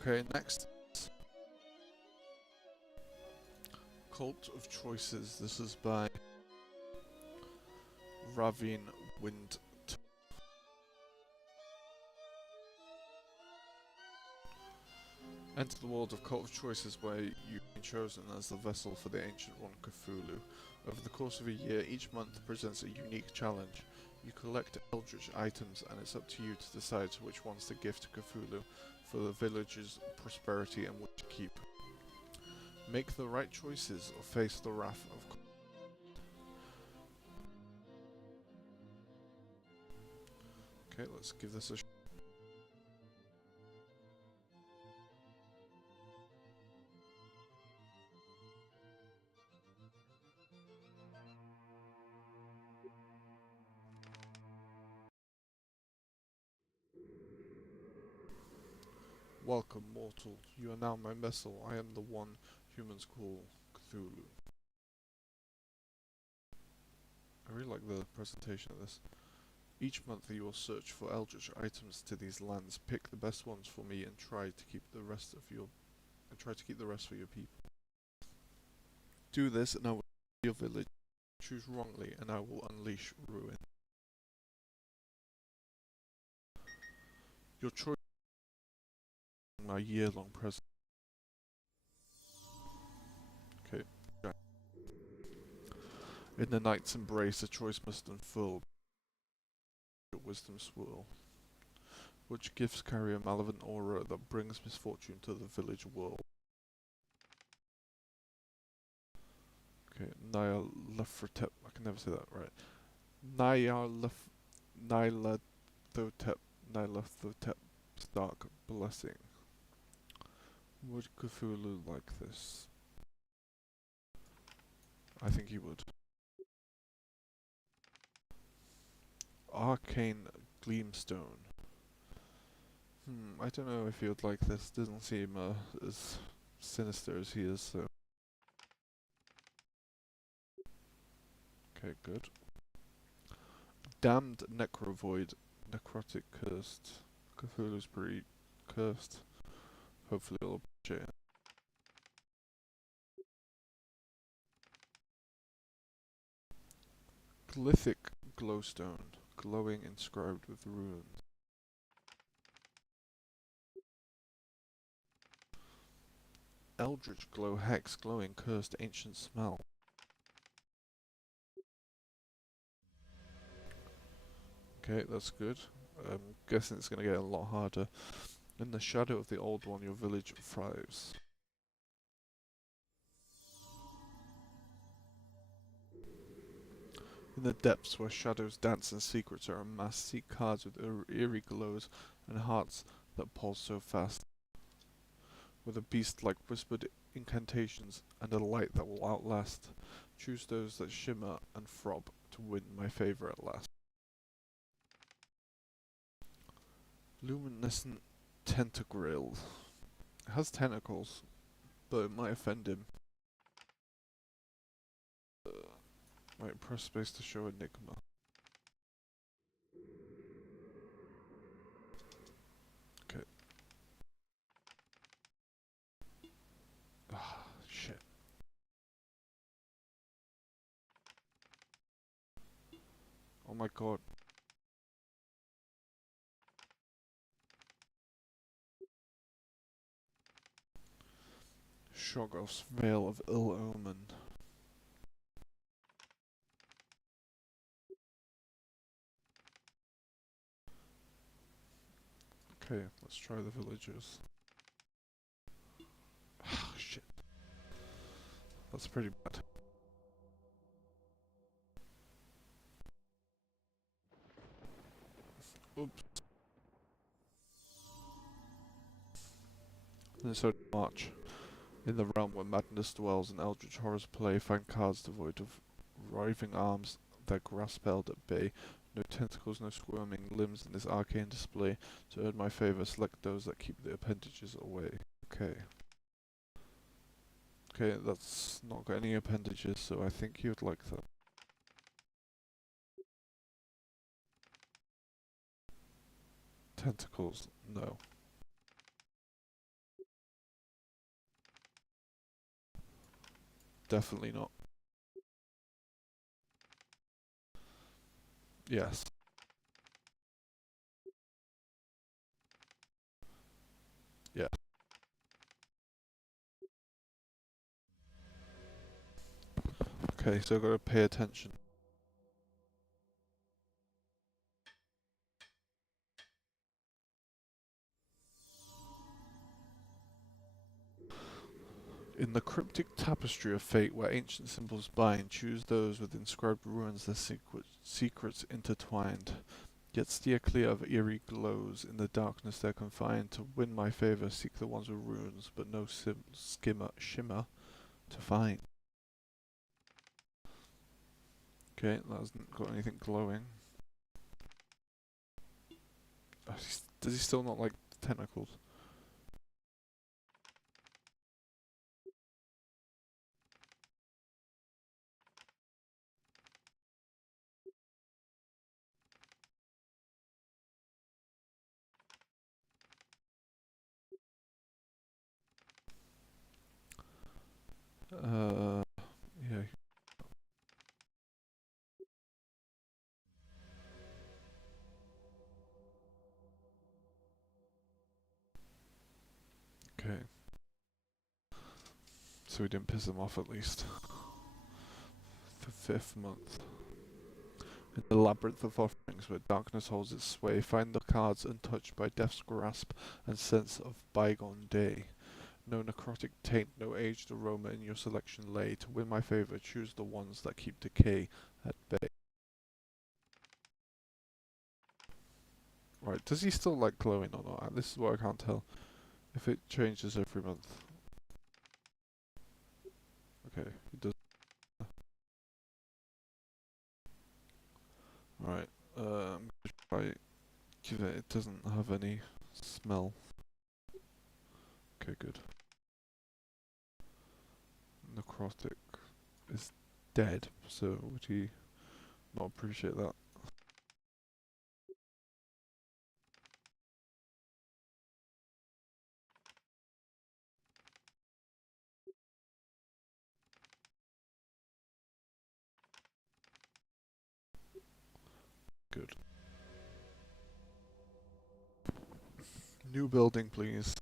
Okay, next. Cult of Choices. This is by Ravine Wind. Enter the world of Cult of Choices where you've been chosen as the vessel for the Ancient One Cthulhu. Over the course of a year, each month presents a unique challenge. You collect eldritch items and it's up to you to decide which ones to gift to Cthulhu for the village's prosperity and which to keep. Make the right choices or face the wrath of Okay, let's give this a shot. Welcome, mortal. You are now my vessel. I am the one humans call Cthulhu. I really like the presentation of this. Each month you will search for eldritch items to these lands. Pick the best ones for me and try to keep the rest for your people. Do this and I will your village. Choose wrongly and I will unleash ruin. Your choice is my year-long present. Okay. In the night's embrace, a choice must unfurl. Your wisdom swirl. Which gifts carry a malevolent aura that brings misfortune to the village world? Okay, Nyarlathotep. I can never say that right. Nyarlathotep. Nyarlathotep's dark blessing. Would Cthulhu like this? I think he would. Arcane Gleamstone. I don't know if he would like this. Doesn't seem as sinister as he is, so. Okay, good. Damned Necrovoid. Necrotic Cursed. Cthulhu's pretty cursed. Hopefully it'll appreciate it. Glyphic Glowstone. Glowing inscribed with runes. Eldritch Glow Hex. Glowing cursed ancient smell. Okay, that's good. I'm guessing it's going to get a lot harder. In the shadow of the old one, your village thrives. In the depths where shadows dance and secrets are amassed, seek cards with eerie glows and hearts that pulse so fast. With a beast like whispered incantations and a light that will outlast. Choose those that shimmer and throb to win my favor at last. Luminescent Tentagrill. It has tentacles, but it might offend him. Right, press space to show Enigma. Okay. Ah, shit. Oh my god. Shoggoth's Veil of Ill Omen. Okay, let's try the villagers. Ah, shit. That's pretty bad. Oops. And so March. In the realm where madness dwells and eldritch horrors play, find cards devoid of writhing arms that grasp held at bay. No tentacles, no squirming limbs in this arcane display. To earn my favor, select those that keep the appendages away. Okay. Okay, that's not got any appendages, so I think you'd like that. Tentacles, no. Definitely not. Yes. Yeah. Okay, so I've got to pay attention. In the cryptic tapestry of fate where ancient symbols bind, choose those with inscribed ruins their secrets intertwined. Yet steer clear of eerie glows, in the darkness they're confined. To win my favour, seek the ones with runes, but no shimmer to find. Okay, that hasn't got anything glowing. Does he still not like the tentacles? Yeah. Okay. So we didn't piss him off at least. For 5th month. In the labyrinth of offerings where darkness holds its sway, find the cards untouched by death's grasp and sense of bygone day. No necrotic taint, no aged aroma in your selection lay. To win my favour, choose the ones that keep decay at bay. Right, does he still like glowing or not? This is what I can't tell. If it changes every month. Okay, he does. Right, I'm gonna try give it, it doesn't have any smell. Okay, good. Necrotic is dead, so would he not appreciate that? Good. New building, please.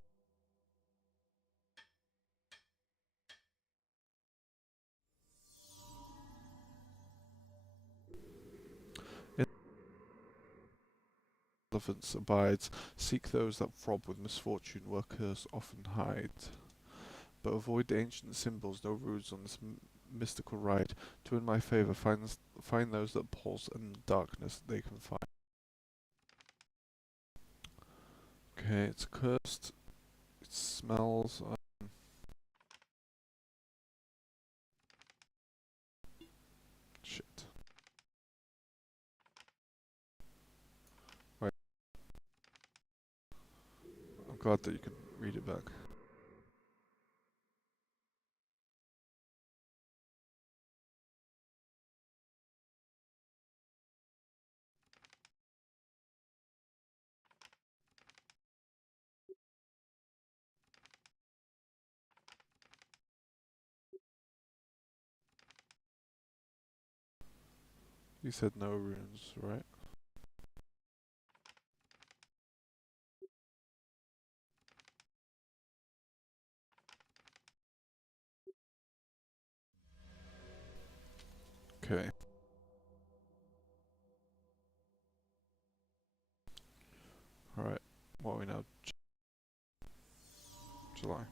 In relevance abides, seek those that throb with misfortune where curse often hides. But avoid the ancient symbols, no rules on this mystical ride. To win my favour, find those that pulse and darkness they can find. Okay, it's cursed. It smells. Shit. Right. I'm glad that you can read it back. You said no runes, right? Okay. Alright. What are we now? July.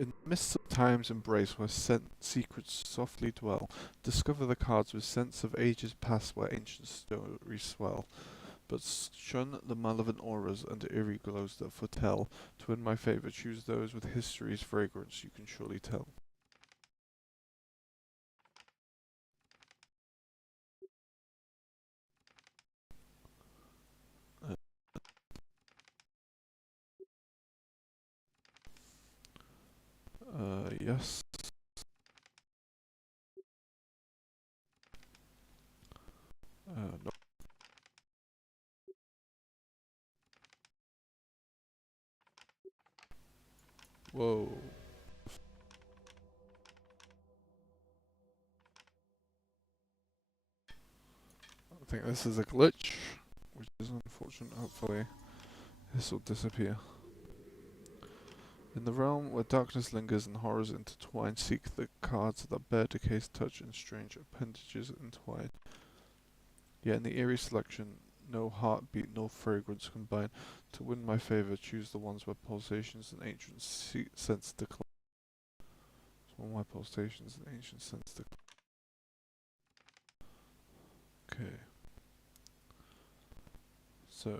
In the midst of time's embrace where secrets softly dwell, discover the cards with sense of ages past where ancient stories swell. But shun the malevolent auras and eerie glows that foretell. To win my favour, choose those with history's fragrance you can surely tell. Uh, yes. No. Whoa. think this is a glitch, which is unfortunate. Hopefully, this will disappear. In the realm where darkness lingers and horrors intertwine, seek the cards that bear decay's touch and strange appendages entwine. Yet in the eerie selection, no heartbeat nor fragrance combine. To win my favour, choose the ones where pulsations and ancient sense decline. So all my pulsations and ancient sense decline. Okay. So...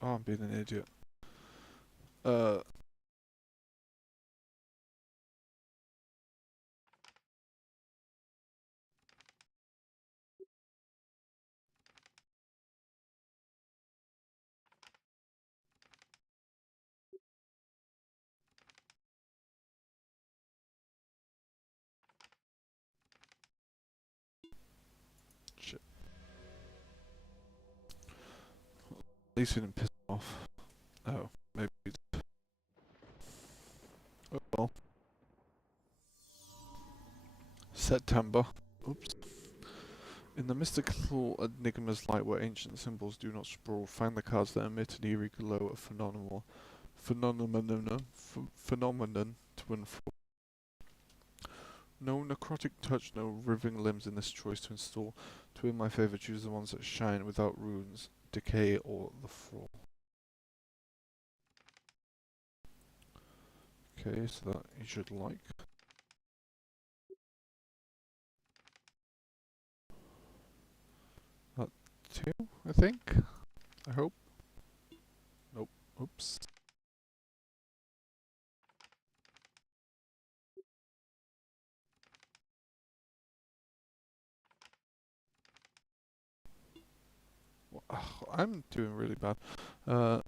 Oh, I'm being an idiot. Uh... Shit. At least he didn't piss him off. Oh, maybe he did. Oh well. September. Oops. In the mystical enigma's light where ancient symbols do not sprawl, find the cards that emit an eerie glow of phenomenon to unfold. No necrotic touch, no riving limbs in this choice to install. To win my favour, choose the ones that shine without ruins, decay, or the fall. Okay, so that you should like. That too, I think. I hope. Nope. Oops. I'm doing really bad. Oh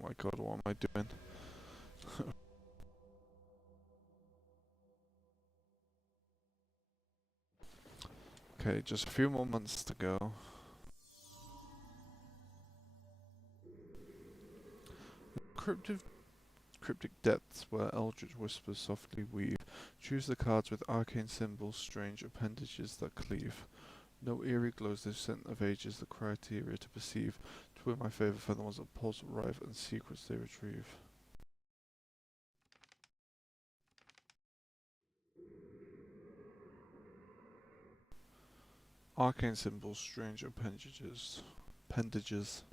my god, what am I doing? Okay, just a few more months to go. Cryptic depths where eldritch whispers softly weave. Choose the cards with arcane symbols, strange appendages that cleave. No eerie glows the scent of ages, the criteria to perceive. To win my favour for the ones that pulse arrive and secrets they retrieve. Arcane symbols, strange appendages. Appendages.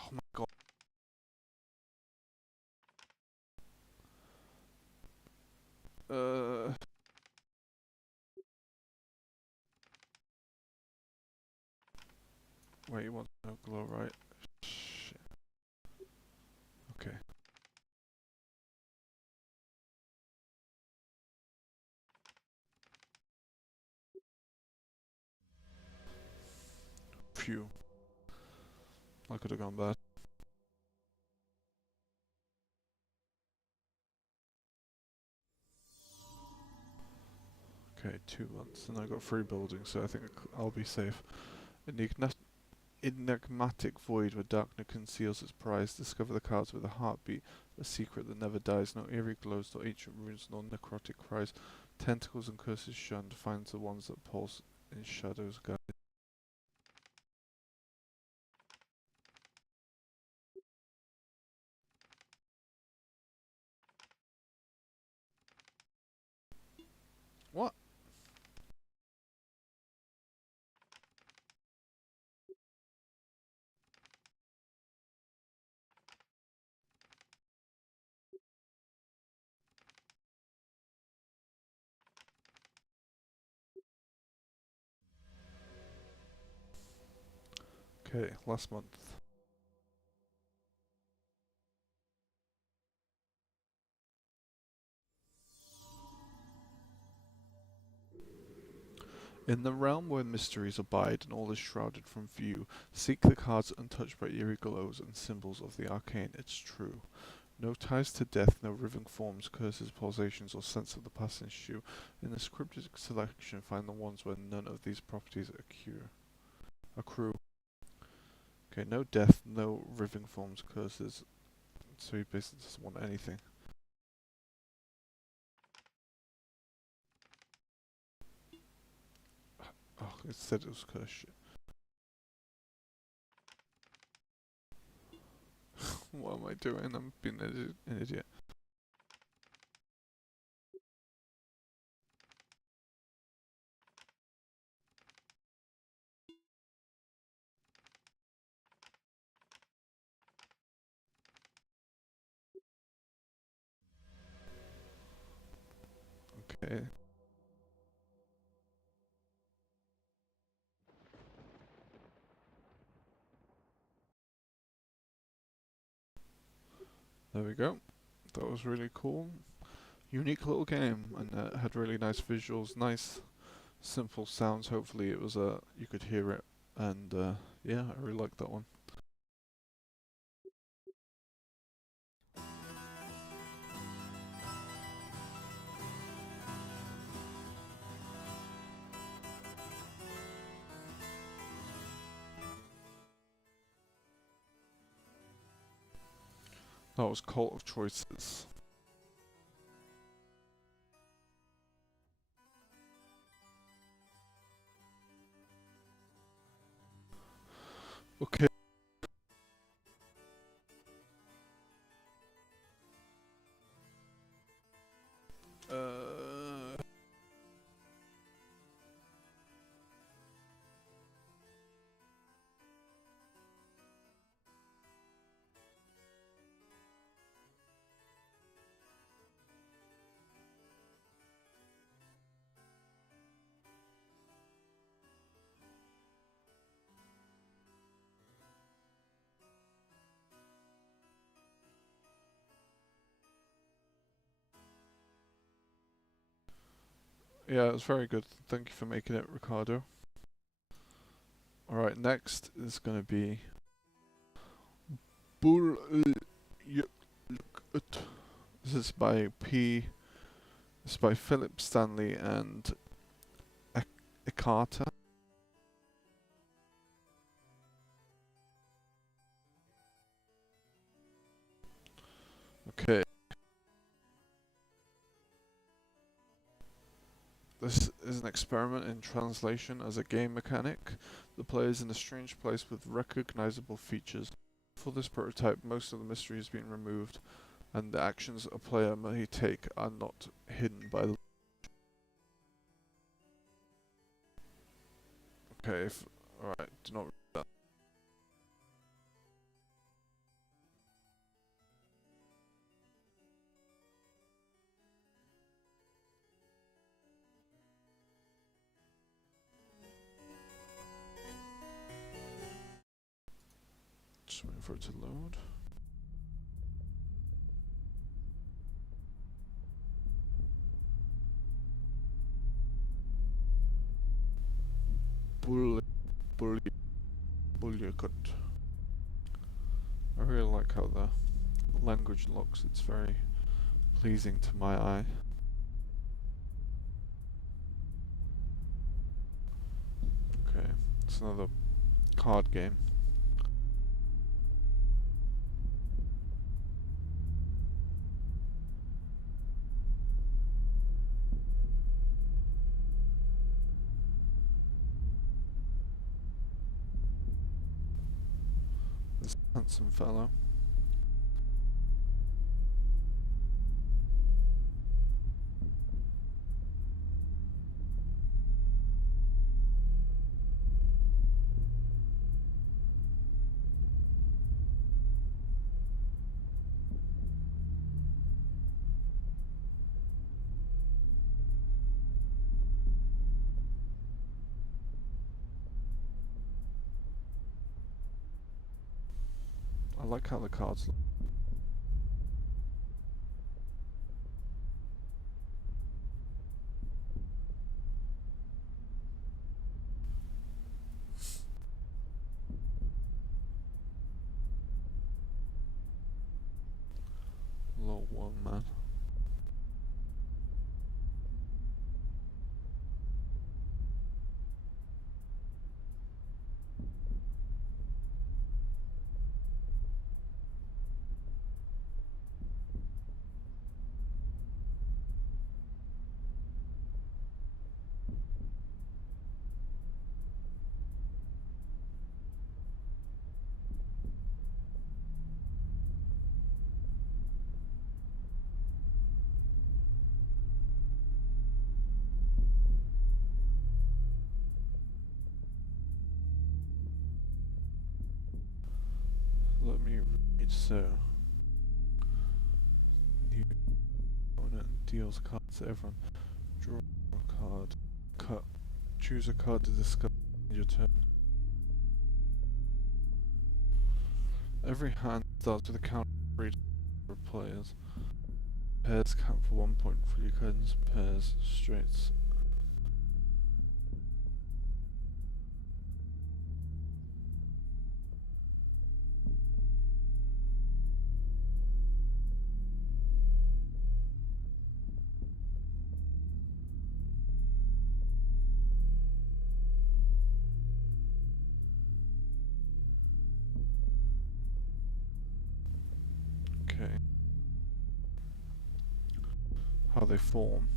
Oh my god. Uh. Wait, you want no glow, right? Shit. Okay. Phew. I could have gone bad. Okay, 2 months, and I got 3 buildings, so I think I'll be safe. Enigmatic void where darkness conceals its prize. Discover the cards with a heartbeat, a secret that never dies. No eerie glows, nor ancient runes, nor necrotic cries. Tentacles and curses shunned. Find the ones that pulse in shadows guide. What? Okay, last month. In the realm where mysteries abide and all is shrouded from view, seek the cards untouched by eerie glows and symbols of the arcane. It's true. No ties to death, no riving forms, curses, pulsations, or sense of the past ensue. In the cryptic selection, find the ones where none of these properties accrue. Okay, no death, no riving forms, curses. So he basically doesn't want anything. Oh, it said it was curse shit. What am I doing? I'm being an idiot. Okay. There we go. That was really cool. Unique little game, and had really nice visuals, nice simple sounds. Hopefully it was you could hear it, and yeah, I really liked that one. That was Cult of Choices. Okay. Yeah, it was very good. Thank you for making it, Ricardo. Alright, next is gonna be Bull. This is by This is by Philip Stanley and Ekata. Okay. This is an experiment in translation as a game mechanic. The player is in a strange place with recognizable features. For this prototype, most of the mystery has been removed, and the actions a player may take are not hidden by the... Okay, alright, do not read that. Just waiting for it to load. Bullycut. I really like how the language looks. It's very pleasing to my eye. Okay, it's another card game. This handsome fellow. I like how the cards look. young man. Let me read. So, new opponent deals cards to everyone. Draw a card. Cut. Choose a card to discard in your turn. Every hand starts with a count for each for players. Pairs count for 1 point for your cards. Pairs, straights. Okay. How they form.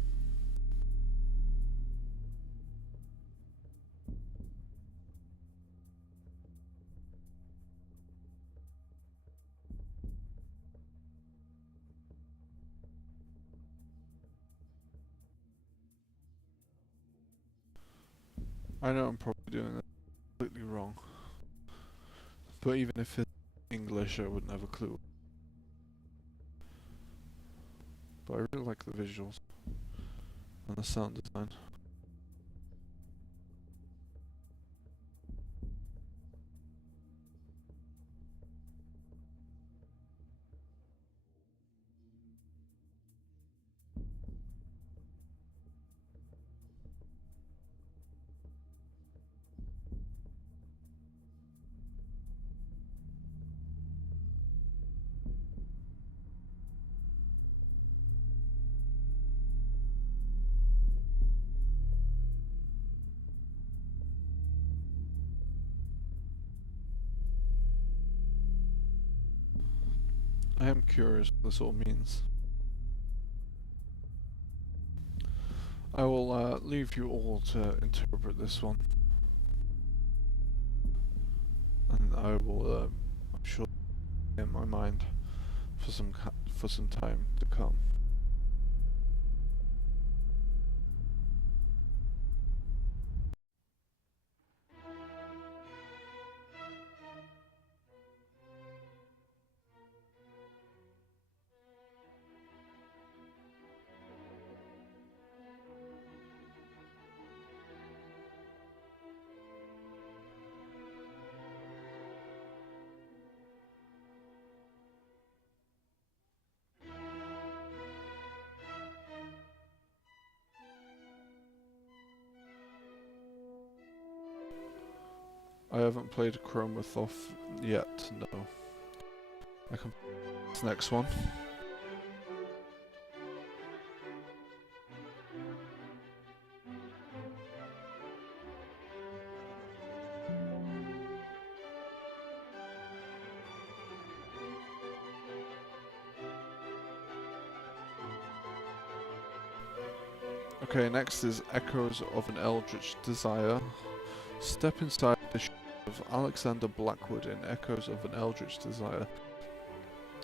I know I'm probably doing that completely wrong. But even if it's English, I wouldn't have a clue. But I really like the visuals and the sound design. I am curious what this all means. I will leave you all to interpret this one. And I will, I'm sure, in my mind for some time to come. I haven't played Chromathoth yet, no. I can this next one. Okay, next is Echoes of an Eldritch Desire. Step inside the shadow of Alexander Blackwood in Echoes of an Eldritch Desire.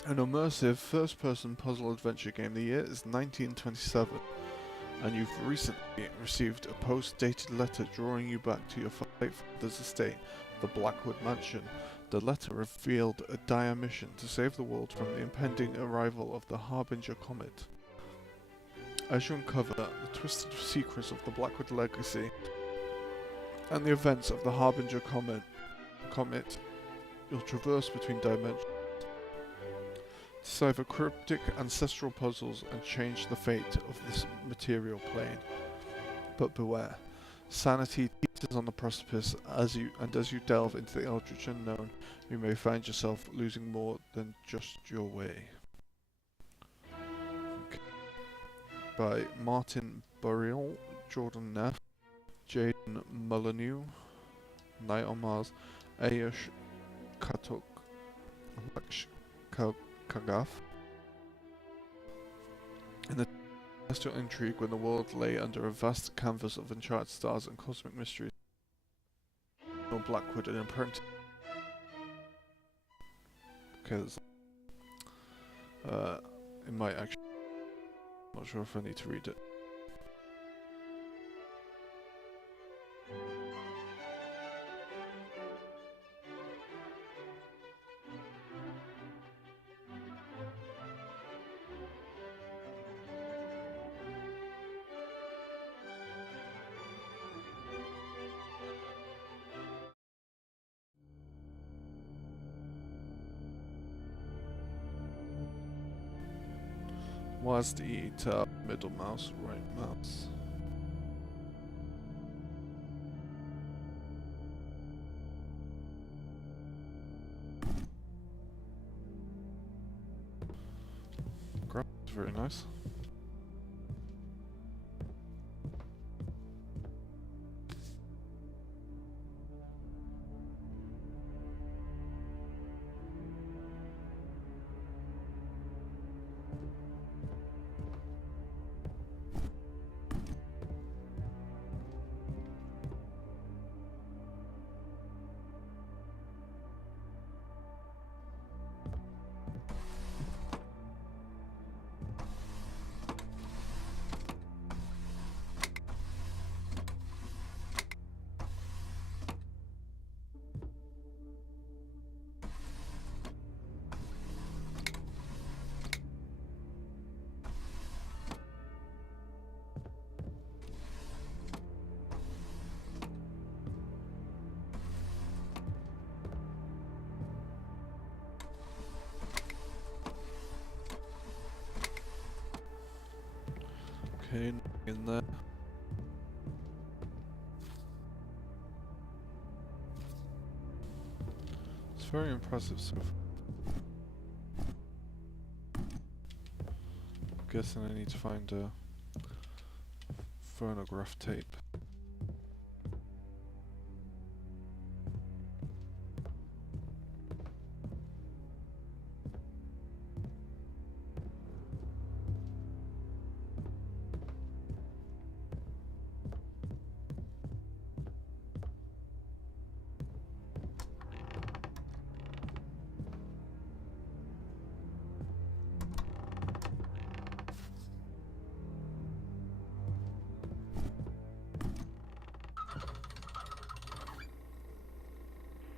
An immersive first-person puzzle adventure game. The year is 1927, and you've recently received a post-dated letter drawing you back to your late father's estate, the Blackwood Mansion. The letter revealed a dire mission to save the world from the impending arrival of the Harbinger Comet. As you uncover the twisted secrets of the Blackwood legacy and the events of the Harbinger Comet, you'll traverse between dimensions, decipher cryptic ancestral puzzles, and change the fate of this material plane. But beware, sanity teeters on the precipice as you delve into the eldritch unknown. You may find yourself losing more than just your way. by Martin Burrell, Jordan Neff, Jaden Molyneux, Night on Mars, Ayush Katuk, Kagaf. In the celestial intrigue when the world lay under a vast canvas of uncharted stars and cosmic mysteries, Blackwood and apparent. Okay, it might actually. I'm not sure if I need to read it. Was the tab, middle mouse, right mouse. Graphics very nice. Okay, in there. It's very impressive so far. Guessing I need to find a phonograph tape.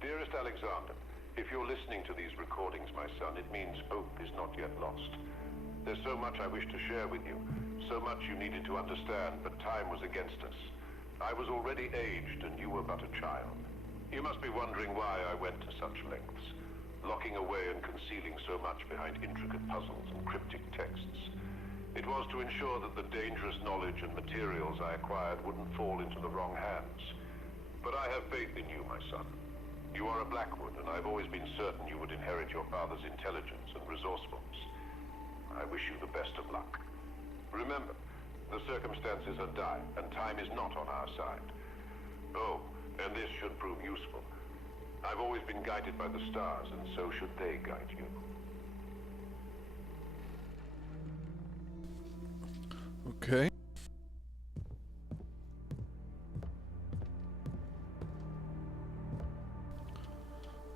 Dearest Alexander, if you're listening to these recordings, my son, it means hope is not yet lost. There's so much I wish to share with you, so much you needed to understand, but time was against us. I was already aged and you were but a child. You must be wondering why I went to such lengths, locking away and concealing so much behind intricate puzzles and cryptic texts. It was to ensure that the dangerous knowledge and materials I acquired wouldn't fall into the wrong hands. But I have faith in you, my son. You are a Blackwood, and I've always been certain you would inherit your father's intelligence and resourcefulness. I wish you the best of luck. Remember, the circumstances are dire, and time is not on our side. Oh, and this should prove useful. I've always been guided by the stars, and so should they guide you. Okay.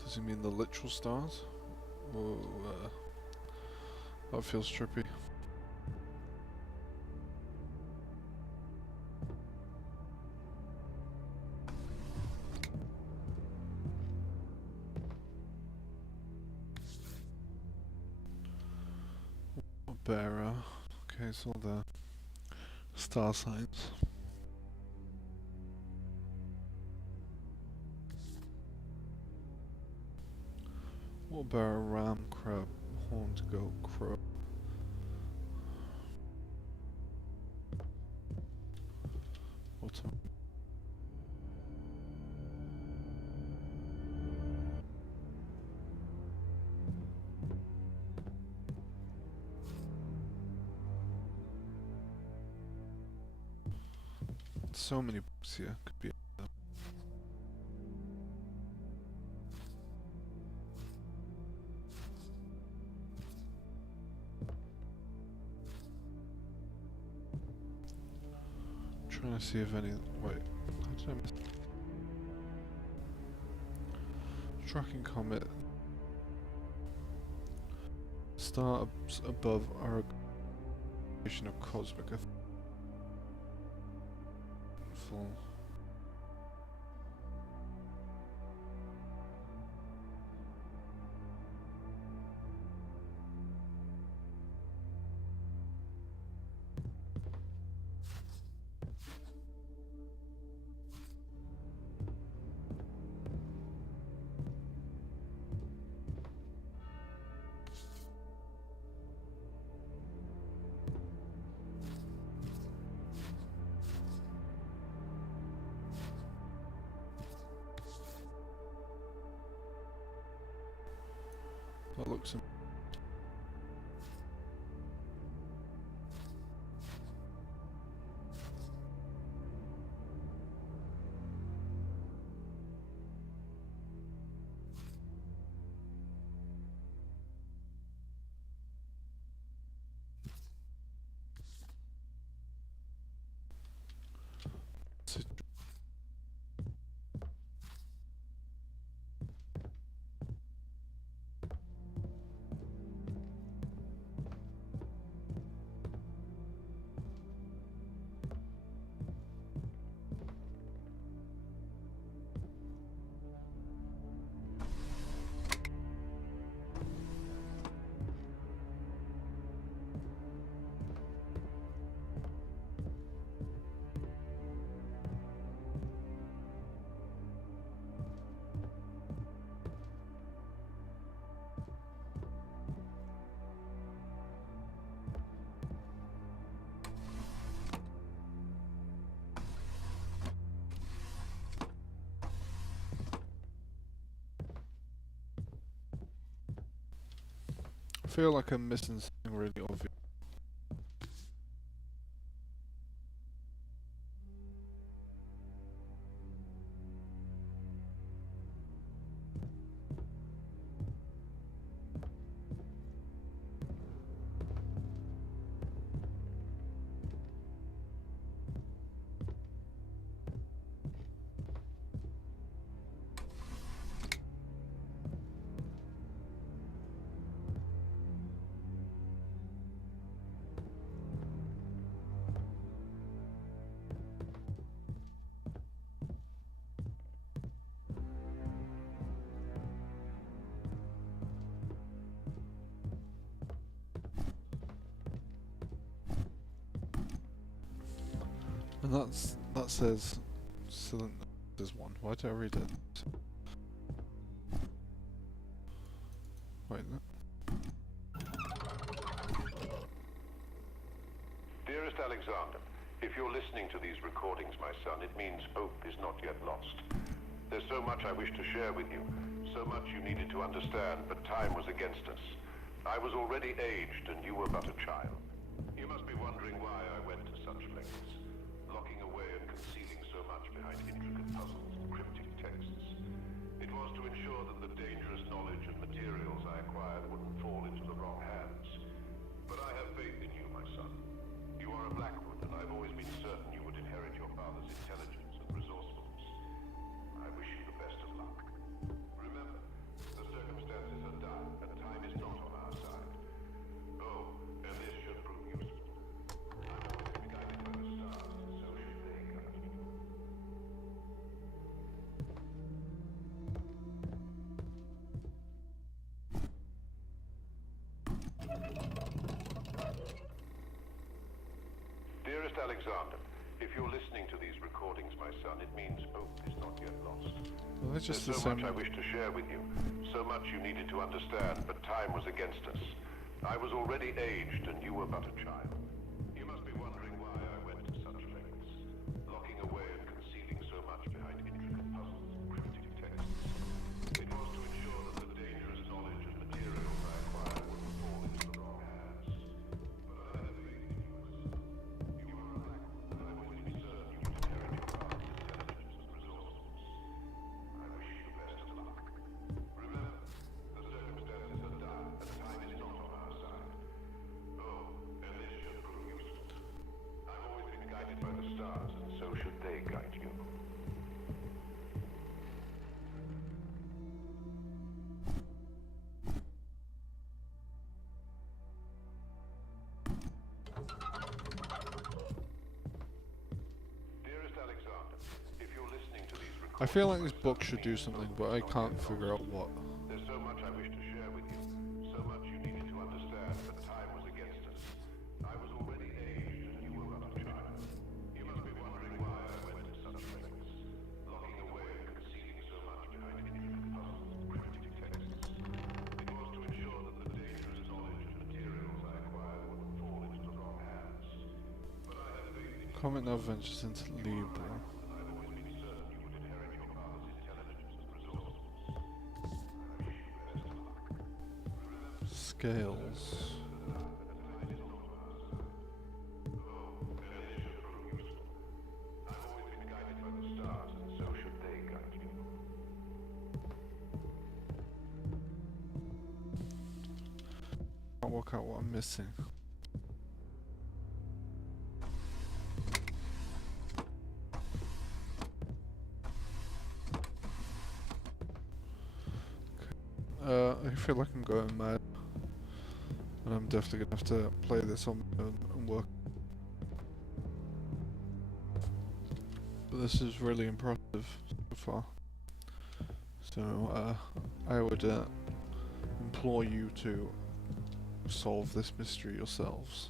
Does he mean the literal stars? Oh, that feels trippy. Bearer. Okay, so the star signs. What bearer, ram, crab, horned goat, crow. What's up? So many books here. Could be. Trying to see if any. Wait. How did I miss? Tracking comet. Star above our location of cosmic. Full. That looks. I feel like I'm missing something really obvious. And that says cylinder. There's one. Why did I read it? Wait. No. Dearest Alexander, if you're listening to these recordings, my son, it means hope is not yet lost. There's so much I wish to share with you, so much you needed to understand, but time was against us. I was already aged and you were but a child. You must be wondering why I went to such lengths, locking away and concealing so much behind intricate puzzles and cryptic texts. It was to ensure that the dangerous knowledge and materials I acquired wouldn't fall into the wrong hands. But I have faith in you, my son. You are a Blackwood, and I've always been certain you would inherit your father's intelligence and resourcefulness. I wish you the best of luck. Remember, the circumstances are dire, and time is not on our side. Oh, and this should prove useful. I'm always guided by the stars, and so should they guide you. Dearest Alexander, if you're listening to these recordings, my son, it means hope is not yet lost. Well, they're just There's the so same. much I wish to share with you, so much you needed to understand, but time was against us. I was already aged and you were but a child. You must be wondering why I went to such lengths, locking away and concealing so much behind intricate puzzles and cryptic texts. It was to ensure that the dangerous knowledge and materials I acquired wouldn't fall into the wrong hands. But I have faith in you, my son. You are a Blackwood, and I've always been certain you would inherit I feel like this book should do something, but I can't figure out what. There's so much I wish to share with you, so much you needed to understand, but time was against us. I was already aged and you were but a child. You must be wondering why I went to such lengths, locking away and concealing so much behind intricate puzzles and cryptic texts. It was to ensure that the dangerous knowledge and materials I acquired wouldn't fall into the wrong hands. But I have faith in you. Comet now ventures into Libra. I've always been certain you would inherit your father's intelligence and resourcefulness. I wish you best of luck. Scales. I've always been guided by the stars, and so should they guide you. Can't work out what I'm missing. I feel like I'm going mad. And I'm definitely gonna have to play this on my own and work. But this is really impressive so far. So I would implore you to solve this mystery yourselves.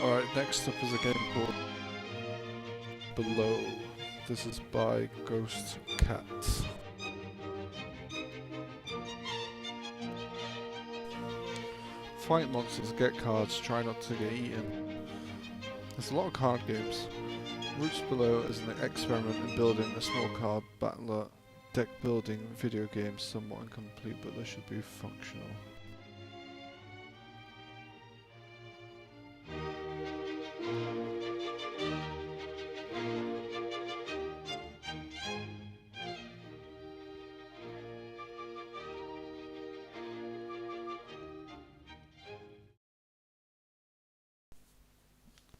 Alright, next up is a game called Below. This is by Ghost Cats. Fight monsters, get cards, try not to get eaten. There's a lot of card games. Roots Below is an experiment in building a small card battler deck building video game, somewhat incomplete, but they should be functional.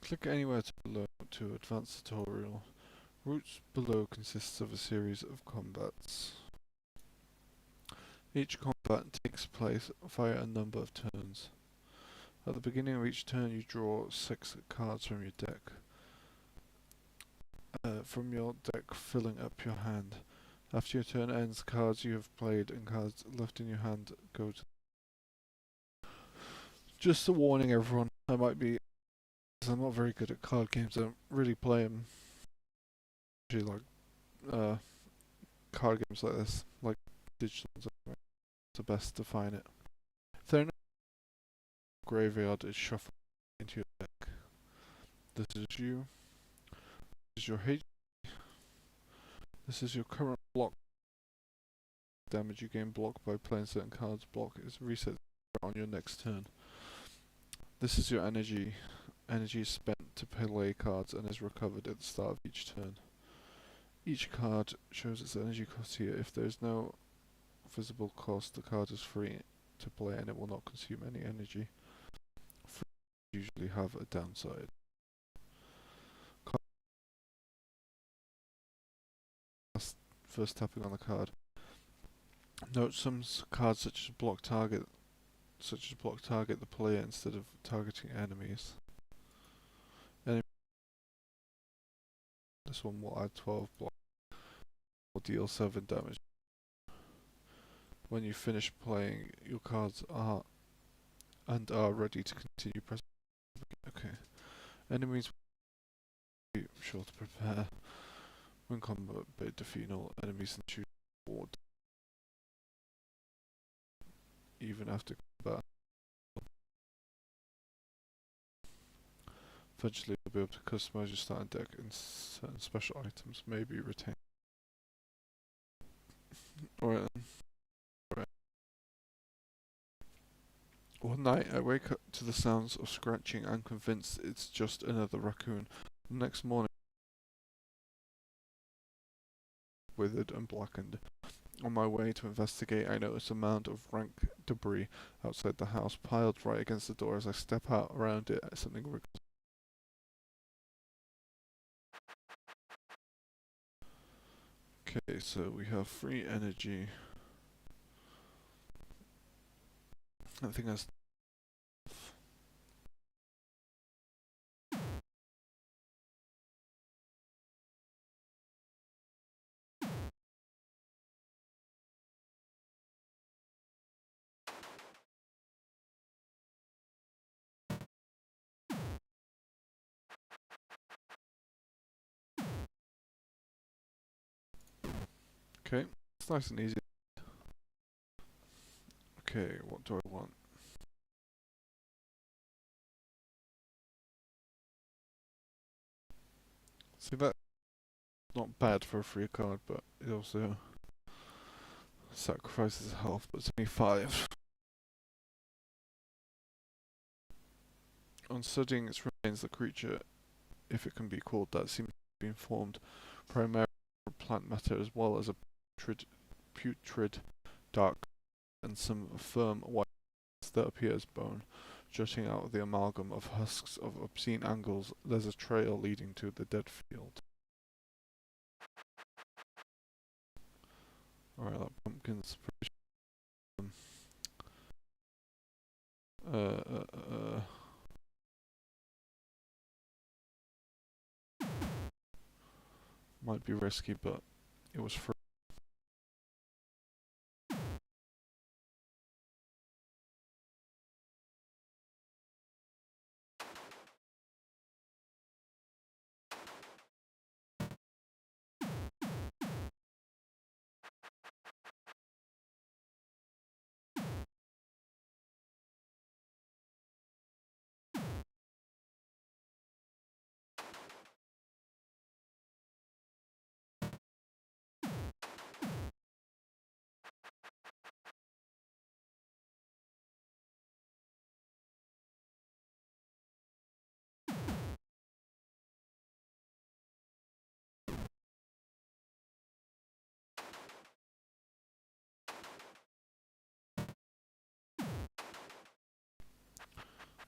Click anywhere below to advance tutorial. Routes Below consists of a series of combats. Each combat takes place via a number of turns. At the beginning of each turn you draw 6 cards from your deck. From your deck filling up your hand. After your turn ends, cards you have played and cards left in your hand go to... Just a warning everyone, I might be... I'm not very good at card games, I don't really play them. Usually like card games like this, like digital ones, it's the best to find it. If they're in a graveyard, is shuffled into your deck. This is you. This is your H. This is your current block. Damage you gain block by playing certain cards. Block is reset on your next turn. This is your energy. Energy is spent to play cards and is recovered at the start of each turn. Each card shows its energy cost here. If there is no visible cost, the card is free to play and it will not consume any energy. Free usually have a downside. First tapping on the card. Note some cards such as block target the player instead of targeting enemies. This one will add 12 block or deal 7 damage. When you finish playing, your cards are ready to continue pressing. Okay. Enemies will be sure to prepare. When combat, defeat all enemies and choose board. Even after combat. Eventually you'll be able to customize your starting deck and certain special items may be retained. Alright then. One night I wake up to the sounds of scratching and convinced it's just another raccoon. The next morning, withered and blackened. On my way to investigate, I notice a mound of rank debris outside the house, piled right against the door. As I step out around it, something wriggles. Okay, so we have free energy. I think that's... Okay, it's nice and easy. Okay, what do I want? See, that's not bad for a free card, but it also sacrifices health, but it's only 5. On studying its remains, the creature, if it can be called that, seems to have been formed primarily from plant matter as well as a putrid dark and some firm white that appear as bone. Jutting out of the amalgam of husks of obscene angles, there's a trail leading to the dead field. Alright, that pumpkin's pretty... Might be risky, but it was free.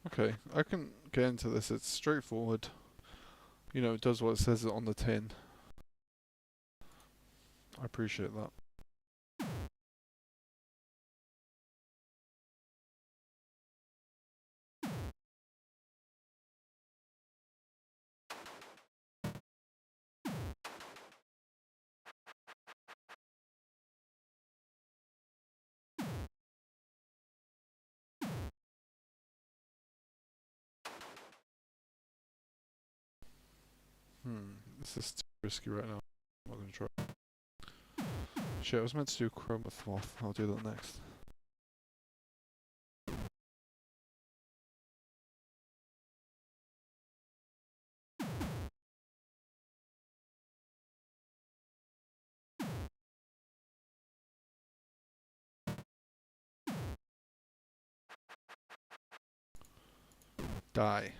Okay, I can get into this. It's straightforward. You know, it does what it says on the tin. I appreciate that. This is too risky right now. I'm not gonna try. Shit, I was meant to do Chromothroth. I'll do that next. Die.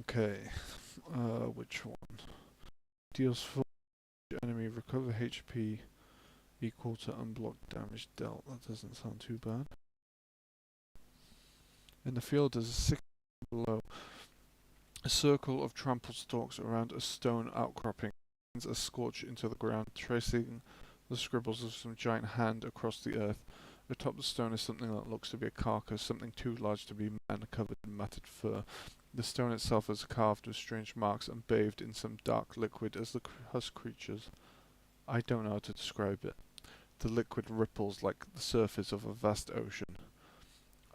Okay. Which one? Deals 4 enemy, recover HP equal to unblocked damage dealt. That doesn't sound too bad. In the field there's a 6 below. A circle of trampled stalks around a stone outcropping sends a scorch into the ground, tracing the scribbles of some giant hand across the earth. Atop the stone is something that looks to be a carcass, something too large to be man, covered in matted fur. The stone itself is carved with strange marks and bathed in some dark liquid as the husk creatures. I don't know how to describe it. The liquid ripples like the surface of a vast ocean.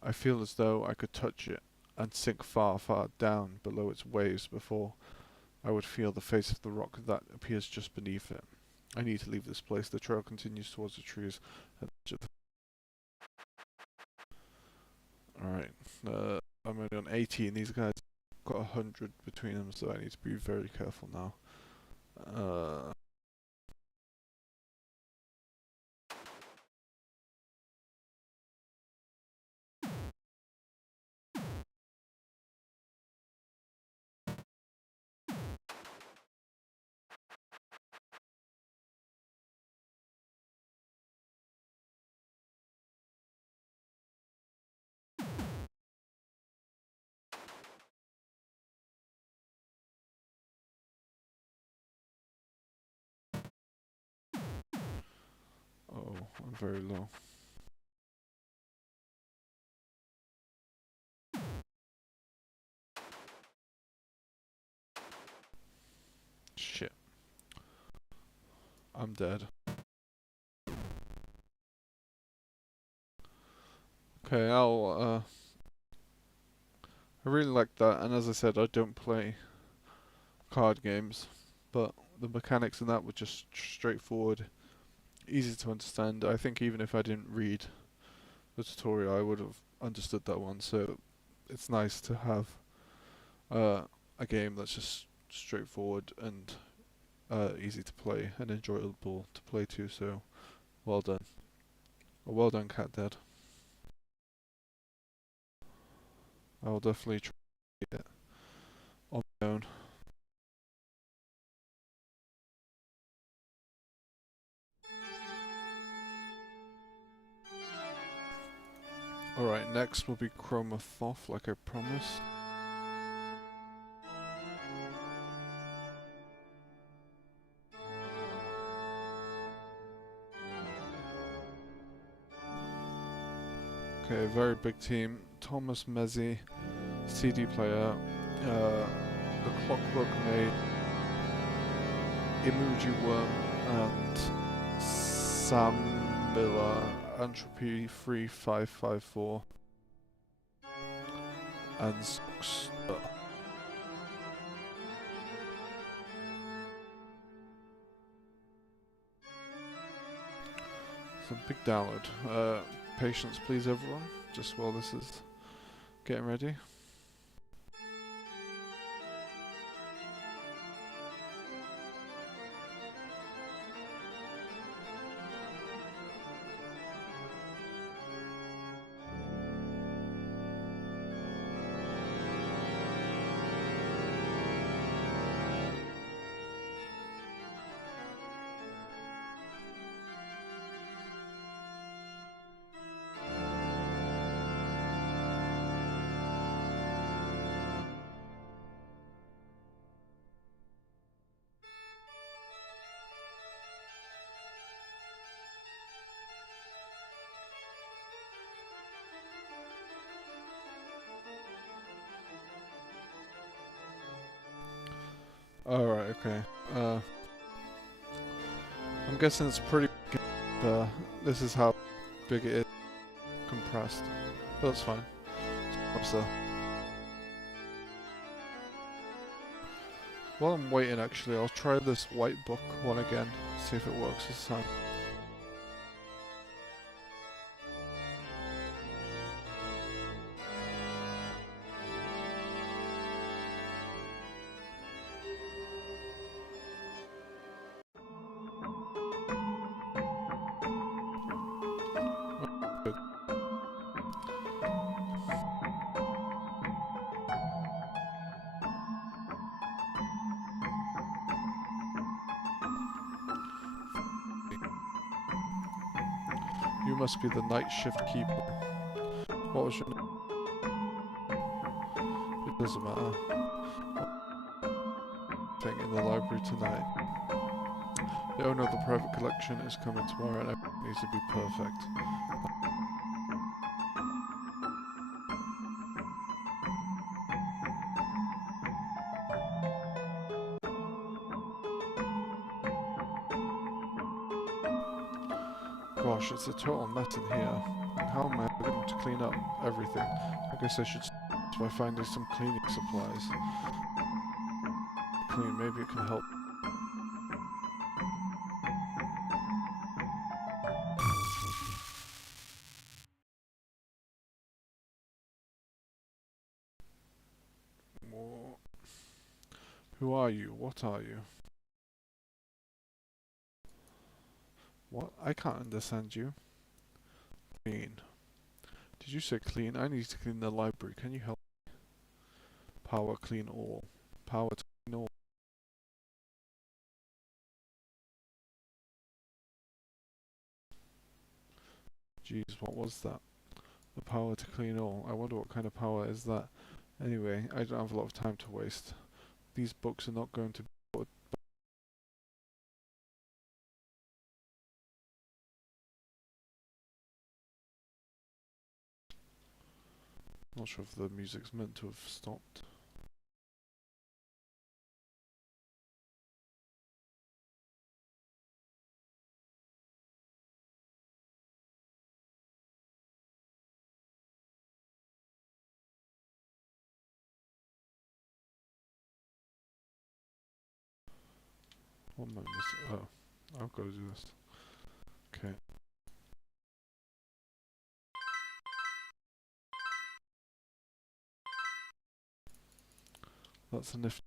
I feel as though I could touch it and sink far, far down below its waves before I would feel the face of the rock that appears just beneath it. I need to leave this place. The trail continues towards the trees at the edge of the... Alright, I'm only on 80 and these guys got 100 between them, so I need to be very careful now. I'm very low. Shit. I'm dead. Okay, I really like that, and as I said, I don't play card games, but the mechanics in that were just straightforward, easy to understand. I think even if I didn't read the tutorial, I would have understood that one, so it's nice to have a game that's just straightforward and easy to play and enjoyable to play too, so well done. Well done, Cat Dad. I will definitely try it on my own. Alright, next will be Chromathoth, like I promised. Okay, a very big team. Thomas Mezzi, CD player, the Clockwork Maid, Emoji Worm, and Sam Miller, Entropy 3554, and Zox. It's a big download. Patience please everyone, just while this is getting ready. Alright, okay. I'm guessing it's pretty big. This is how big it is compressed. But that's fine. So, while I'm waiting actually, I'll try this white book one again, see if it works this time. Good. You must be the night shift keeper. What was your name? It doesn't matter. Thing in the library tonight. The owner of the private collection is coming tomorrow and everything needs to be perfect. Gosh, it's a total mess in here. How am I going to clean up everything? I guess I should start by finding some cleaning supplies. Clean, maybe it can help. Who are you? What are you? What? I can't understand you. Clean. Did you say clean? I need to clean the library. Can you help? Power clean all. Power to clean all. Jeez, what was that? The power to clean all. I wonder what kind of power is that. Anyway, I don't have a lot of time to waste. These books are not going to be Not sure if the music's meant to have stopped. What am I missing? Oh, I'll go do this. Okay. That's a nifty.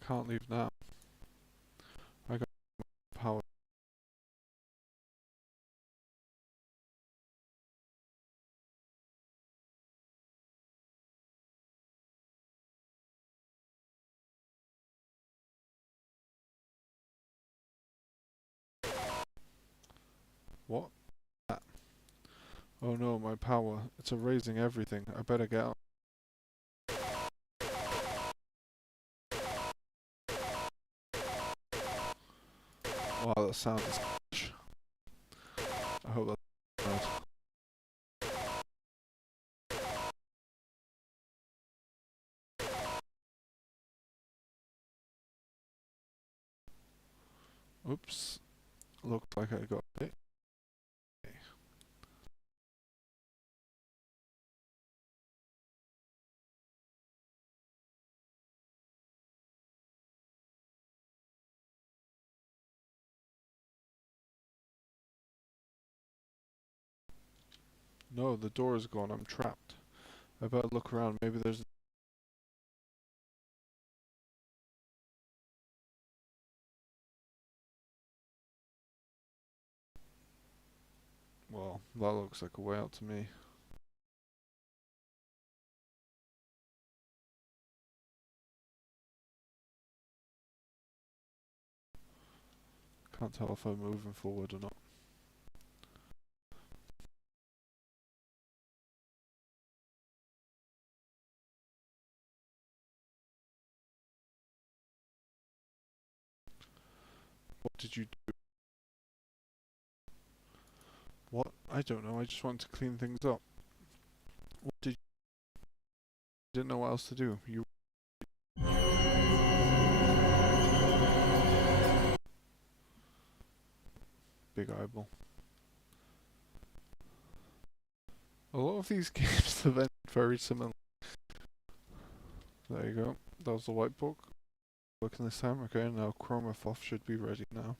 I can't leave now. I got power. What? Ah. Oh no, my power. It's erasing everything. I better get out. Wow, that sound is gosh. I hope that's bad. Oops. Looks like I got it. No, the door is gone. I'm trapped. I better look around. Maybe there's... Well, that looks like a way out to me. Can't tell if I'm moving forward or not. What did you do? What? I don't know. I just wanted to clean things up. What did you... Didn't know what else to do. You... Big eyeball. A lot of these games have ended very similar. There you go. That was the white book. Working this time. Okay, now Chromatoph should be ready now.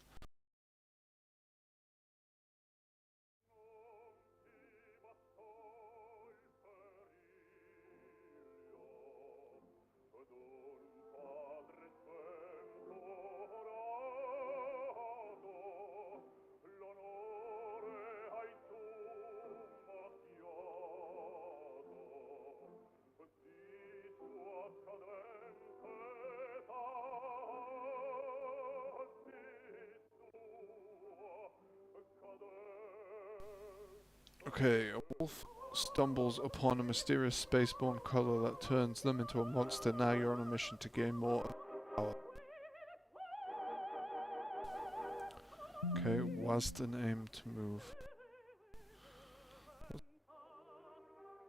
Okay, a wolf stumbles upon a mysterious spaceborne color that turns them into a monster. Now you're on a mission to gain more power. Okay, WASD and aim to move.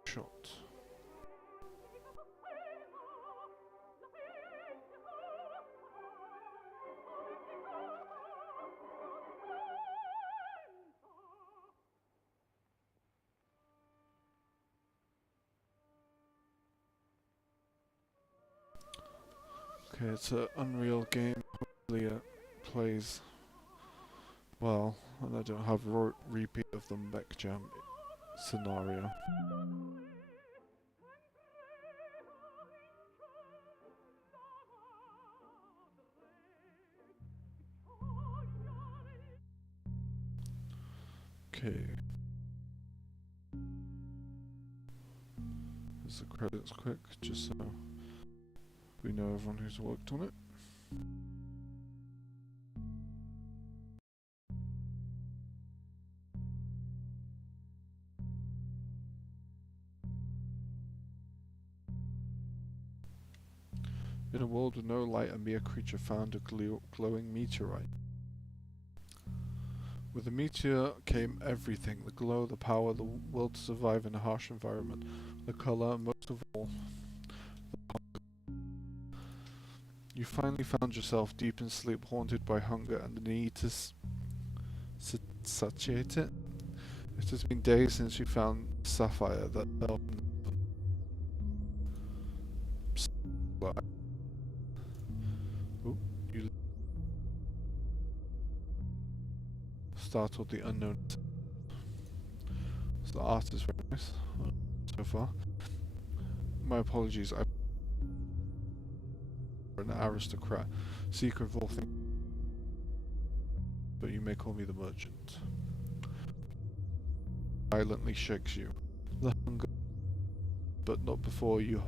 Shot. Okay, it's an Unreal game. Hopefully it plays well, and I don't have a repeat of the mech jam scenario. Okay. As the credits quick, just so We know everyone who's worked on it. In a world with no light, a mere creature found a glowing meteorite. With the meteor came everything: the glow, the power, the will to survive in a harsh environment, the colour, and most of all, you finally found yourself deep in sleep, haunted by hunger and the need to satiate it. It has been days since you found sapphire that fell from the Ooh, you startled the unknown. So the art is very nice so far. My apologies, I'm an aristocrat, seeker of all things, but you may call me the merchant. Violently shakes you. The hunger, but not before you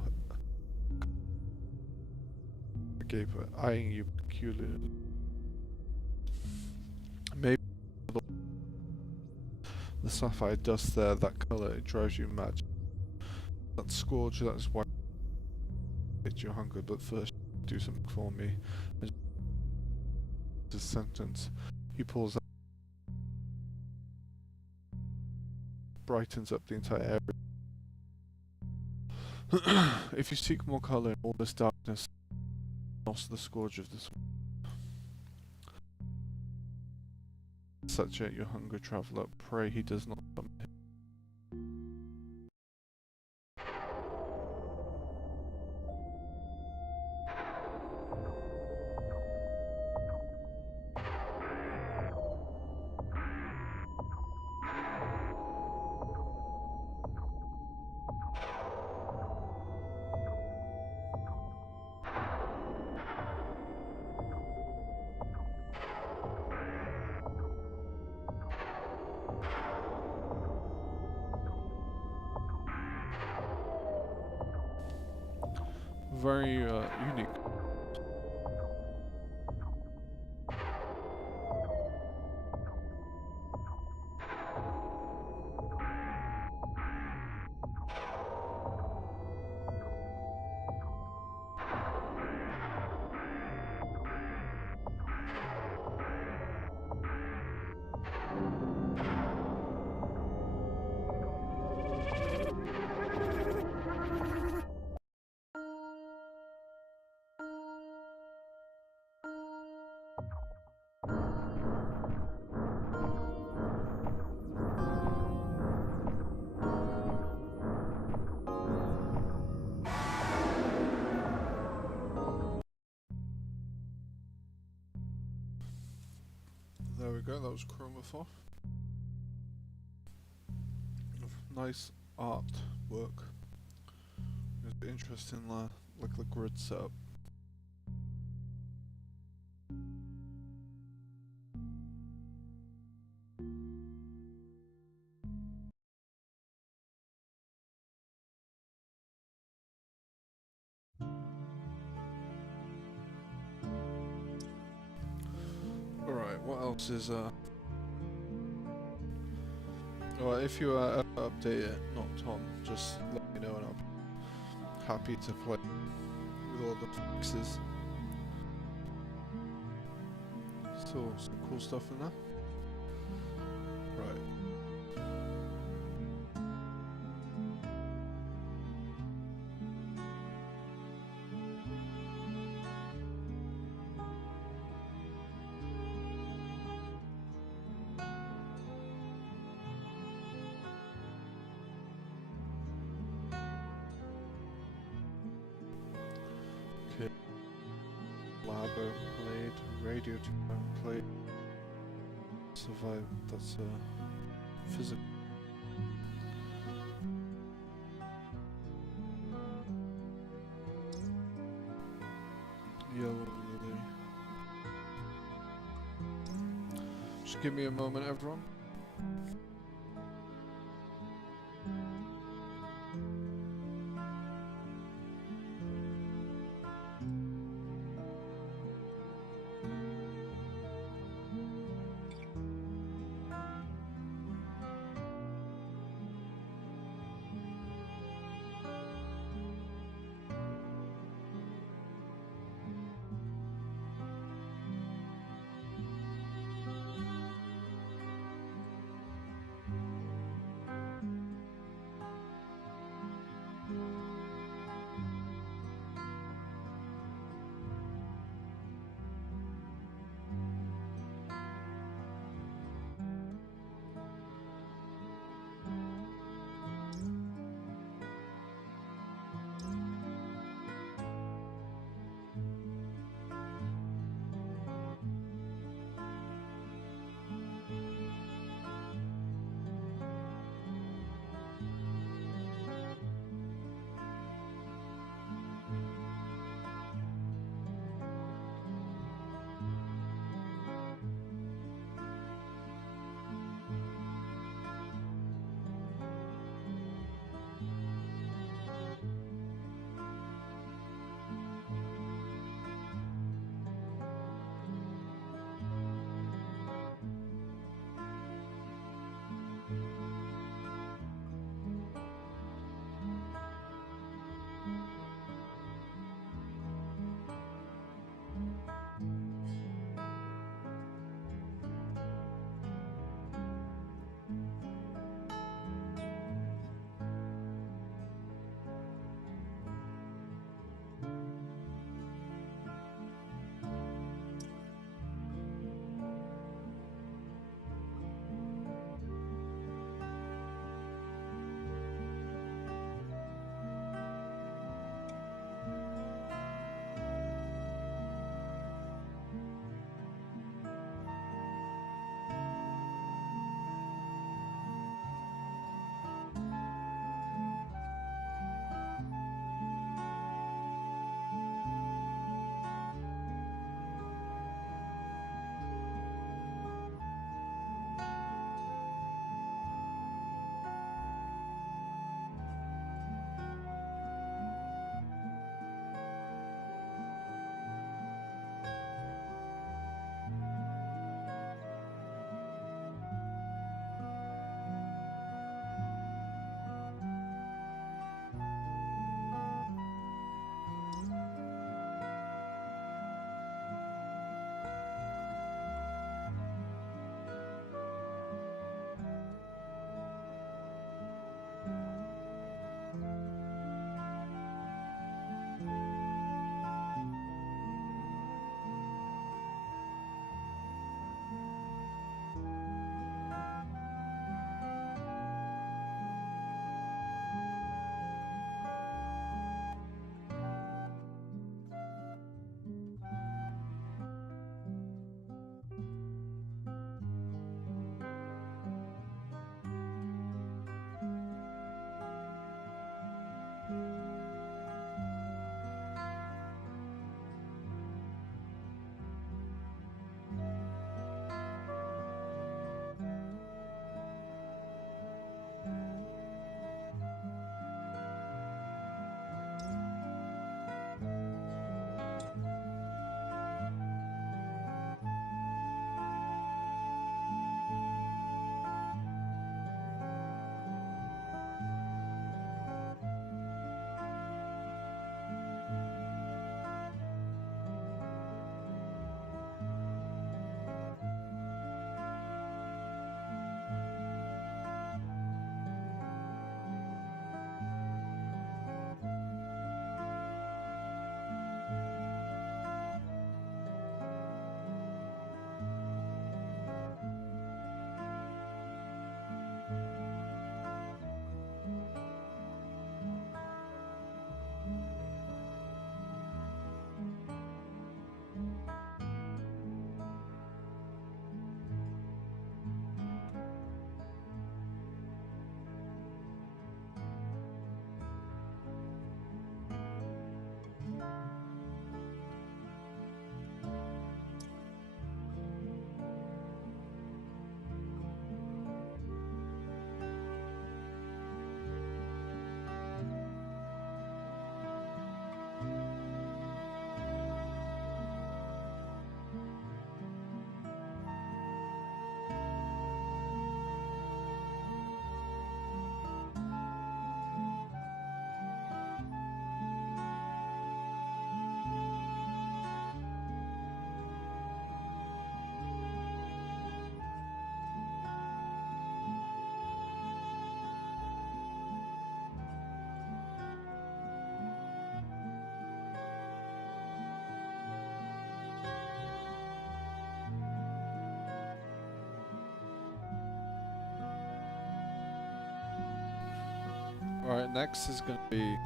gape, eyeing you peculiarly. Maybe the sapphire dust there, that colour, it drives you mad. That scourge, that's why it's your hunger, but first do something for me. And this sentence, he pulls out, brightens up the entire area. If you seek more colour in all this darkness, lost the scourge of this. Satiate your hunger, traveller. Pray he does not come. Very unique. There we go, that was Chromophore. Nice artwork. It's interesting, like the grid setup. Alright, what else is Alright, if you ever update it, not Tom, just let me know and I'll be happy to play with all the fixes. So, some cool stuff in there. Right. Okay. Labo played, radio played, survive, that's physical. Yellow lily. Just give me a moment, everyone. Alright, next is going to be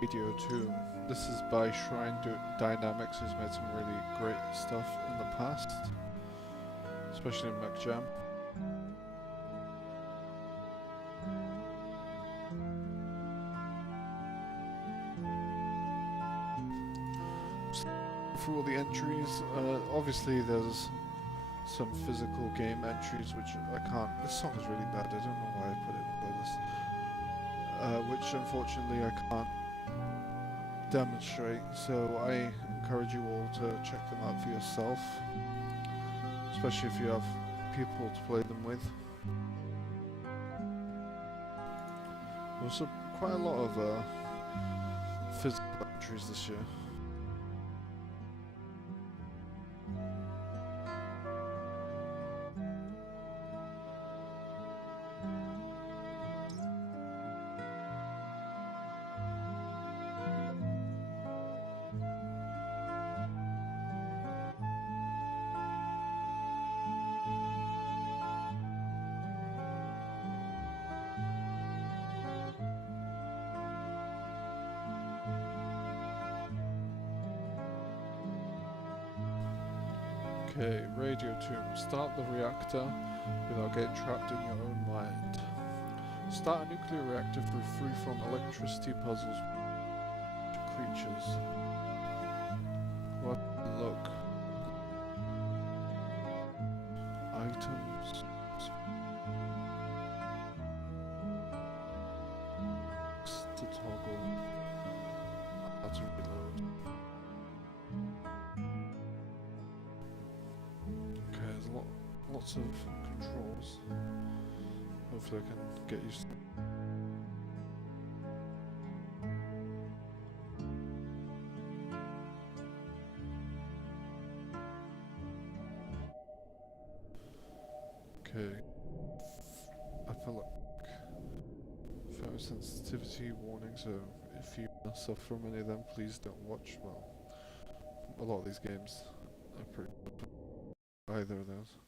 Radio Tomb. This is by Dynamics, who's made some really great stuff in the past, especially in MacJam. For all the entries, obviously there's some physical game entries which I can't. This song is really bad, I don't know why I put it on the list. Which unfortunately I can't demonstrate, so I encourage you all to check them out for yourself, especially if you have people to play them with. There's quite a lot of physical entries this year. Okay, Radio Tomb. Start the reactor without getting trapped in your own mind. Start a nuclear reactor for free-from electricity puzzles creatures. What look? Items. To toggle. How to reload. Okay, there's lots of controls. Hopefully I can get used to it. Okay. Epileptic. Photosensitivity warning, so if you suffer from any of them, please don't watch. Well, a lot of these games are pretty good with either of those.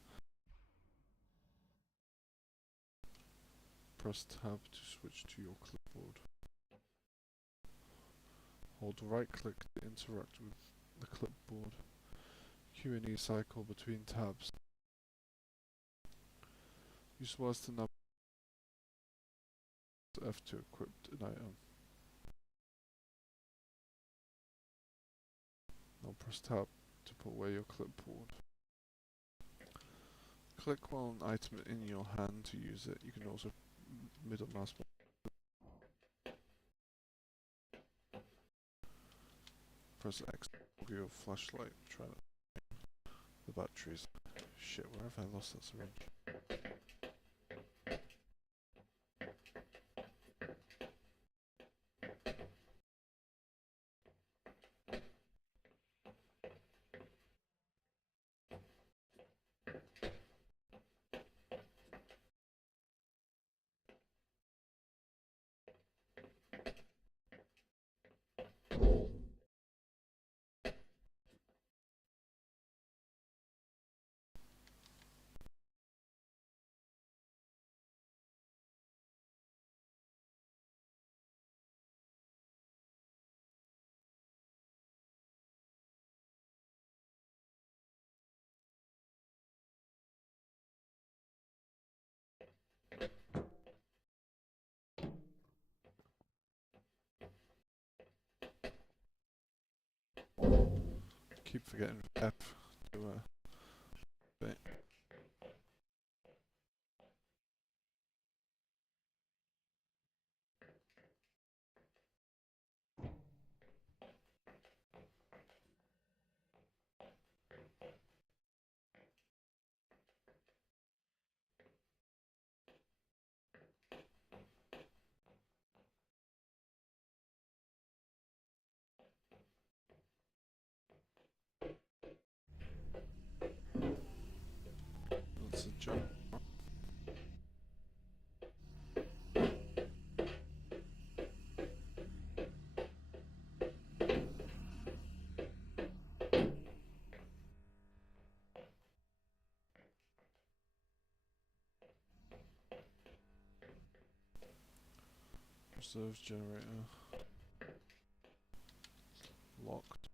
Press tab to switch to your clipboard. Hold right click to interact with the clipboard. Q and E cycle between tabs. Use was to navigate F to equip an item. Now press tab to put away your clipboard. Click while an item is in your hand to use it. You can also middle mouse button. Press X for your flashlight. Try that. The batteries. Shit, where have I lost that syringe? Keep forgetting F to bit. reserve generator. Locked.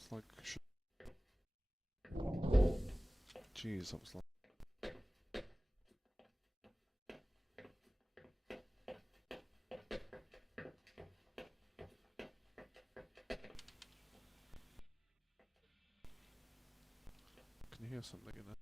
It's like jeez, that was like can you hear something in it?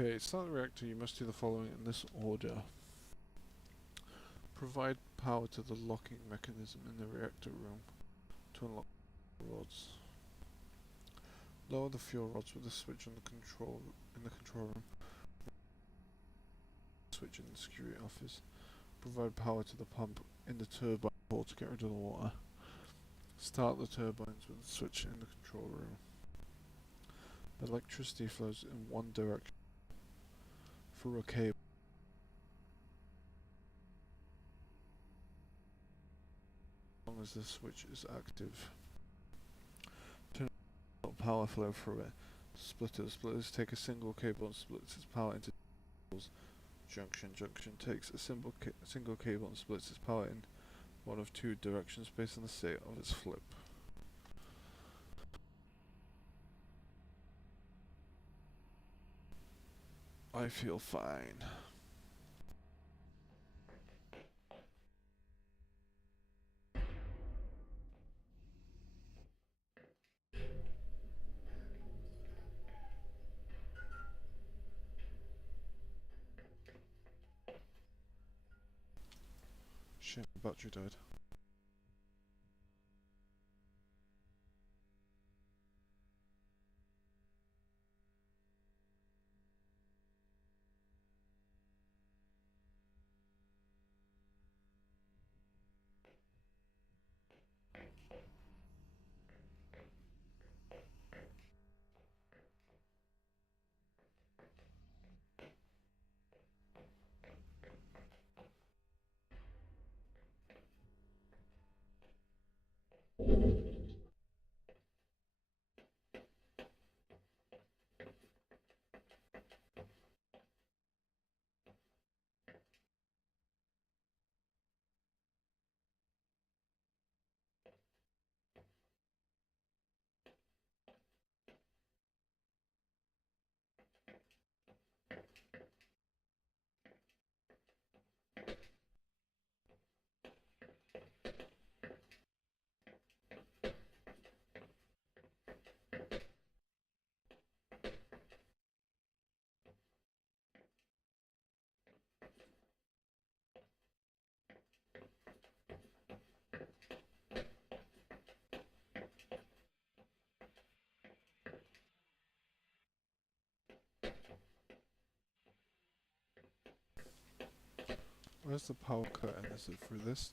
Okay, start the reactor. You must do the following in this order. Provide power to the locking mechanism in the reactor room to unlock the rods. Lower the fuel rods with a switch on the control room. Switch in the security office. Provide power to the pump in the turbine hall to get rid of the water. Start the turbines with the switch in the control room. Electricity flows in one direction through a cable as long as the switch is active. Turn on power flow through it. Splitters. Splitters take a single cable and splits its power into cables. Junction takes a single cable and splits its power in one of two directions based on the state of its flip. I feel fine. Shit, my battery died. Where's the power cut and is it through this?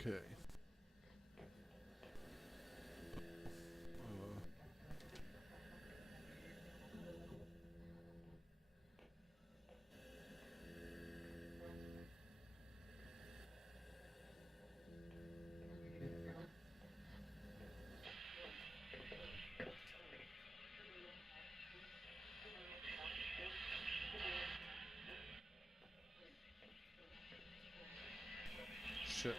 Okay. Shit.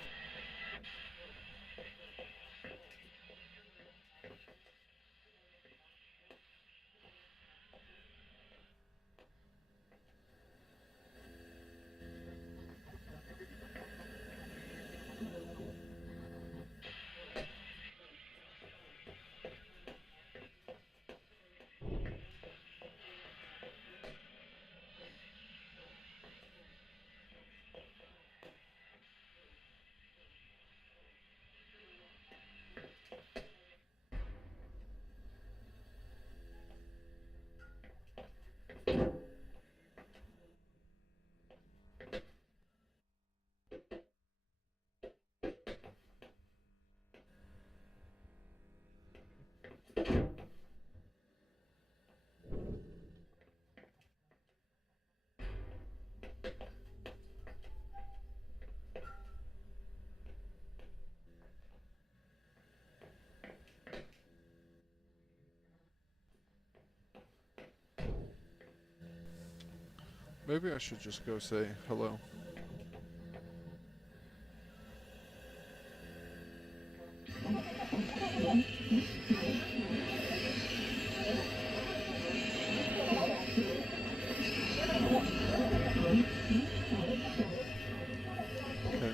Maybe I should just go say hello. Okay.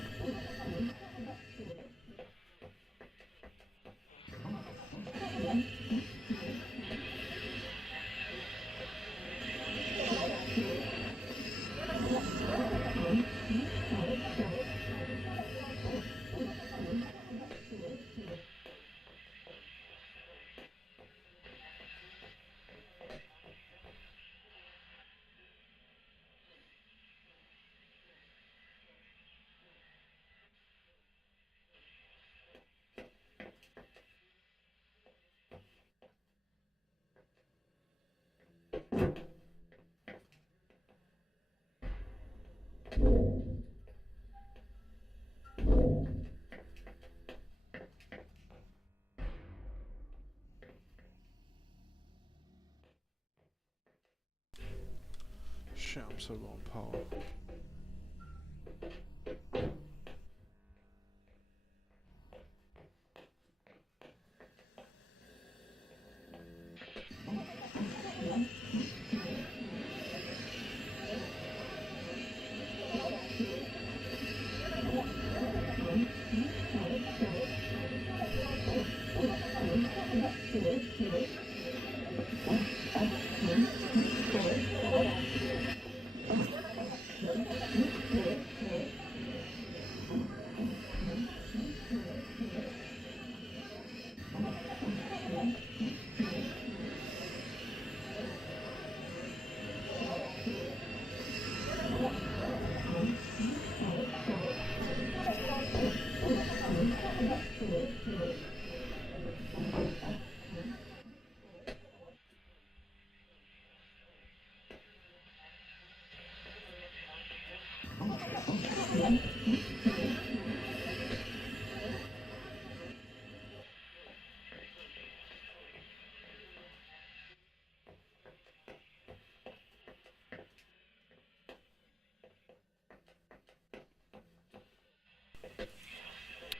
Shit, I'm so low on power.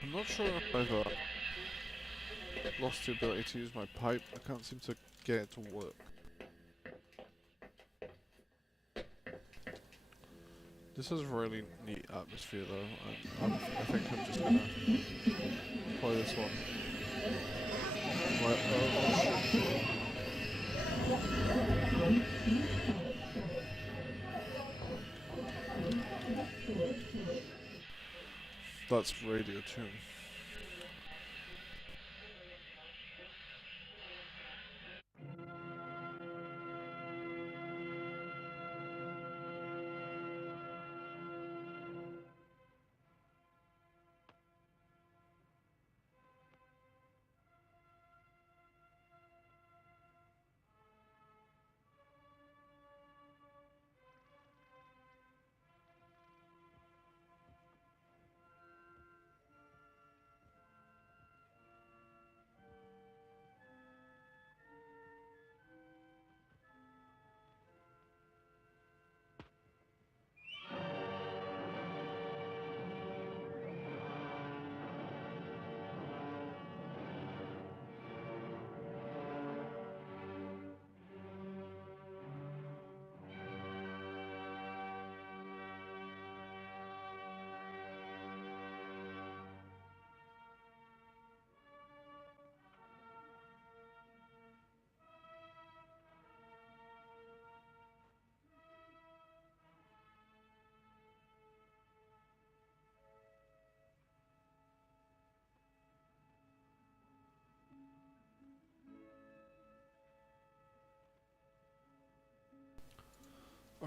I'm not sure if I've lost the ability to use my pipe. I can't seem to get it to work. This is a really neat atmosphere though. I think I'm just gonna play this one. Oh shit. That's radio tune.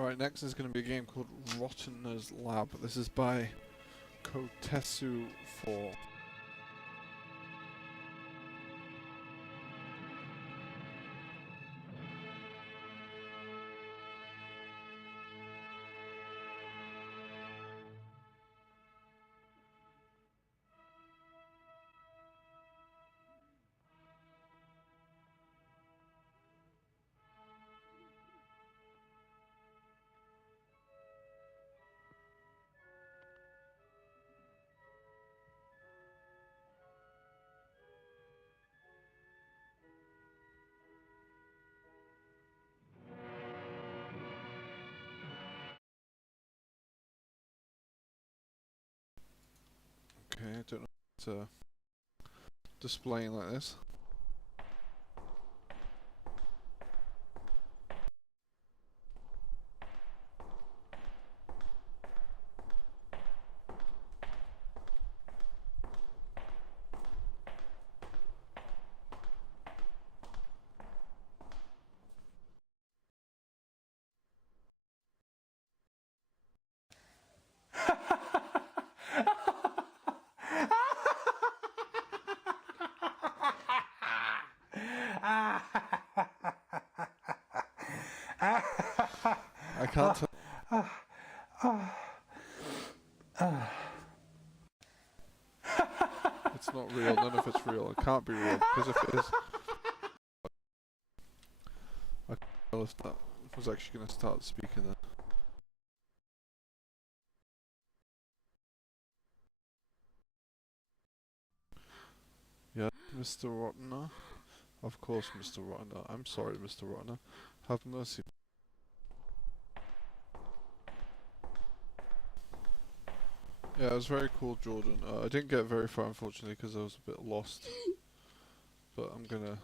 Alright, next is going to be a game called Rottener's Lab. This is by Kotetsu 4. Okay, I don't know how to displaying like this. I can't tell. It's not real, none of it's real. It can't be real, because if it is, I can't tell if that was actually going to start speaking then. Yeah, Mr. Rottener? Of course, Mr. Rottener. I'm sorry, Mr. Rottener. Have mercy. Yeah, it was very cool, Jordan. I didn't get very far, unfortunately, because I was a bit lost. But I'm gonna...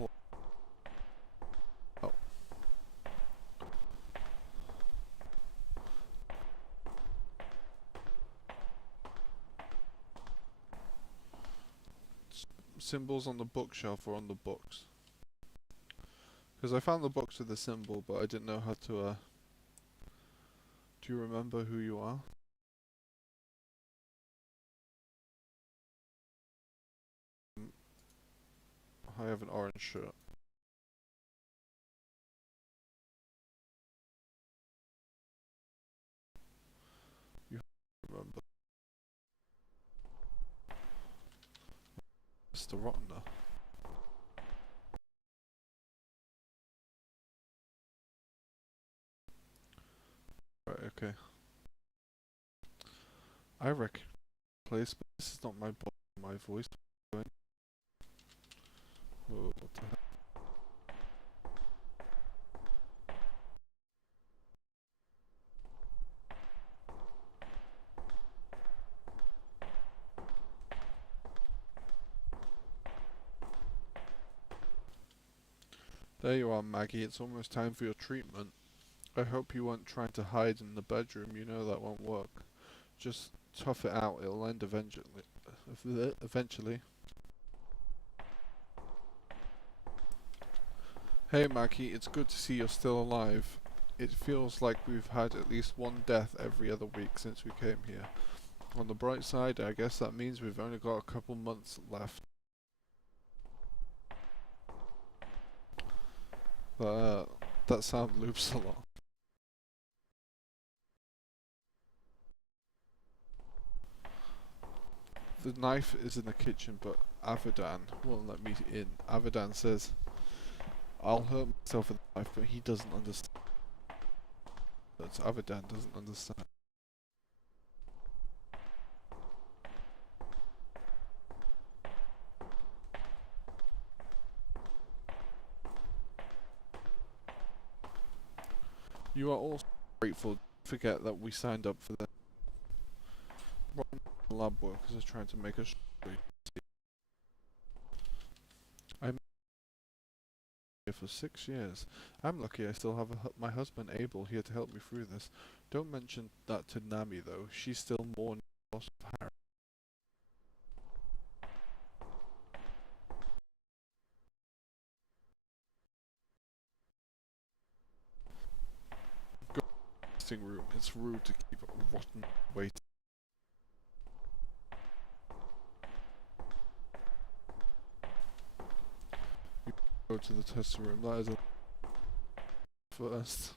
Oh. Symbols on the bookshelf or on the books? Because I found the books with the symbol, but I didn't know how to, Do you remember who you are? I have an orange shirt. You remember. Mr. Rottener. Right, okay. I reckon place, but this is not my voice. Oh, what the heck? There you are, Maggie. It's almost time for your treatment. I hope you weren't trying to hide in the bedroom. You know that won't work. Just tough it out. It'll end eventually. Eventually. Hey, Maggie. It's good to see you're still alive. It feels like we've had at least one death every other week since we came here. On the bright side, I guess that means we've only got a couple months left. But, that sound loops a lot. The knife is in the kitchen, but Avadan won't let me in. Avadan says, I'll hurt myself with the knife, but he doesn't understand. That's Avadan doesn't understand. You are also grateful. Don't forget that we signed up for the lab workers are trying to make us. I'm here for 6 years. I'm lucky I still have my husband Abel here to help me through this. Don't mention that to Nami though. She's still mourning the loss of Harry. testing room. It's rude to keep rotten waiting. You go to the testing room. That is a first.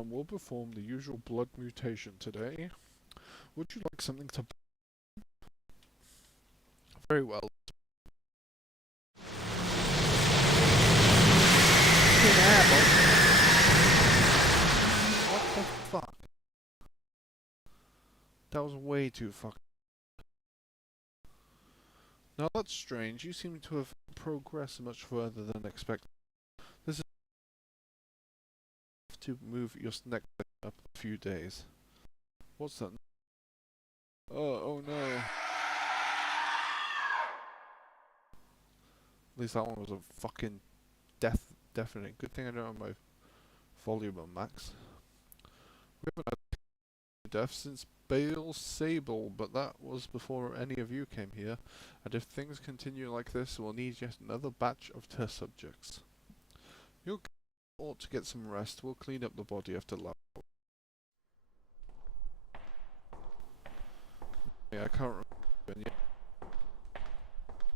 And we'll perform the usual blood mutation today. Would you like something to... Very well. What the fuck? That was way too fucking... Now that's strange. You seem to have progressed much further than expected. This is to move your neck up a few days. What's that? Oh no. At least that one was a fucking deafening. Good thing I don't have my volume on max. We haven't had death since Bale Sable, but that was before any of you came here. And if things continue like this, we'll need yet another batch of test subjects. You ought to get some rest. We'll clean up the body after lab. Yeah, I can't remember.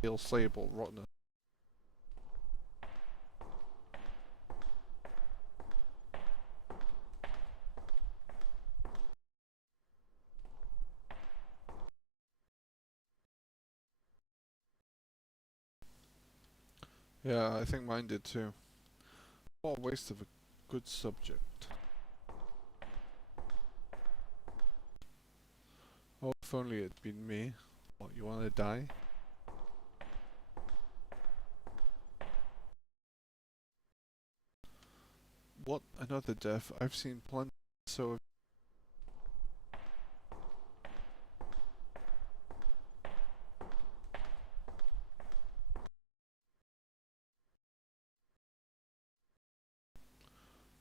Bale Sable, rotten. Yeah, I think mine did too. What a waste of a good subject. Oh, if only it'd been me. What, you wanna die? What, another death? I've seen plenty, so...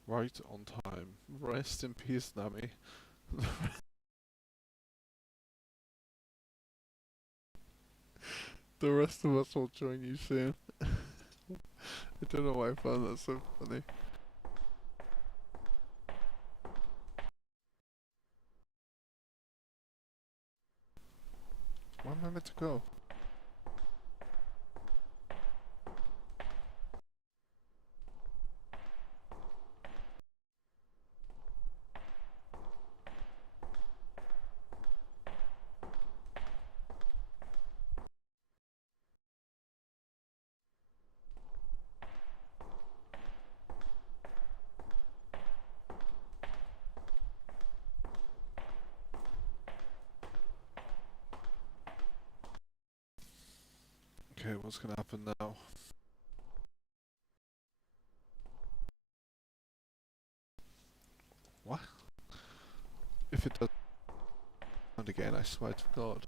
Right on time. Rest in peace, Nami. The rest of us will join you soon. I don't know why I found that so funny. Where am I meant to go? Okay, what's gonna happen now? What? If it does sound again, I swear to God.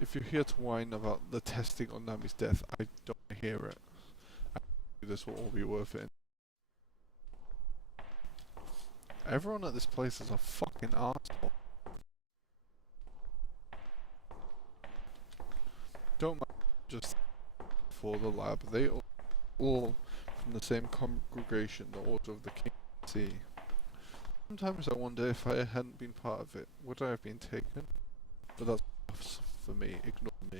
If you're here to whine about the testing on Nami's death, I don't hear it. I think this will all be worth it. Everyone at this place is a fucking arsehole. Don't mind just for the lab. They all from the same congregation, the Order of the King Sea. Sometimes I wonder if I hadn't been part of it, would I have been taken? But that's for me. Ignore me.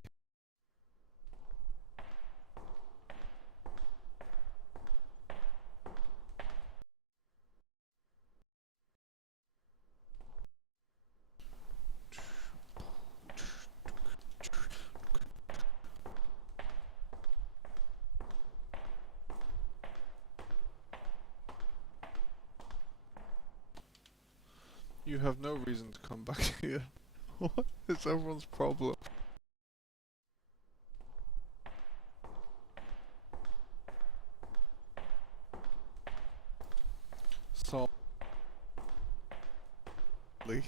You have no reason to come back here. What is everyone's problem? So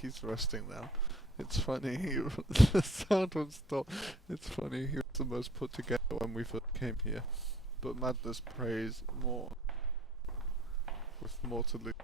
he's resting now. It's funny, the sound won't stop. It's funny, he was the most put together when we first came here. But madness prays more. with more to lose.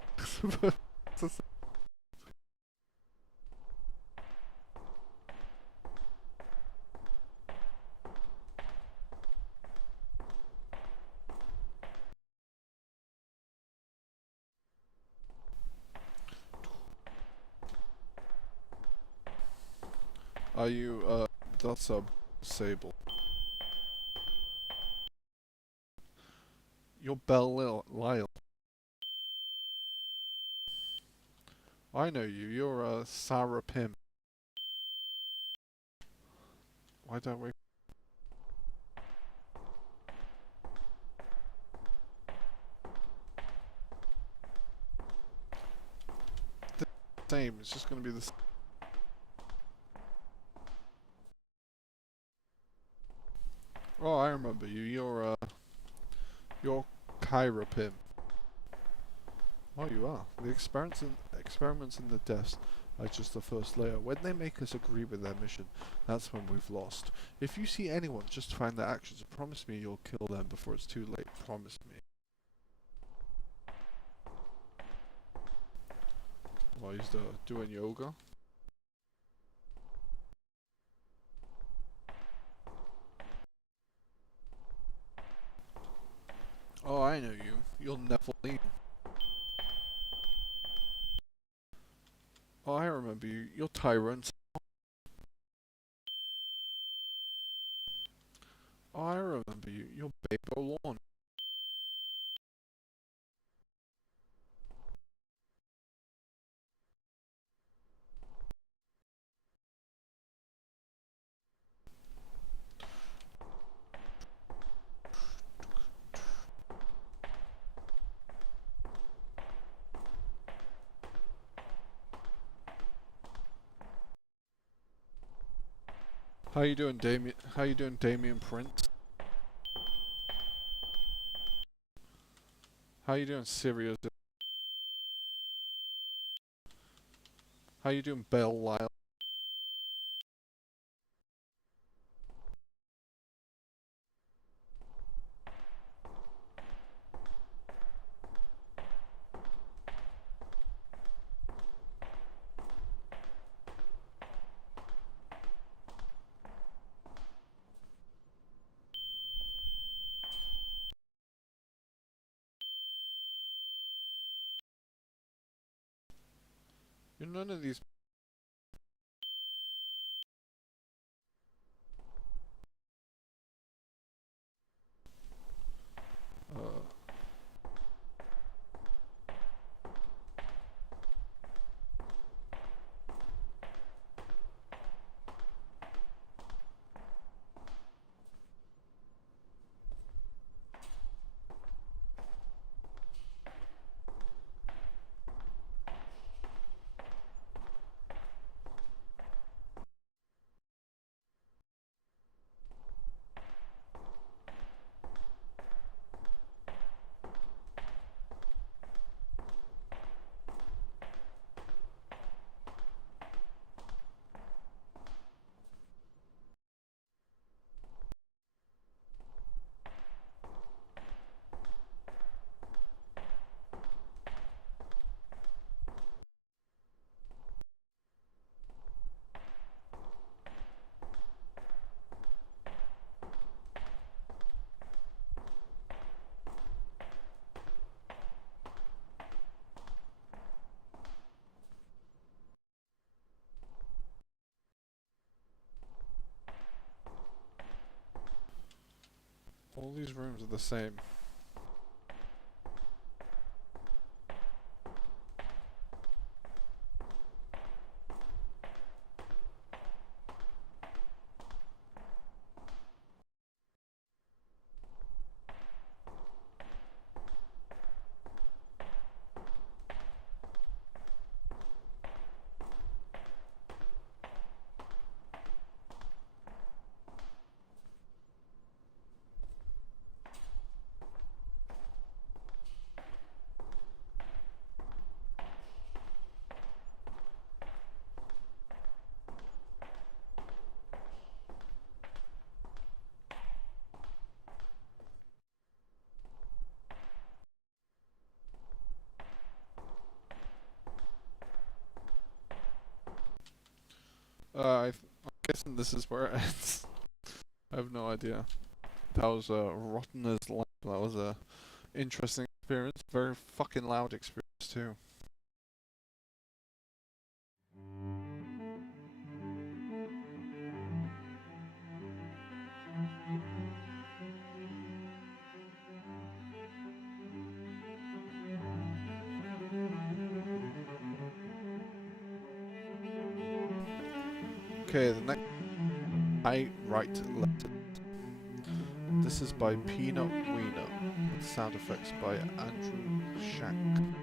Are you, that's a Sable. You're Lyle. I know you. You're Sarah Pym. Why don't we? The same. It's just gonna be the same. Oh, I remember you. You're Kyra Pym. Oh, you are. The experiments in the deaths are just the first layer. When they make us agree with their mission, that's when we've lost. If you see anyone justifying their actions, promise me you'll kill them before it's too late. Promise me. Well, he's doing yoga. Oh, I know you. You're Neville. Oh, I remember you. You're Tyrant. Oh, I remember you. You're Babe Lawn. How you doing, Damien? How you doing, Damien Prince? How you doing, Sirius? How you doing, Belle Lyle? You're none of these. Uh, all these rooms are the same. I'm guessing this is where it ends. I have no idea. That was rotten as life. That was a interesting experience. Very fucking loud experience too. Okay, the next I write letters. This is by Peanut Wiener, with sound effects by Andrew Shank.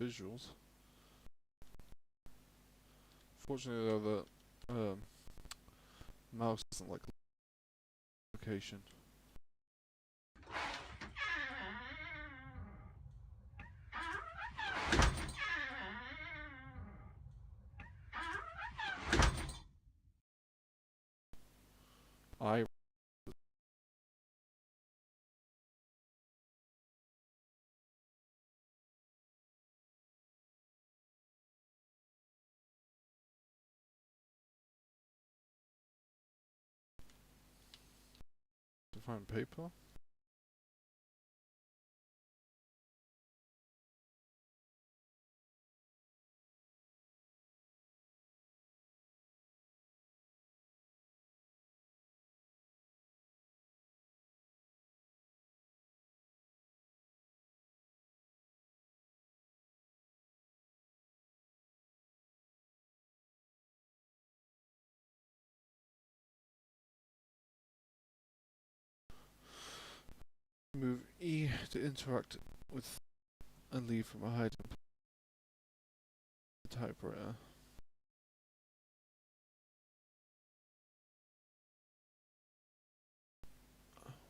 Visuals. Fortunately though, the mouse doesn't like location. I to find paper. Move E to interact with and leave from a hiding typewriter.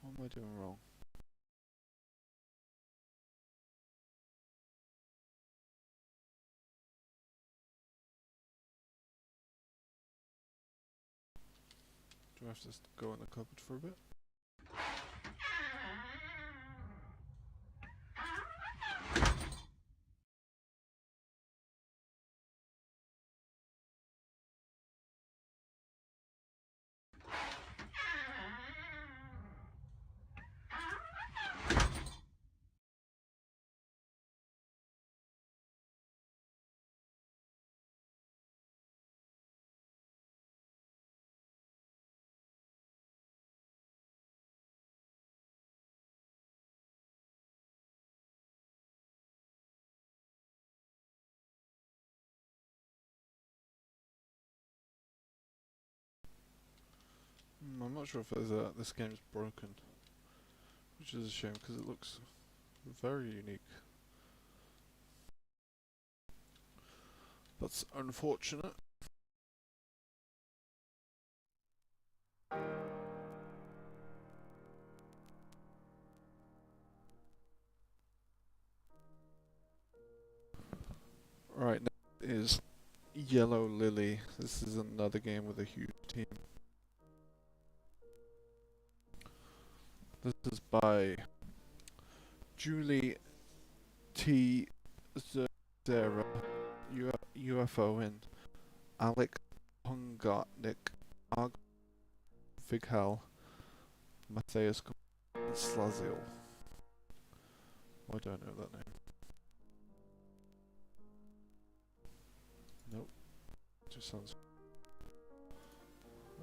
What am I doing wrong? Do I have to go in the cupboard for a bit? I'm not sure if this game's broken, which is a shame because it looks very unique. That's unfortunate. Right, next is Yellow Lily. This is another game with a huge team. This is by Julie T. Zera, UFO, and Alec Hungartnik, Vighal, Matthias Slaziel. Why don't I know that name? Nope. Just sounds...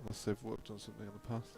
Unless they've worked on something in the past.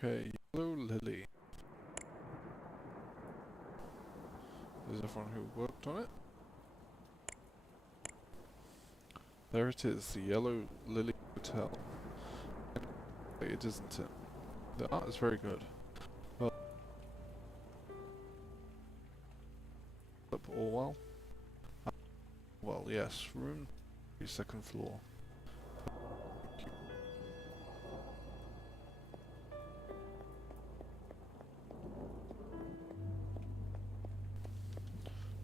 Okay, Yellow Lily. There's everyone who worked on it. There it is, the Yellow Lily Hotel. It isn't it? The art is very good. Well, up all well? Well, yes, room 2nd floor.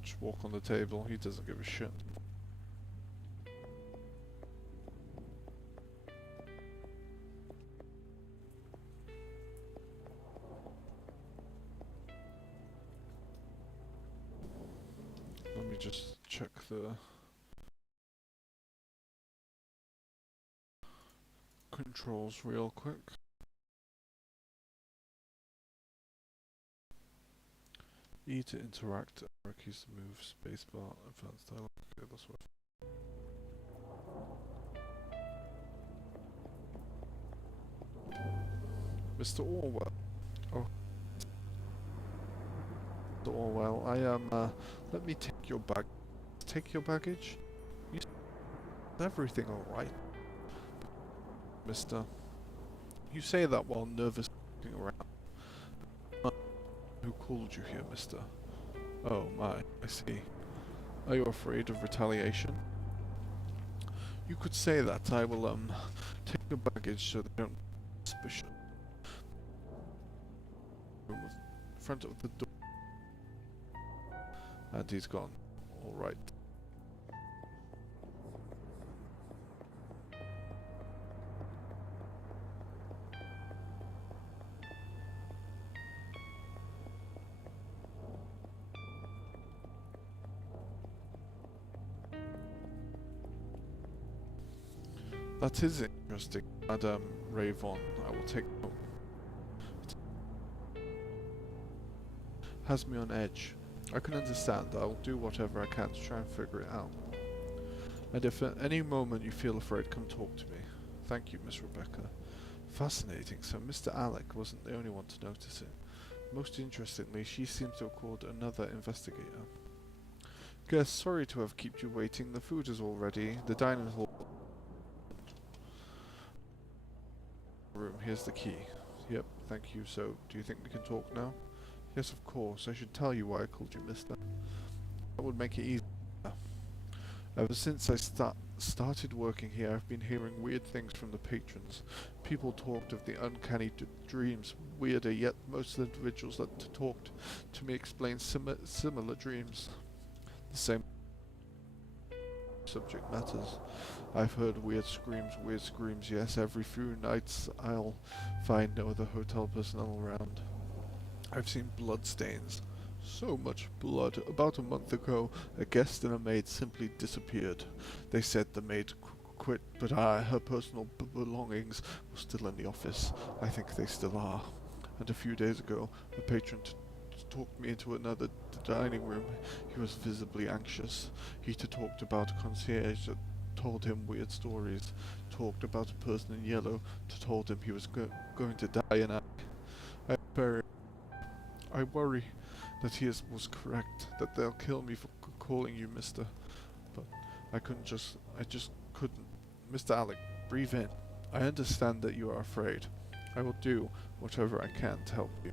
Just walk on the table, he doesn't give a shit. Let me just check the controls real quick. E to interact, arrow keys to move, spacebar, advanced dialogue. Okay, that's what. Mr. Orwell. Oh, Mr. Orwell, I am, let me take your bag. Take your baggage? You everything alright? Mister. You say that while nervous looking around. Who called you here, mister? Oh my, I see. Are you afraid of retaliation? You could say that. I will, take your baggage so they don't suspicion. Front of the door. And he's gone. Alright. That is interesting, Madame Rayvon. I will take note. Has me on edge. I can understand. I'll do whatever I can to try and figure it out. And if at any moment you feel afraid, come talk to me. Thank you, Miss Rebecca. Fascinating. So Mr. Alec wasn't the only one to notice it. Most interestingly, she seems to have called another investigator. Guess sorry to have kept you waiting. The food is all ready. The dining hall room. Here's the key. Yep, thank you. So, do you think we can talk now? Yes, of course. I should tell you why I called you mister. That would make it easier. Ever since I started working here, I've been hearing weird things from the patrons. People talked of the uncanny dreams, weirder yet most individuals that talked to me explained similar dreams. The same subject matters. I've heard weird screams, yes, every few nights I'll find no other hotel personnel around. I've seen blood stains. So much blood. About a month ago, a guest and a maid simply disappeared. They said the maid quit, but her personal belongings were still in the office. I think they still are. And a few days ago, a patron talked me into another dining room. He was visibly anxious. He talked about a concierge told him weird stories, talked about a person in yellow, told him he was going to die, and I worry that was correct, that they'll kill me for calling you Mister. But I just couldn't. Mr. Alec, breathe in. I understand that you are afraid. I will do whatever I can to help you.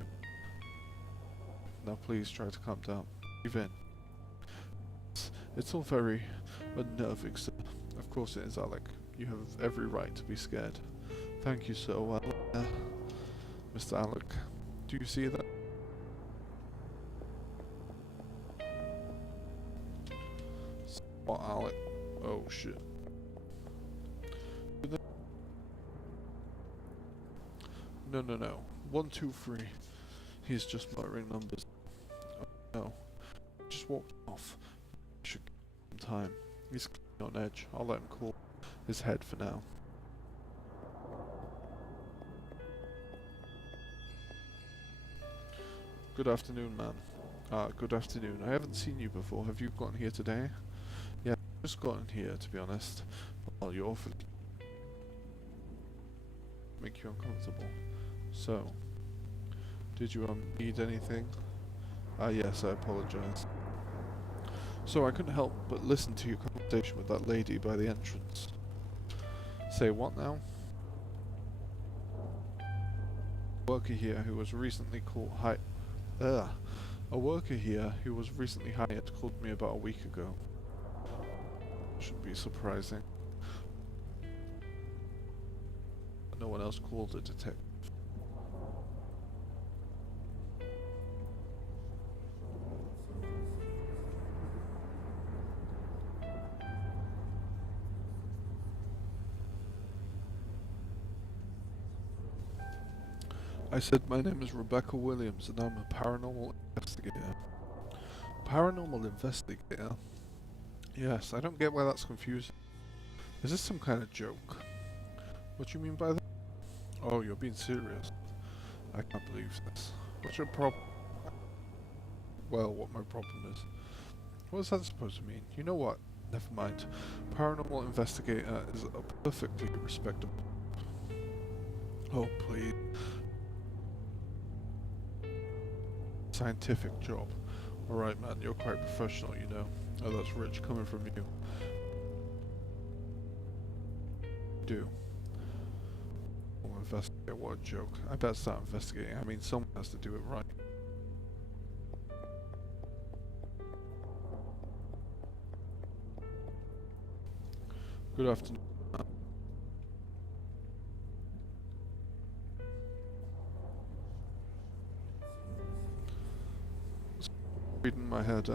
Now please try to calm down. Breathe in. It's all very unnerving, sir. Of course it is, Alec. You have every right to be scared. Thank you so well, Mr. Alec. Do you see that? What, Alec? Oh shit. No. 1, 2, 3. He's just muttering numbers. Oh, no. Just walked off. Should give him time. He's clearly on edge. I'll let him cool his head for now. Good afternoon, man. Good afternoon. I haven't seen you before. Have you gotten here today? Yeah, I've just gotten here, to be honest. Well, you're awfully... make you uncomfortable. So, did you need anything? Yes, I apologize. So I couldn't help but listen to your conversation with that lady by the entrance. Say what now? A worker here who was recently hired called me about a week ago. Shouldn't be surprising. No one else called a detective. I said my name is Rebecca Williams and I'm a paranormal investigator. Paranormal investigator? Yes, I don't get why that's confusing. Is this some kind of joke? What do you mean by that? Oh, you're being serious. I can't believe this. What's your problem? Well, what my problem is. What is that supposed to mean? You know what? Never mind. Paranormal investigator is a perfectly respectable... Oh, please. Scientific job. Alright, man, you're quite professional, you know. Oh, that's rich coming from you. Do. Oh, investigate, what a joke. I better start investigating. I mean, someone has to do it right. Good afternoon. Reading my head,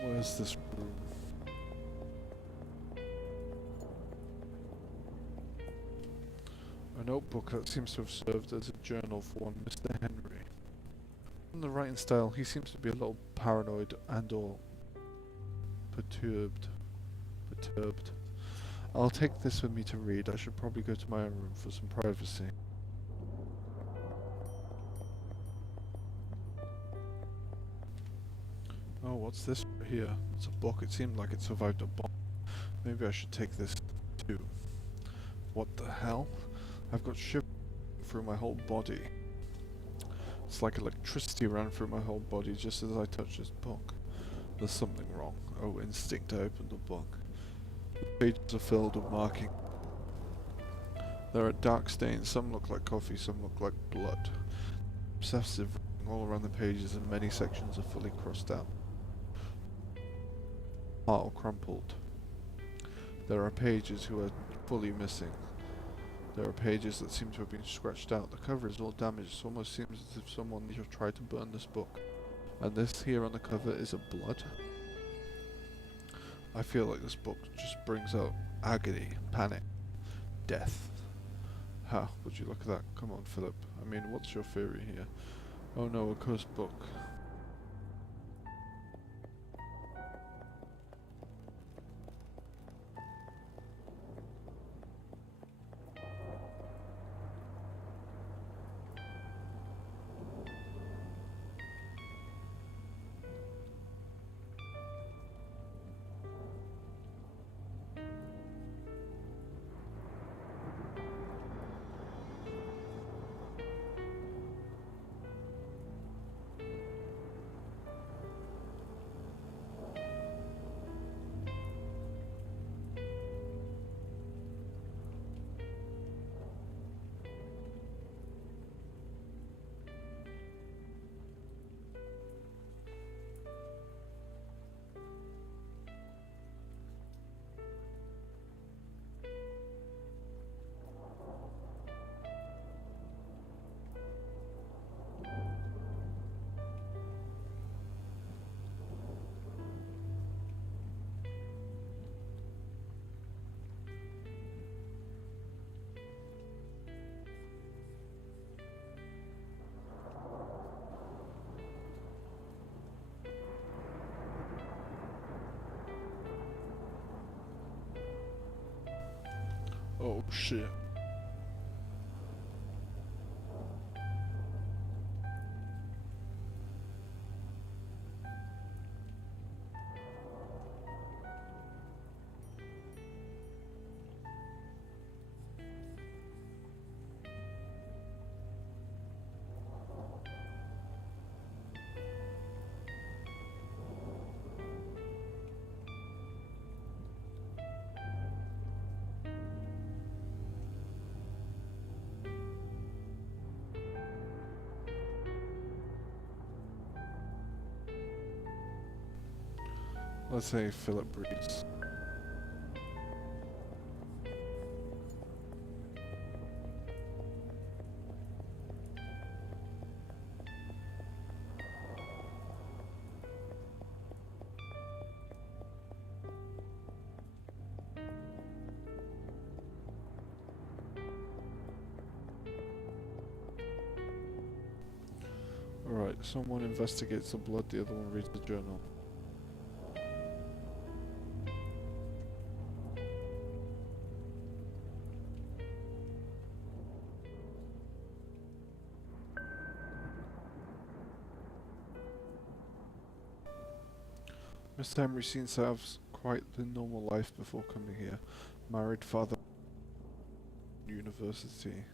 where's this room? A notebook that seems to have served as a journal for one Mr. Henry. In the writing style, he seems to be a little paranoid and or perturbed. I'll take this with me to read. I should probably go to my own room for some privacy. Oh, what's this here? It's a book. It seemed like it survived a bomb. Maybe I should take this too. What the hell? I've got shivers through my whole body. It's like electricity ran through my whole body just as I touched this book. There's something wrong. Oh, instinct, I opened the book. The pages are filled with markings. There are dark stains. Some look like coffee, some look like blood. Obsessive writing all around the pages, and many sections are fully crossed out. Or crumpled. There are pages who are fully missing. There are pages that seem to have been scratched out. The cover is all damaged. It almost seems as if someone have tried to burn this book. And this here on the cover is a blood. I feel like this book just brings out agony, panic, death. Ha, would you look at that? Come on, Philip. I mean, what's your theory here? Oh no, a cursed book. Oh shit. Let's say Philip breathes. Alright, someone investigates the blood, the other one reads the journal. Mr. Henry seems to have quite the normal life before coming here. Married, father, university.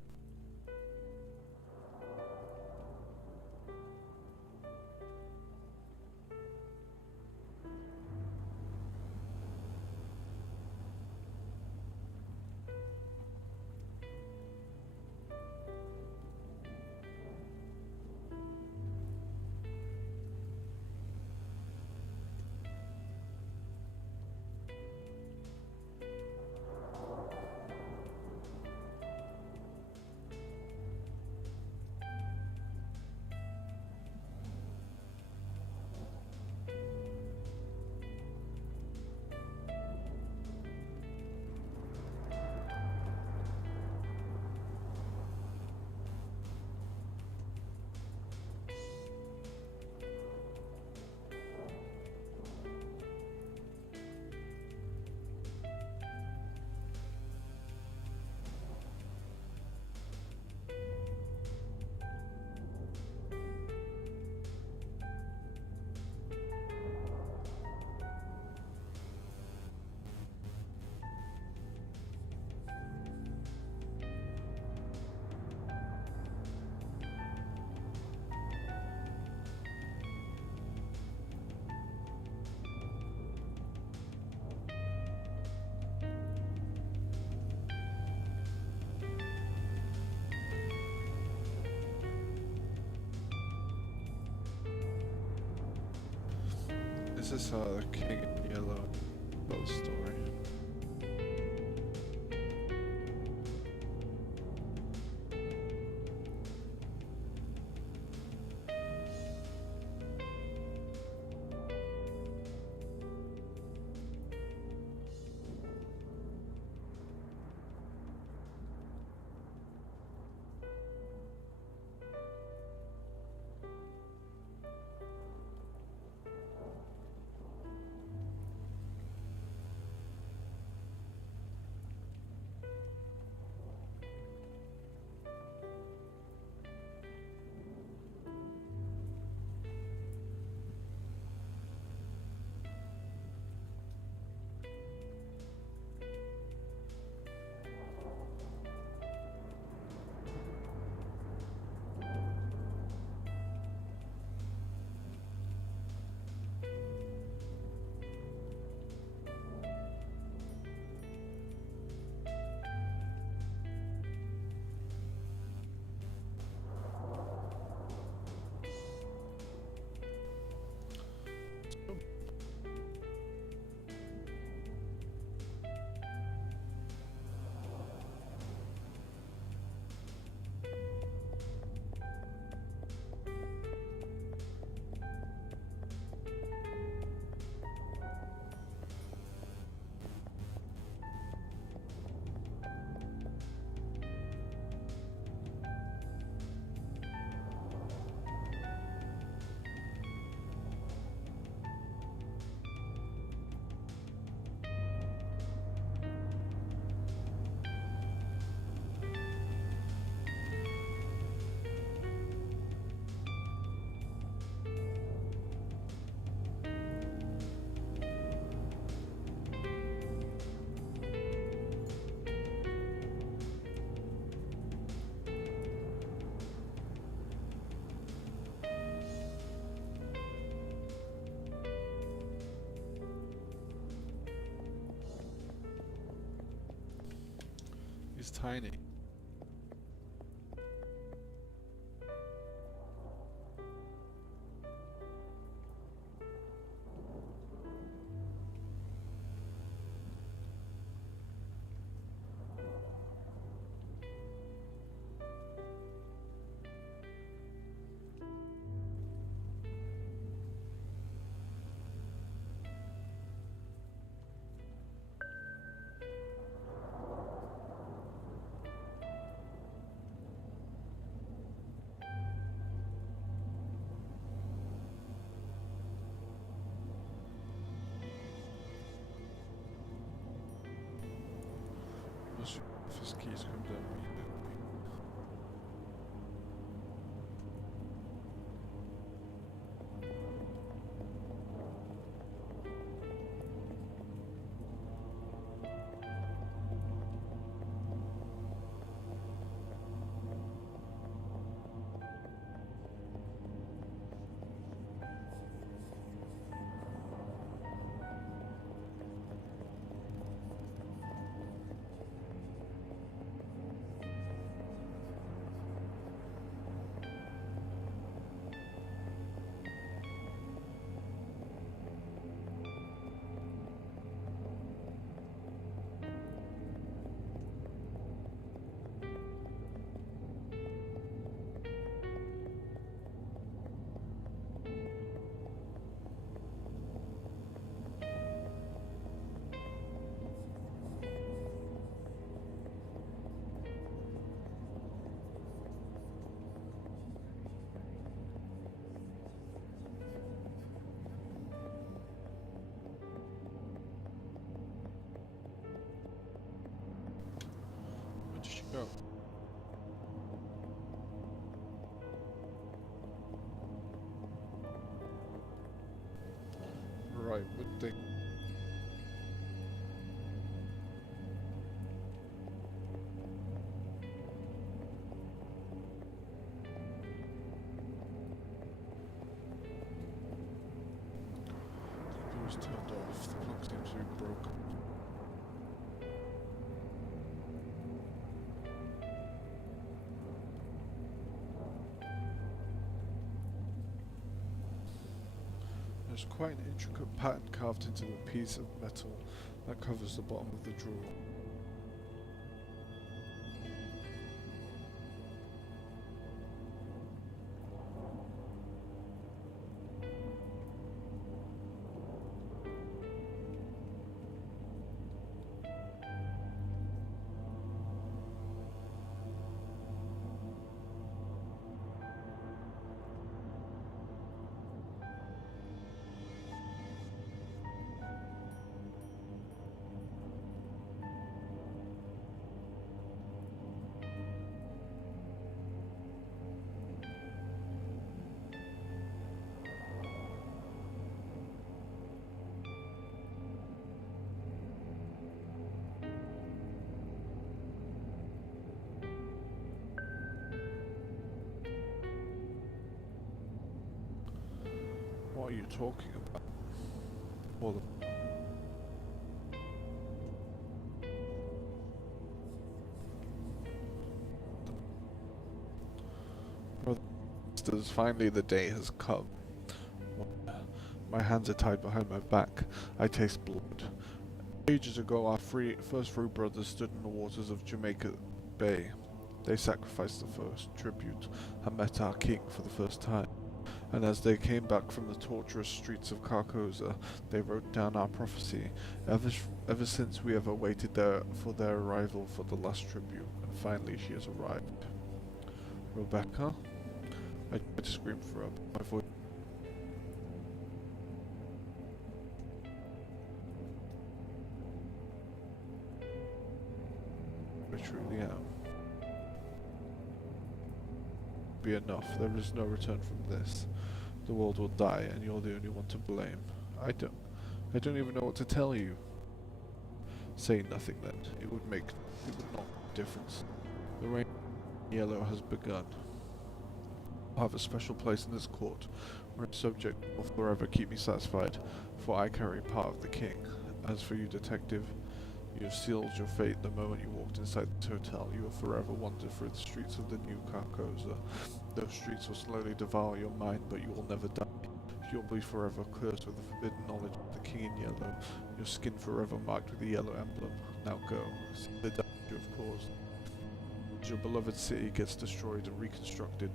This is the King in Yellow ghost story. He's tiny. If his keys come down immediately. Where did she go? Right, would they? The door's turned off. The plug seems to be broken. There's quite an intricate pattern carved into the piece of metal that covers the bottom of the drawer. What are you talking about? Well, brothers, finally the day has come. My hands are tied behind my back. I taste blood. Ages ago, our first three brothers stood in the waters of Jamaica Bay. They sacrificed the first tribute and met our king for the first time. And as they came back from the tortuous streets of Carcosa, they wrote down our prophecy. Ever since we have awaited for their arrival for the last tribute, and finally she has arrived. Rebecca? I tried to scream for her, but my voice... I truly am. Be enough. There is no return from this. The world will die, and you're the only one to blame. I don't even know what to tell you. Say nothing then. It would not make a difference. The reign of yellow has begun. I'll have a special place in this court, where a subject will forever keep me satisfied, for I carry part of the king. As for you, detective, you have sealed your fate the moment you walked inside this hotel. You will forever wander through the streets of the new Carcosa. Those streets will slowly devour your mind, but you will never die. You'll be forever cursed with the forbidden knowledge of the king in yellow, your skin forever marked with the yellow emblem. Now go, see the damage you have caused. As your beloved city gets destroyed and reconstructed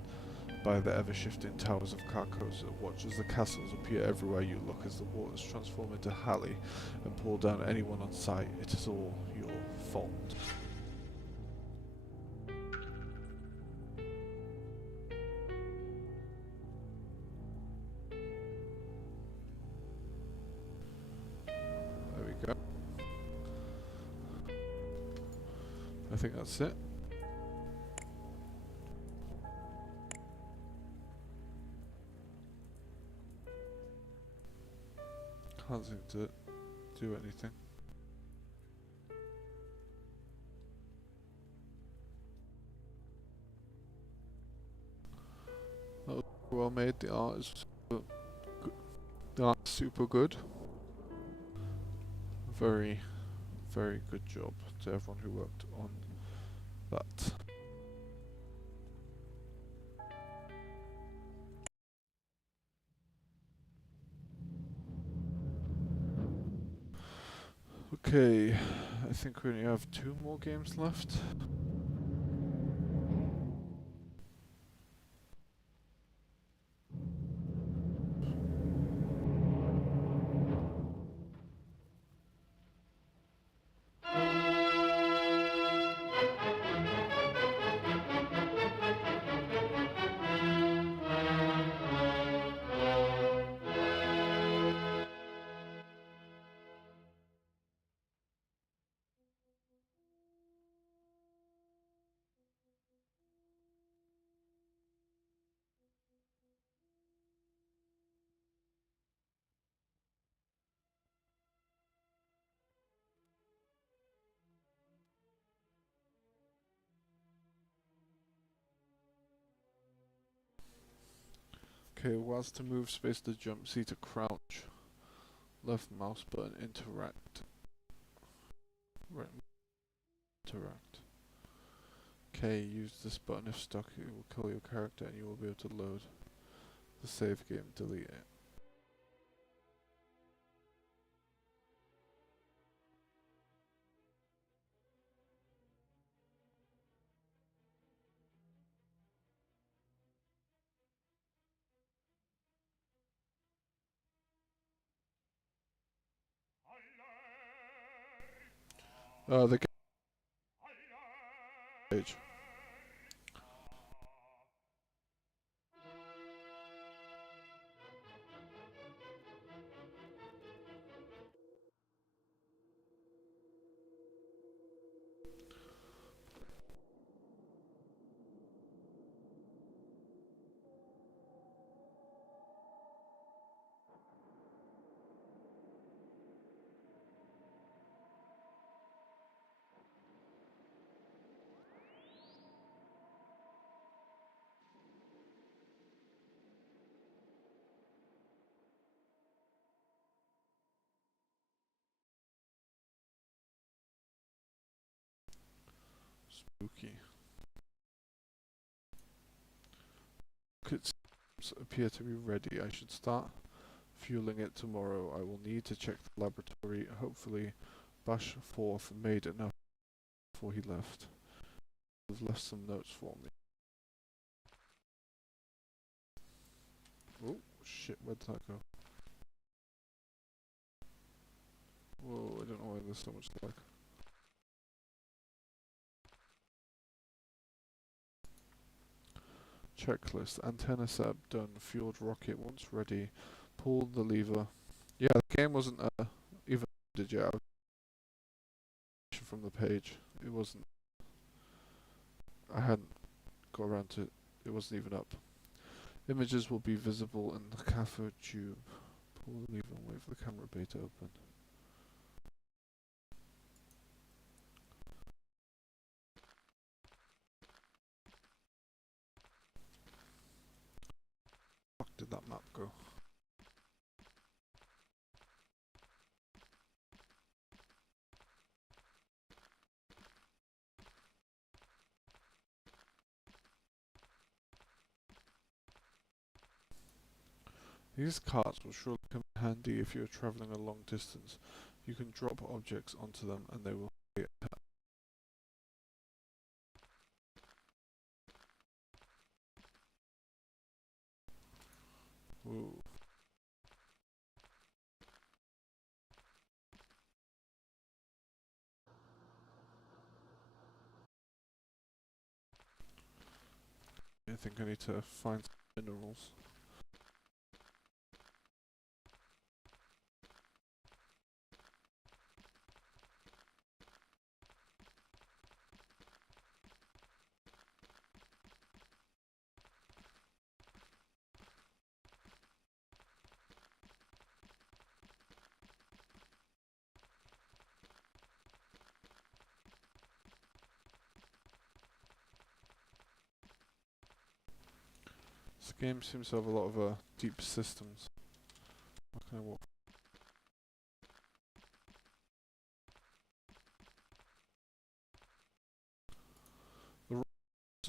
by the ever-shifting towers of Carcosa, watch as the castles appear everywhere you look, as the waters transform into Halley and pour down anyone on sight. It is all your fault. There we go. I think that's it. Can't seem to do anything. That was well made. The art is super the art's super good. Very, very good job to everyone who worked on that. Okay, I think we only have 2 more games left. Okay, whilst to move, space to jump, C to crouch, left mouse button, interact. Right, interact. Okay, use this button if stuck, it will kill your character and you will be able to load the save game, delete it. The page. Spooky. Rockets appear to be ready. I should start fueling it tomorrow. I will need to check the laboratory. Hopefully, Bashforth made enough before he left. He's left some notes for me. Oh, shit, where'd that go? Whoa, I don't know why there's so much lag. Checklist. Antenna setup done. Fueled rocket once ready. Pull the lever. Yeah, the game wasn't even did yet. I was from the page. It wasn't. I hadn't got around to it. It wasn't even up. Images will be visible in the cathode tube. Pull the lever and wait for the camera bay to open. Fuck did that map go? These carts will surely come in handy if you are travelling a long distance. You can drop objects onto them and they will stay attached. Ooh. I think I need to find some minerals. This game seems to have a lot of deep systems. How can I walk? The rods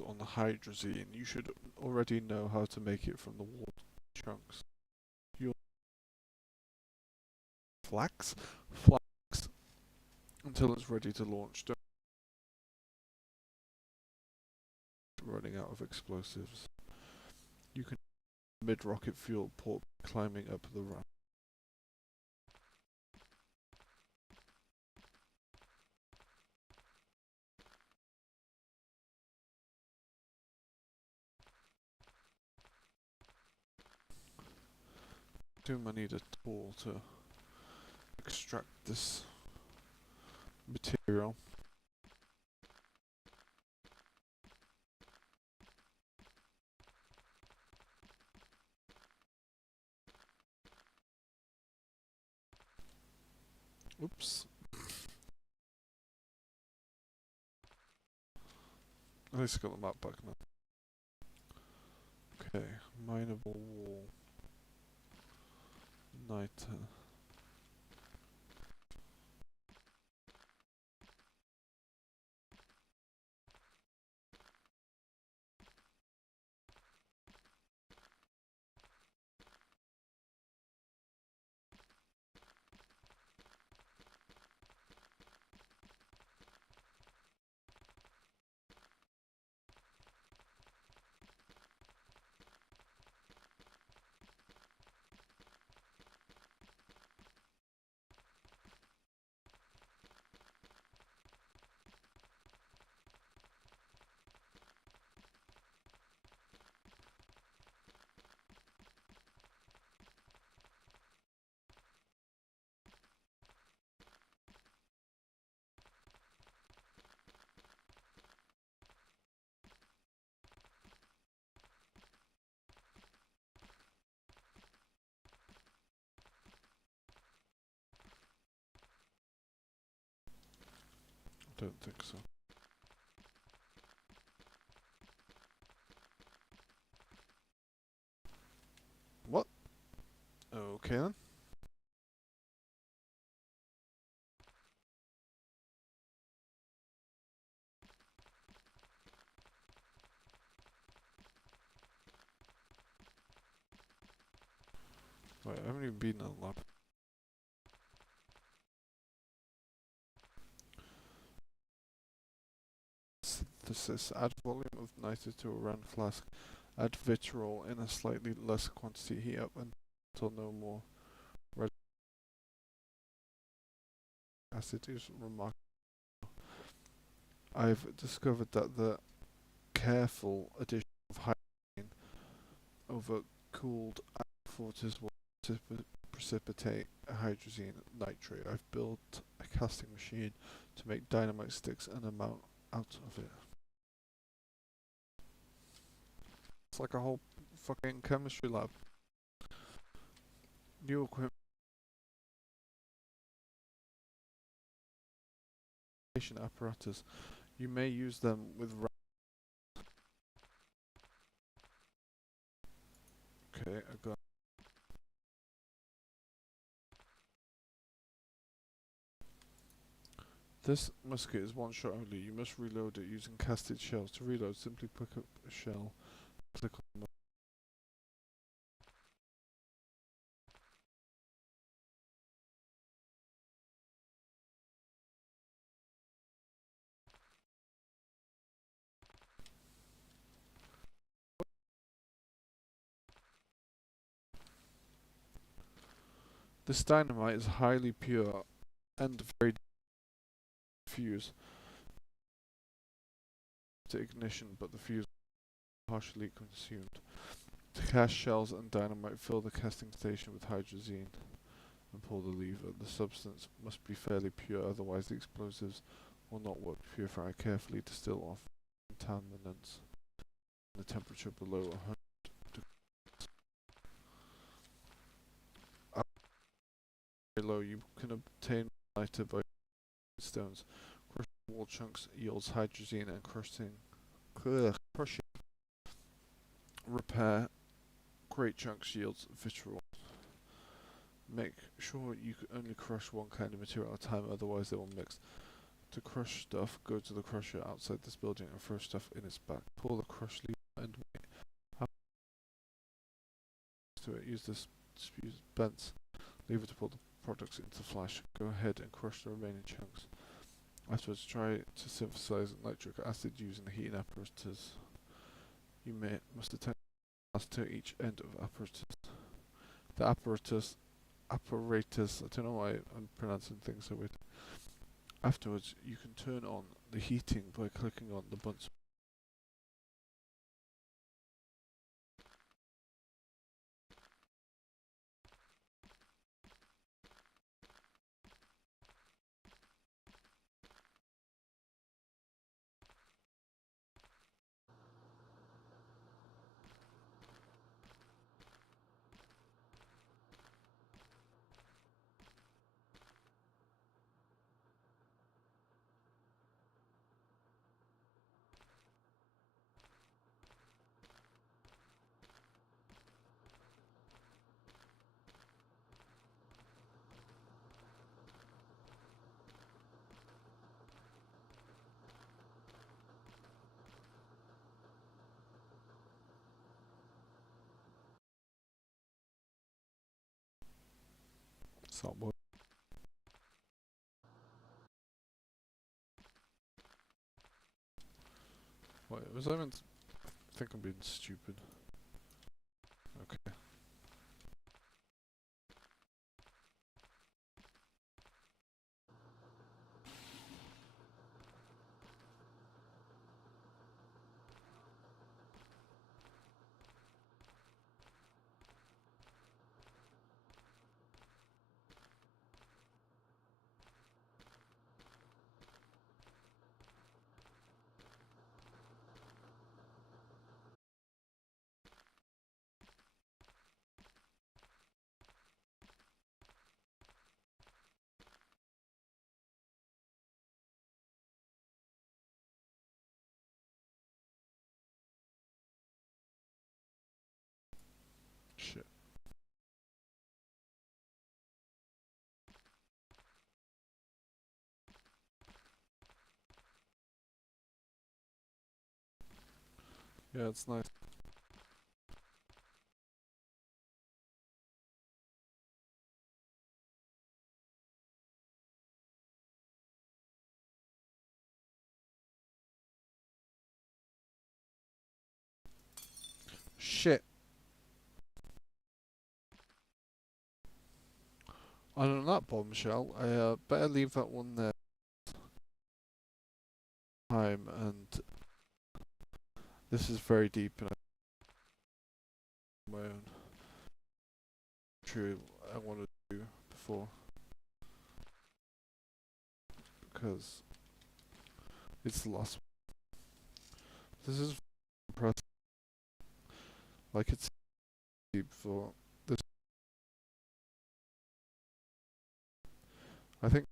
on the hydrazine, you should already know how to make it from the water chunks. Your flax until it's ready to launch. Don't running out of explosives. You can mid-rocket fuel port climbing up the ramp. Assume I need a tool to extract this material. Oops. At least I got the map back now. Okay, mineable wall. Night. Don't think so. What? Okay then. Wait, I haven't even been in the lab. Synthesis. Add volume of nitre to a round flask. Add vitriol in a slightly less quantity. Heat up until no more. Red acid is remarkable. I've discovered that the careful addition of hydrogen over cooled aquafortis will precipitate hydrazine nitrate. I've built a casting machine to make dynamite sticks and a mount out of it. It's like a whole fucking chemistry lab. New equipment apparatus. You may use them with okay, I got this musket is one shot only. You must reload it using casted shells. To reload, simply pick up a shell, click on the This dynamite is highly pure and very fuse to ignition, but the fuse is partially consumed. To cast shells and dynamite, fill the casting station with hydrazine and pull the lever. The substance must be fairly pure, otherwise the explosives will not work. Purify carefully, distill off contaminants at a temperature below 100 degrees. Very low, you can obtain lighter by stones. Crushing wall chunks yields hydrazine and crushing repair great chunks yields vitriol. Make sure you only crush one kind of material at a time, otherwise they will mix. To crush stuff, go to the crusher outside this building and throw stuff in its back. Pull the crush lever and wait. To it, use this bent lever to pull the products into flash. Go ahead and crush the remaining chunks. Afterwards, try to synthesize nitric acid using the heating apparatus. You must attach to each end of apparatus. The apparatus, I don't know why I'm pronouncing things so weird. Afterwards, you can turn on the heating by clicking on the buttons. Stop. Wait, was I meant to think I'm being stupid? Okay. Yeah, it's nice. Shit. And on that bombshell, I better leave that one there. Time, and this is very deep and my own. True, I want to do before because it's the last one. This is impressive. Like it's deep for this. I think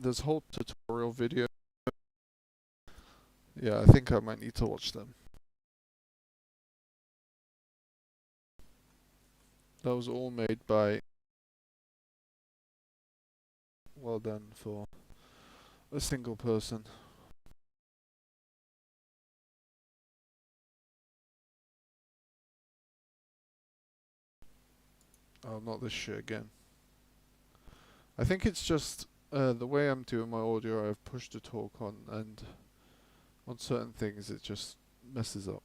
there's whole tutorial video. Yeah, I think I might need to watch them. That was all made by. Well done for a single person. Oh, not this shit again. I think it's just the way I'm doing my audio. I've pushed the talk on, and on certain things it just messes up.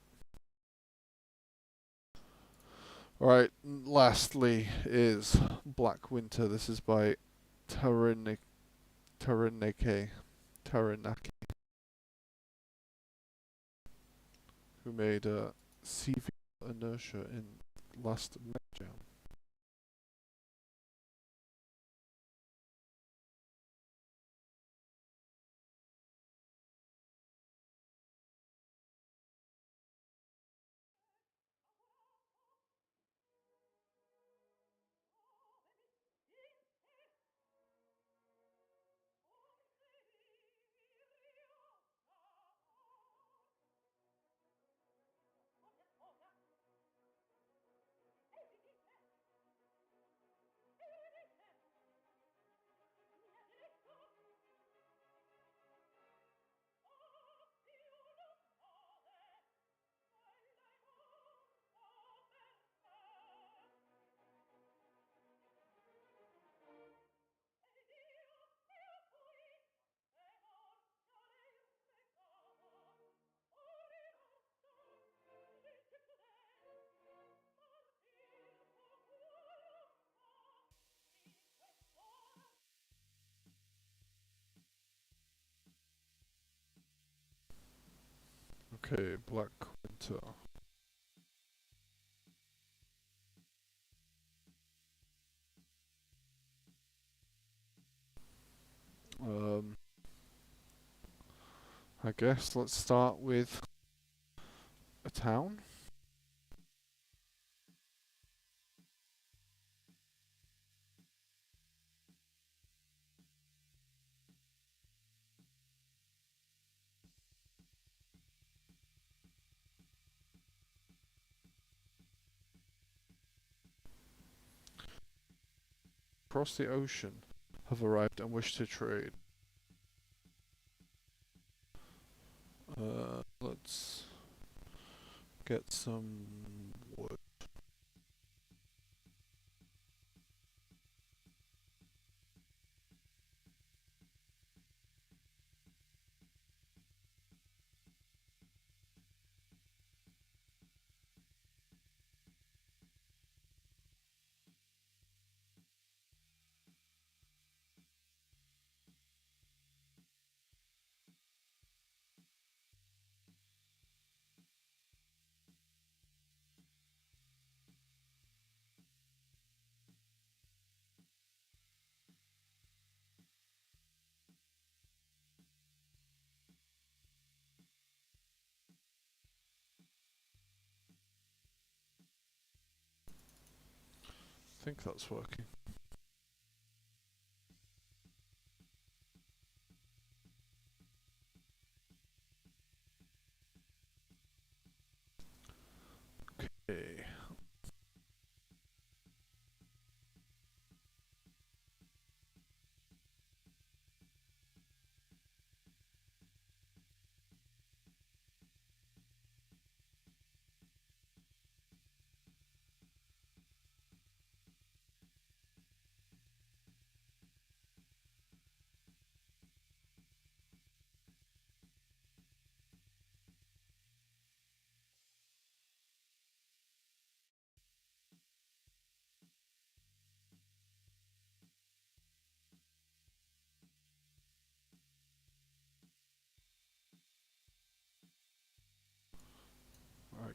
Alright, lastly is Black Winter. This is by Taranaki, who made CV Inertia in last Met Jam. Okay, Black Winter. Um, I guess let's start with a town. Across the ocean have arrived and wish to trade. Let's get some wood. I think that's working. Okay.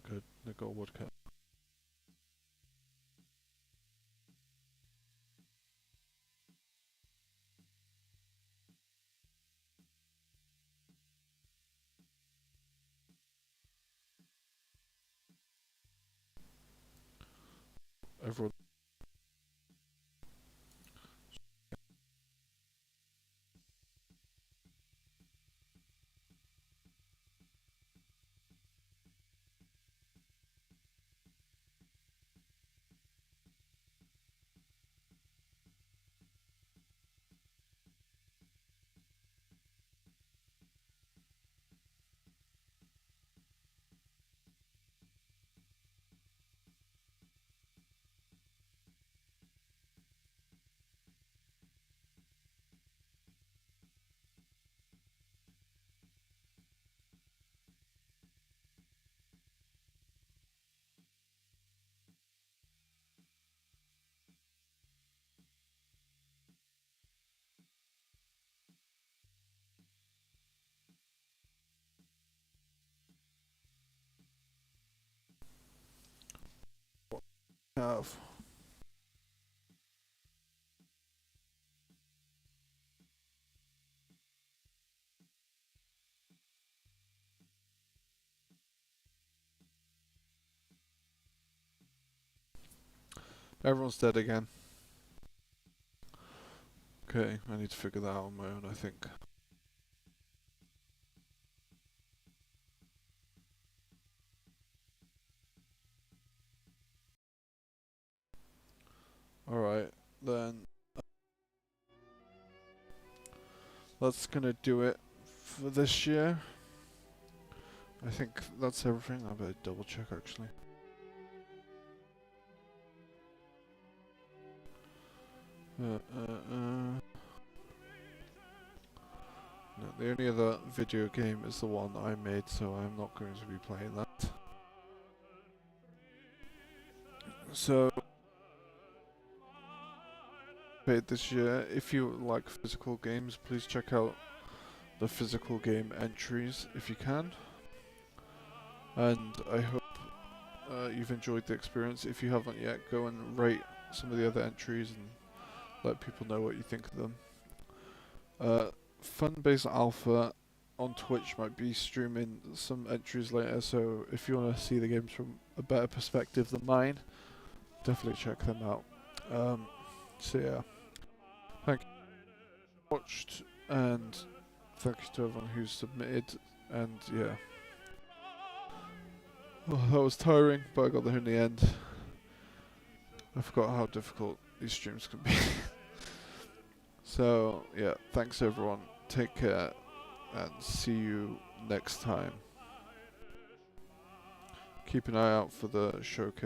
Good. Nicole Woodcut. Everyone. Have. Everyone's dead again. Okay, I need to figure that out on my own, I think. Alright, then that's gonna do it for this year. I think that's everything. I better double check actually. No, the only other video game is the one I made, so I'm not going to be playing that. So, this year, if you like physical games, please check out the physical game entries if you can. And I hope you've enjoyed the experience. If you haven't yet, go and rate some of the other entries and let people know what you think of them. Funbase Alpha on Twitch might be streaming some entries later, so if you want to see the games from a better perspective than mine, definitely check them out. So yeah, thank you for watched, and thank you to everyone who's submitted, and yeah. Oh, that was tiring, but I got there in the end. I forgot how difficult these streams can be. So yeah, thanks everyone, take care, and see you next time. Keep an eye out for the showcase.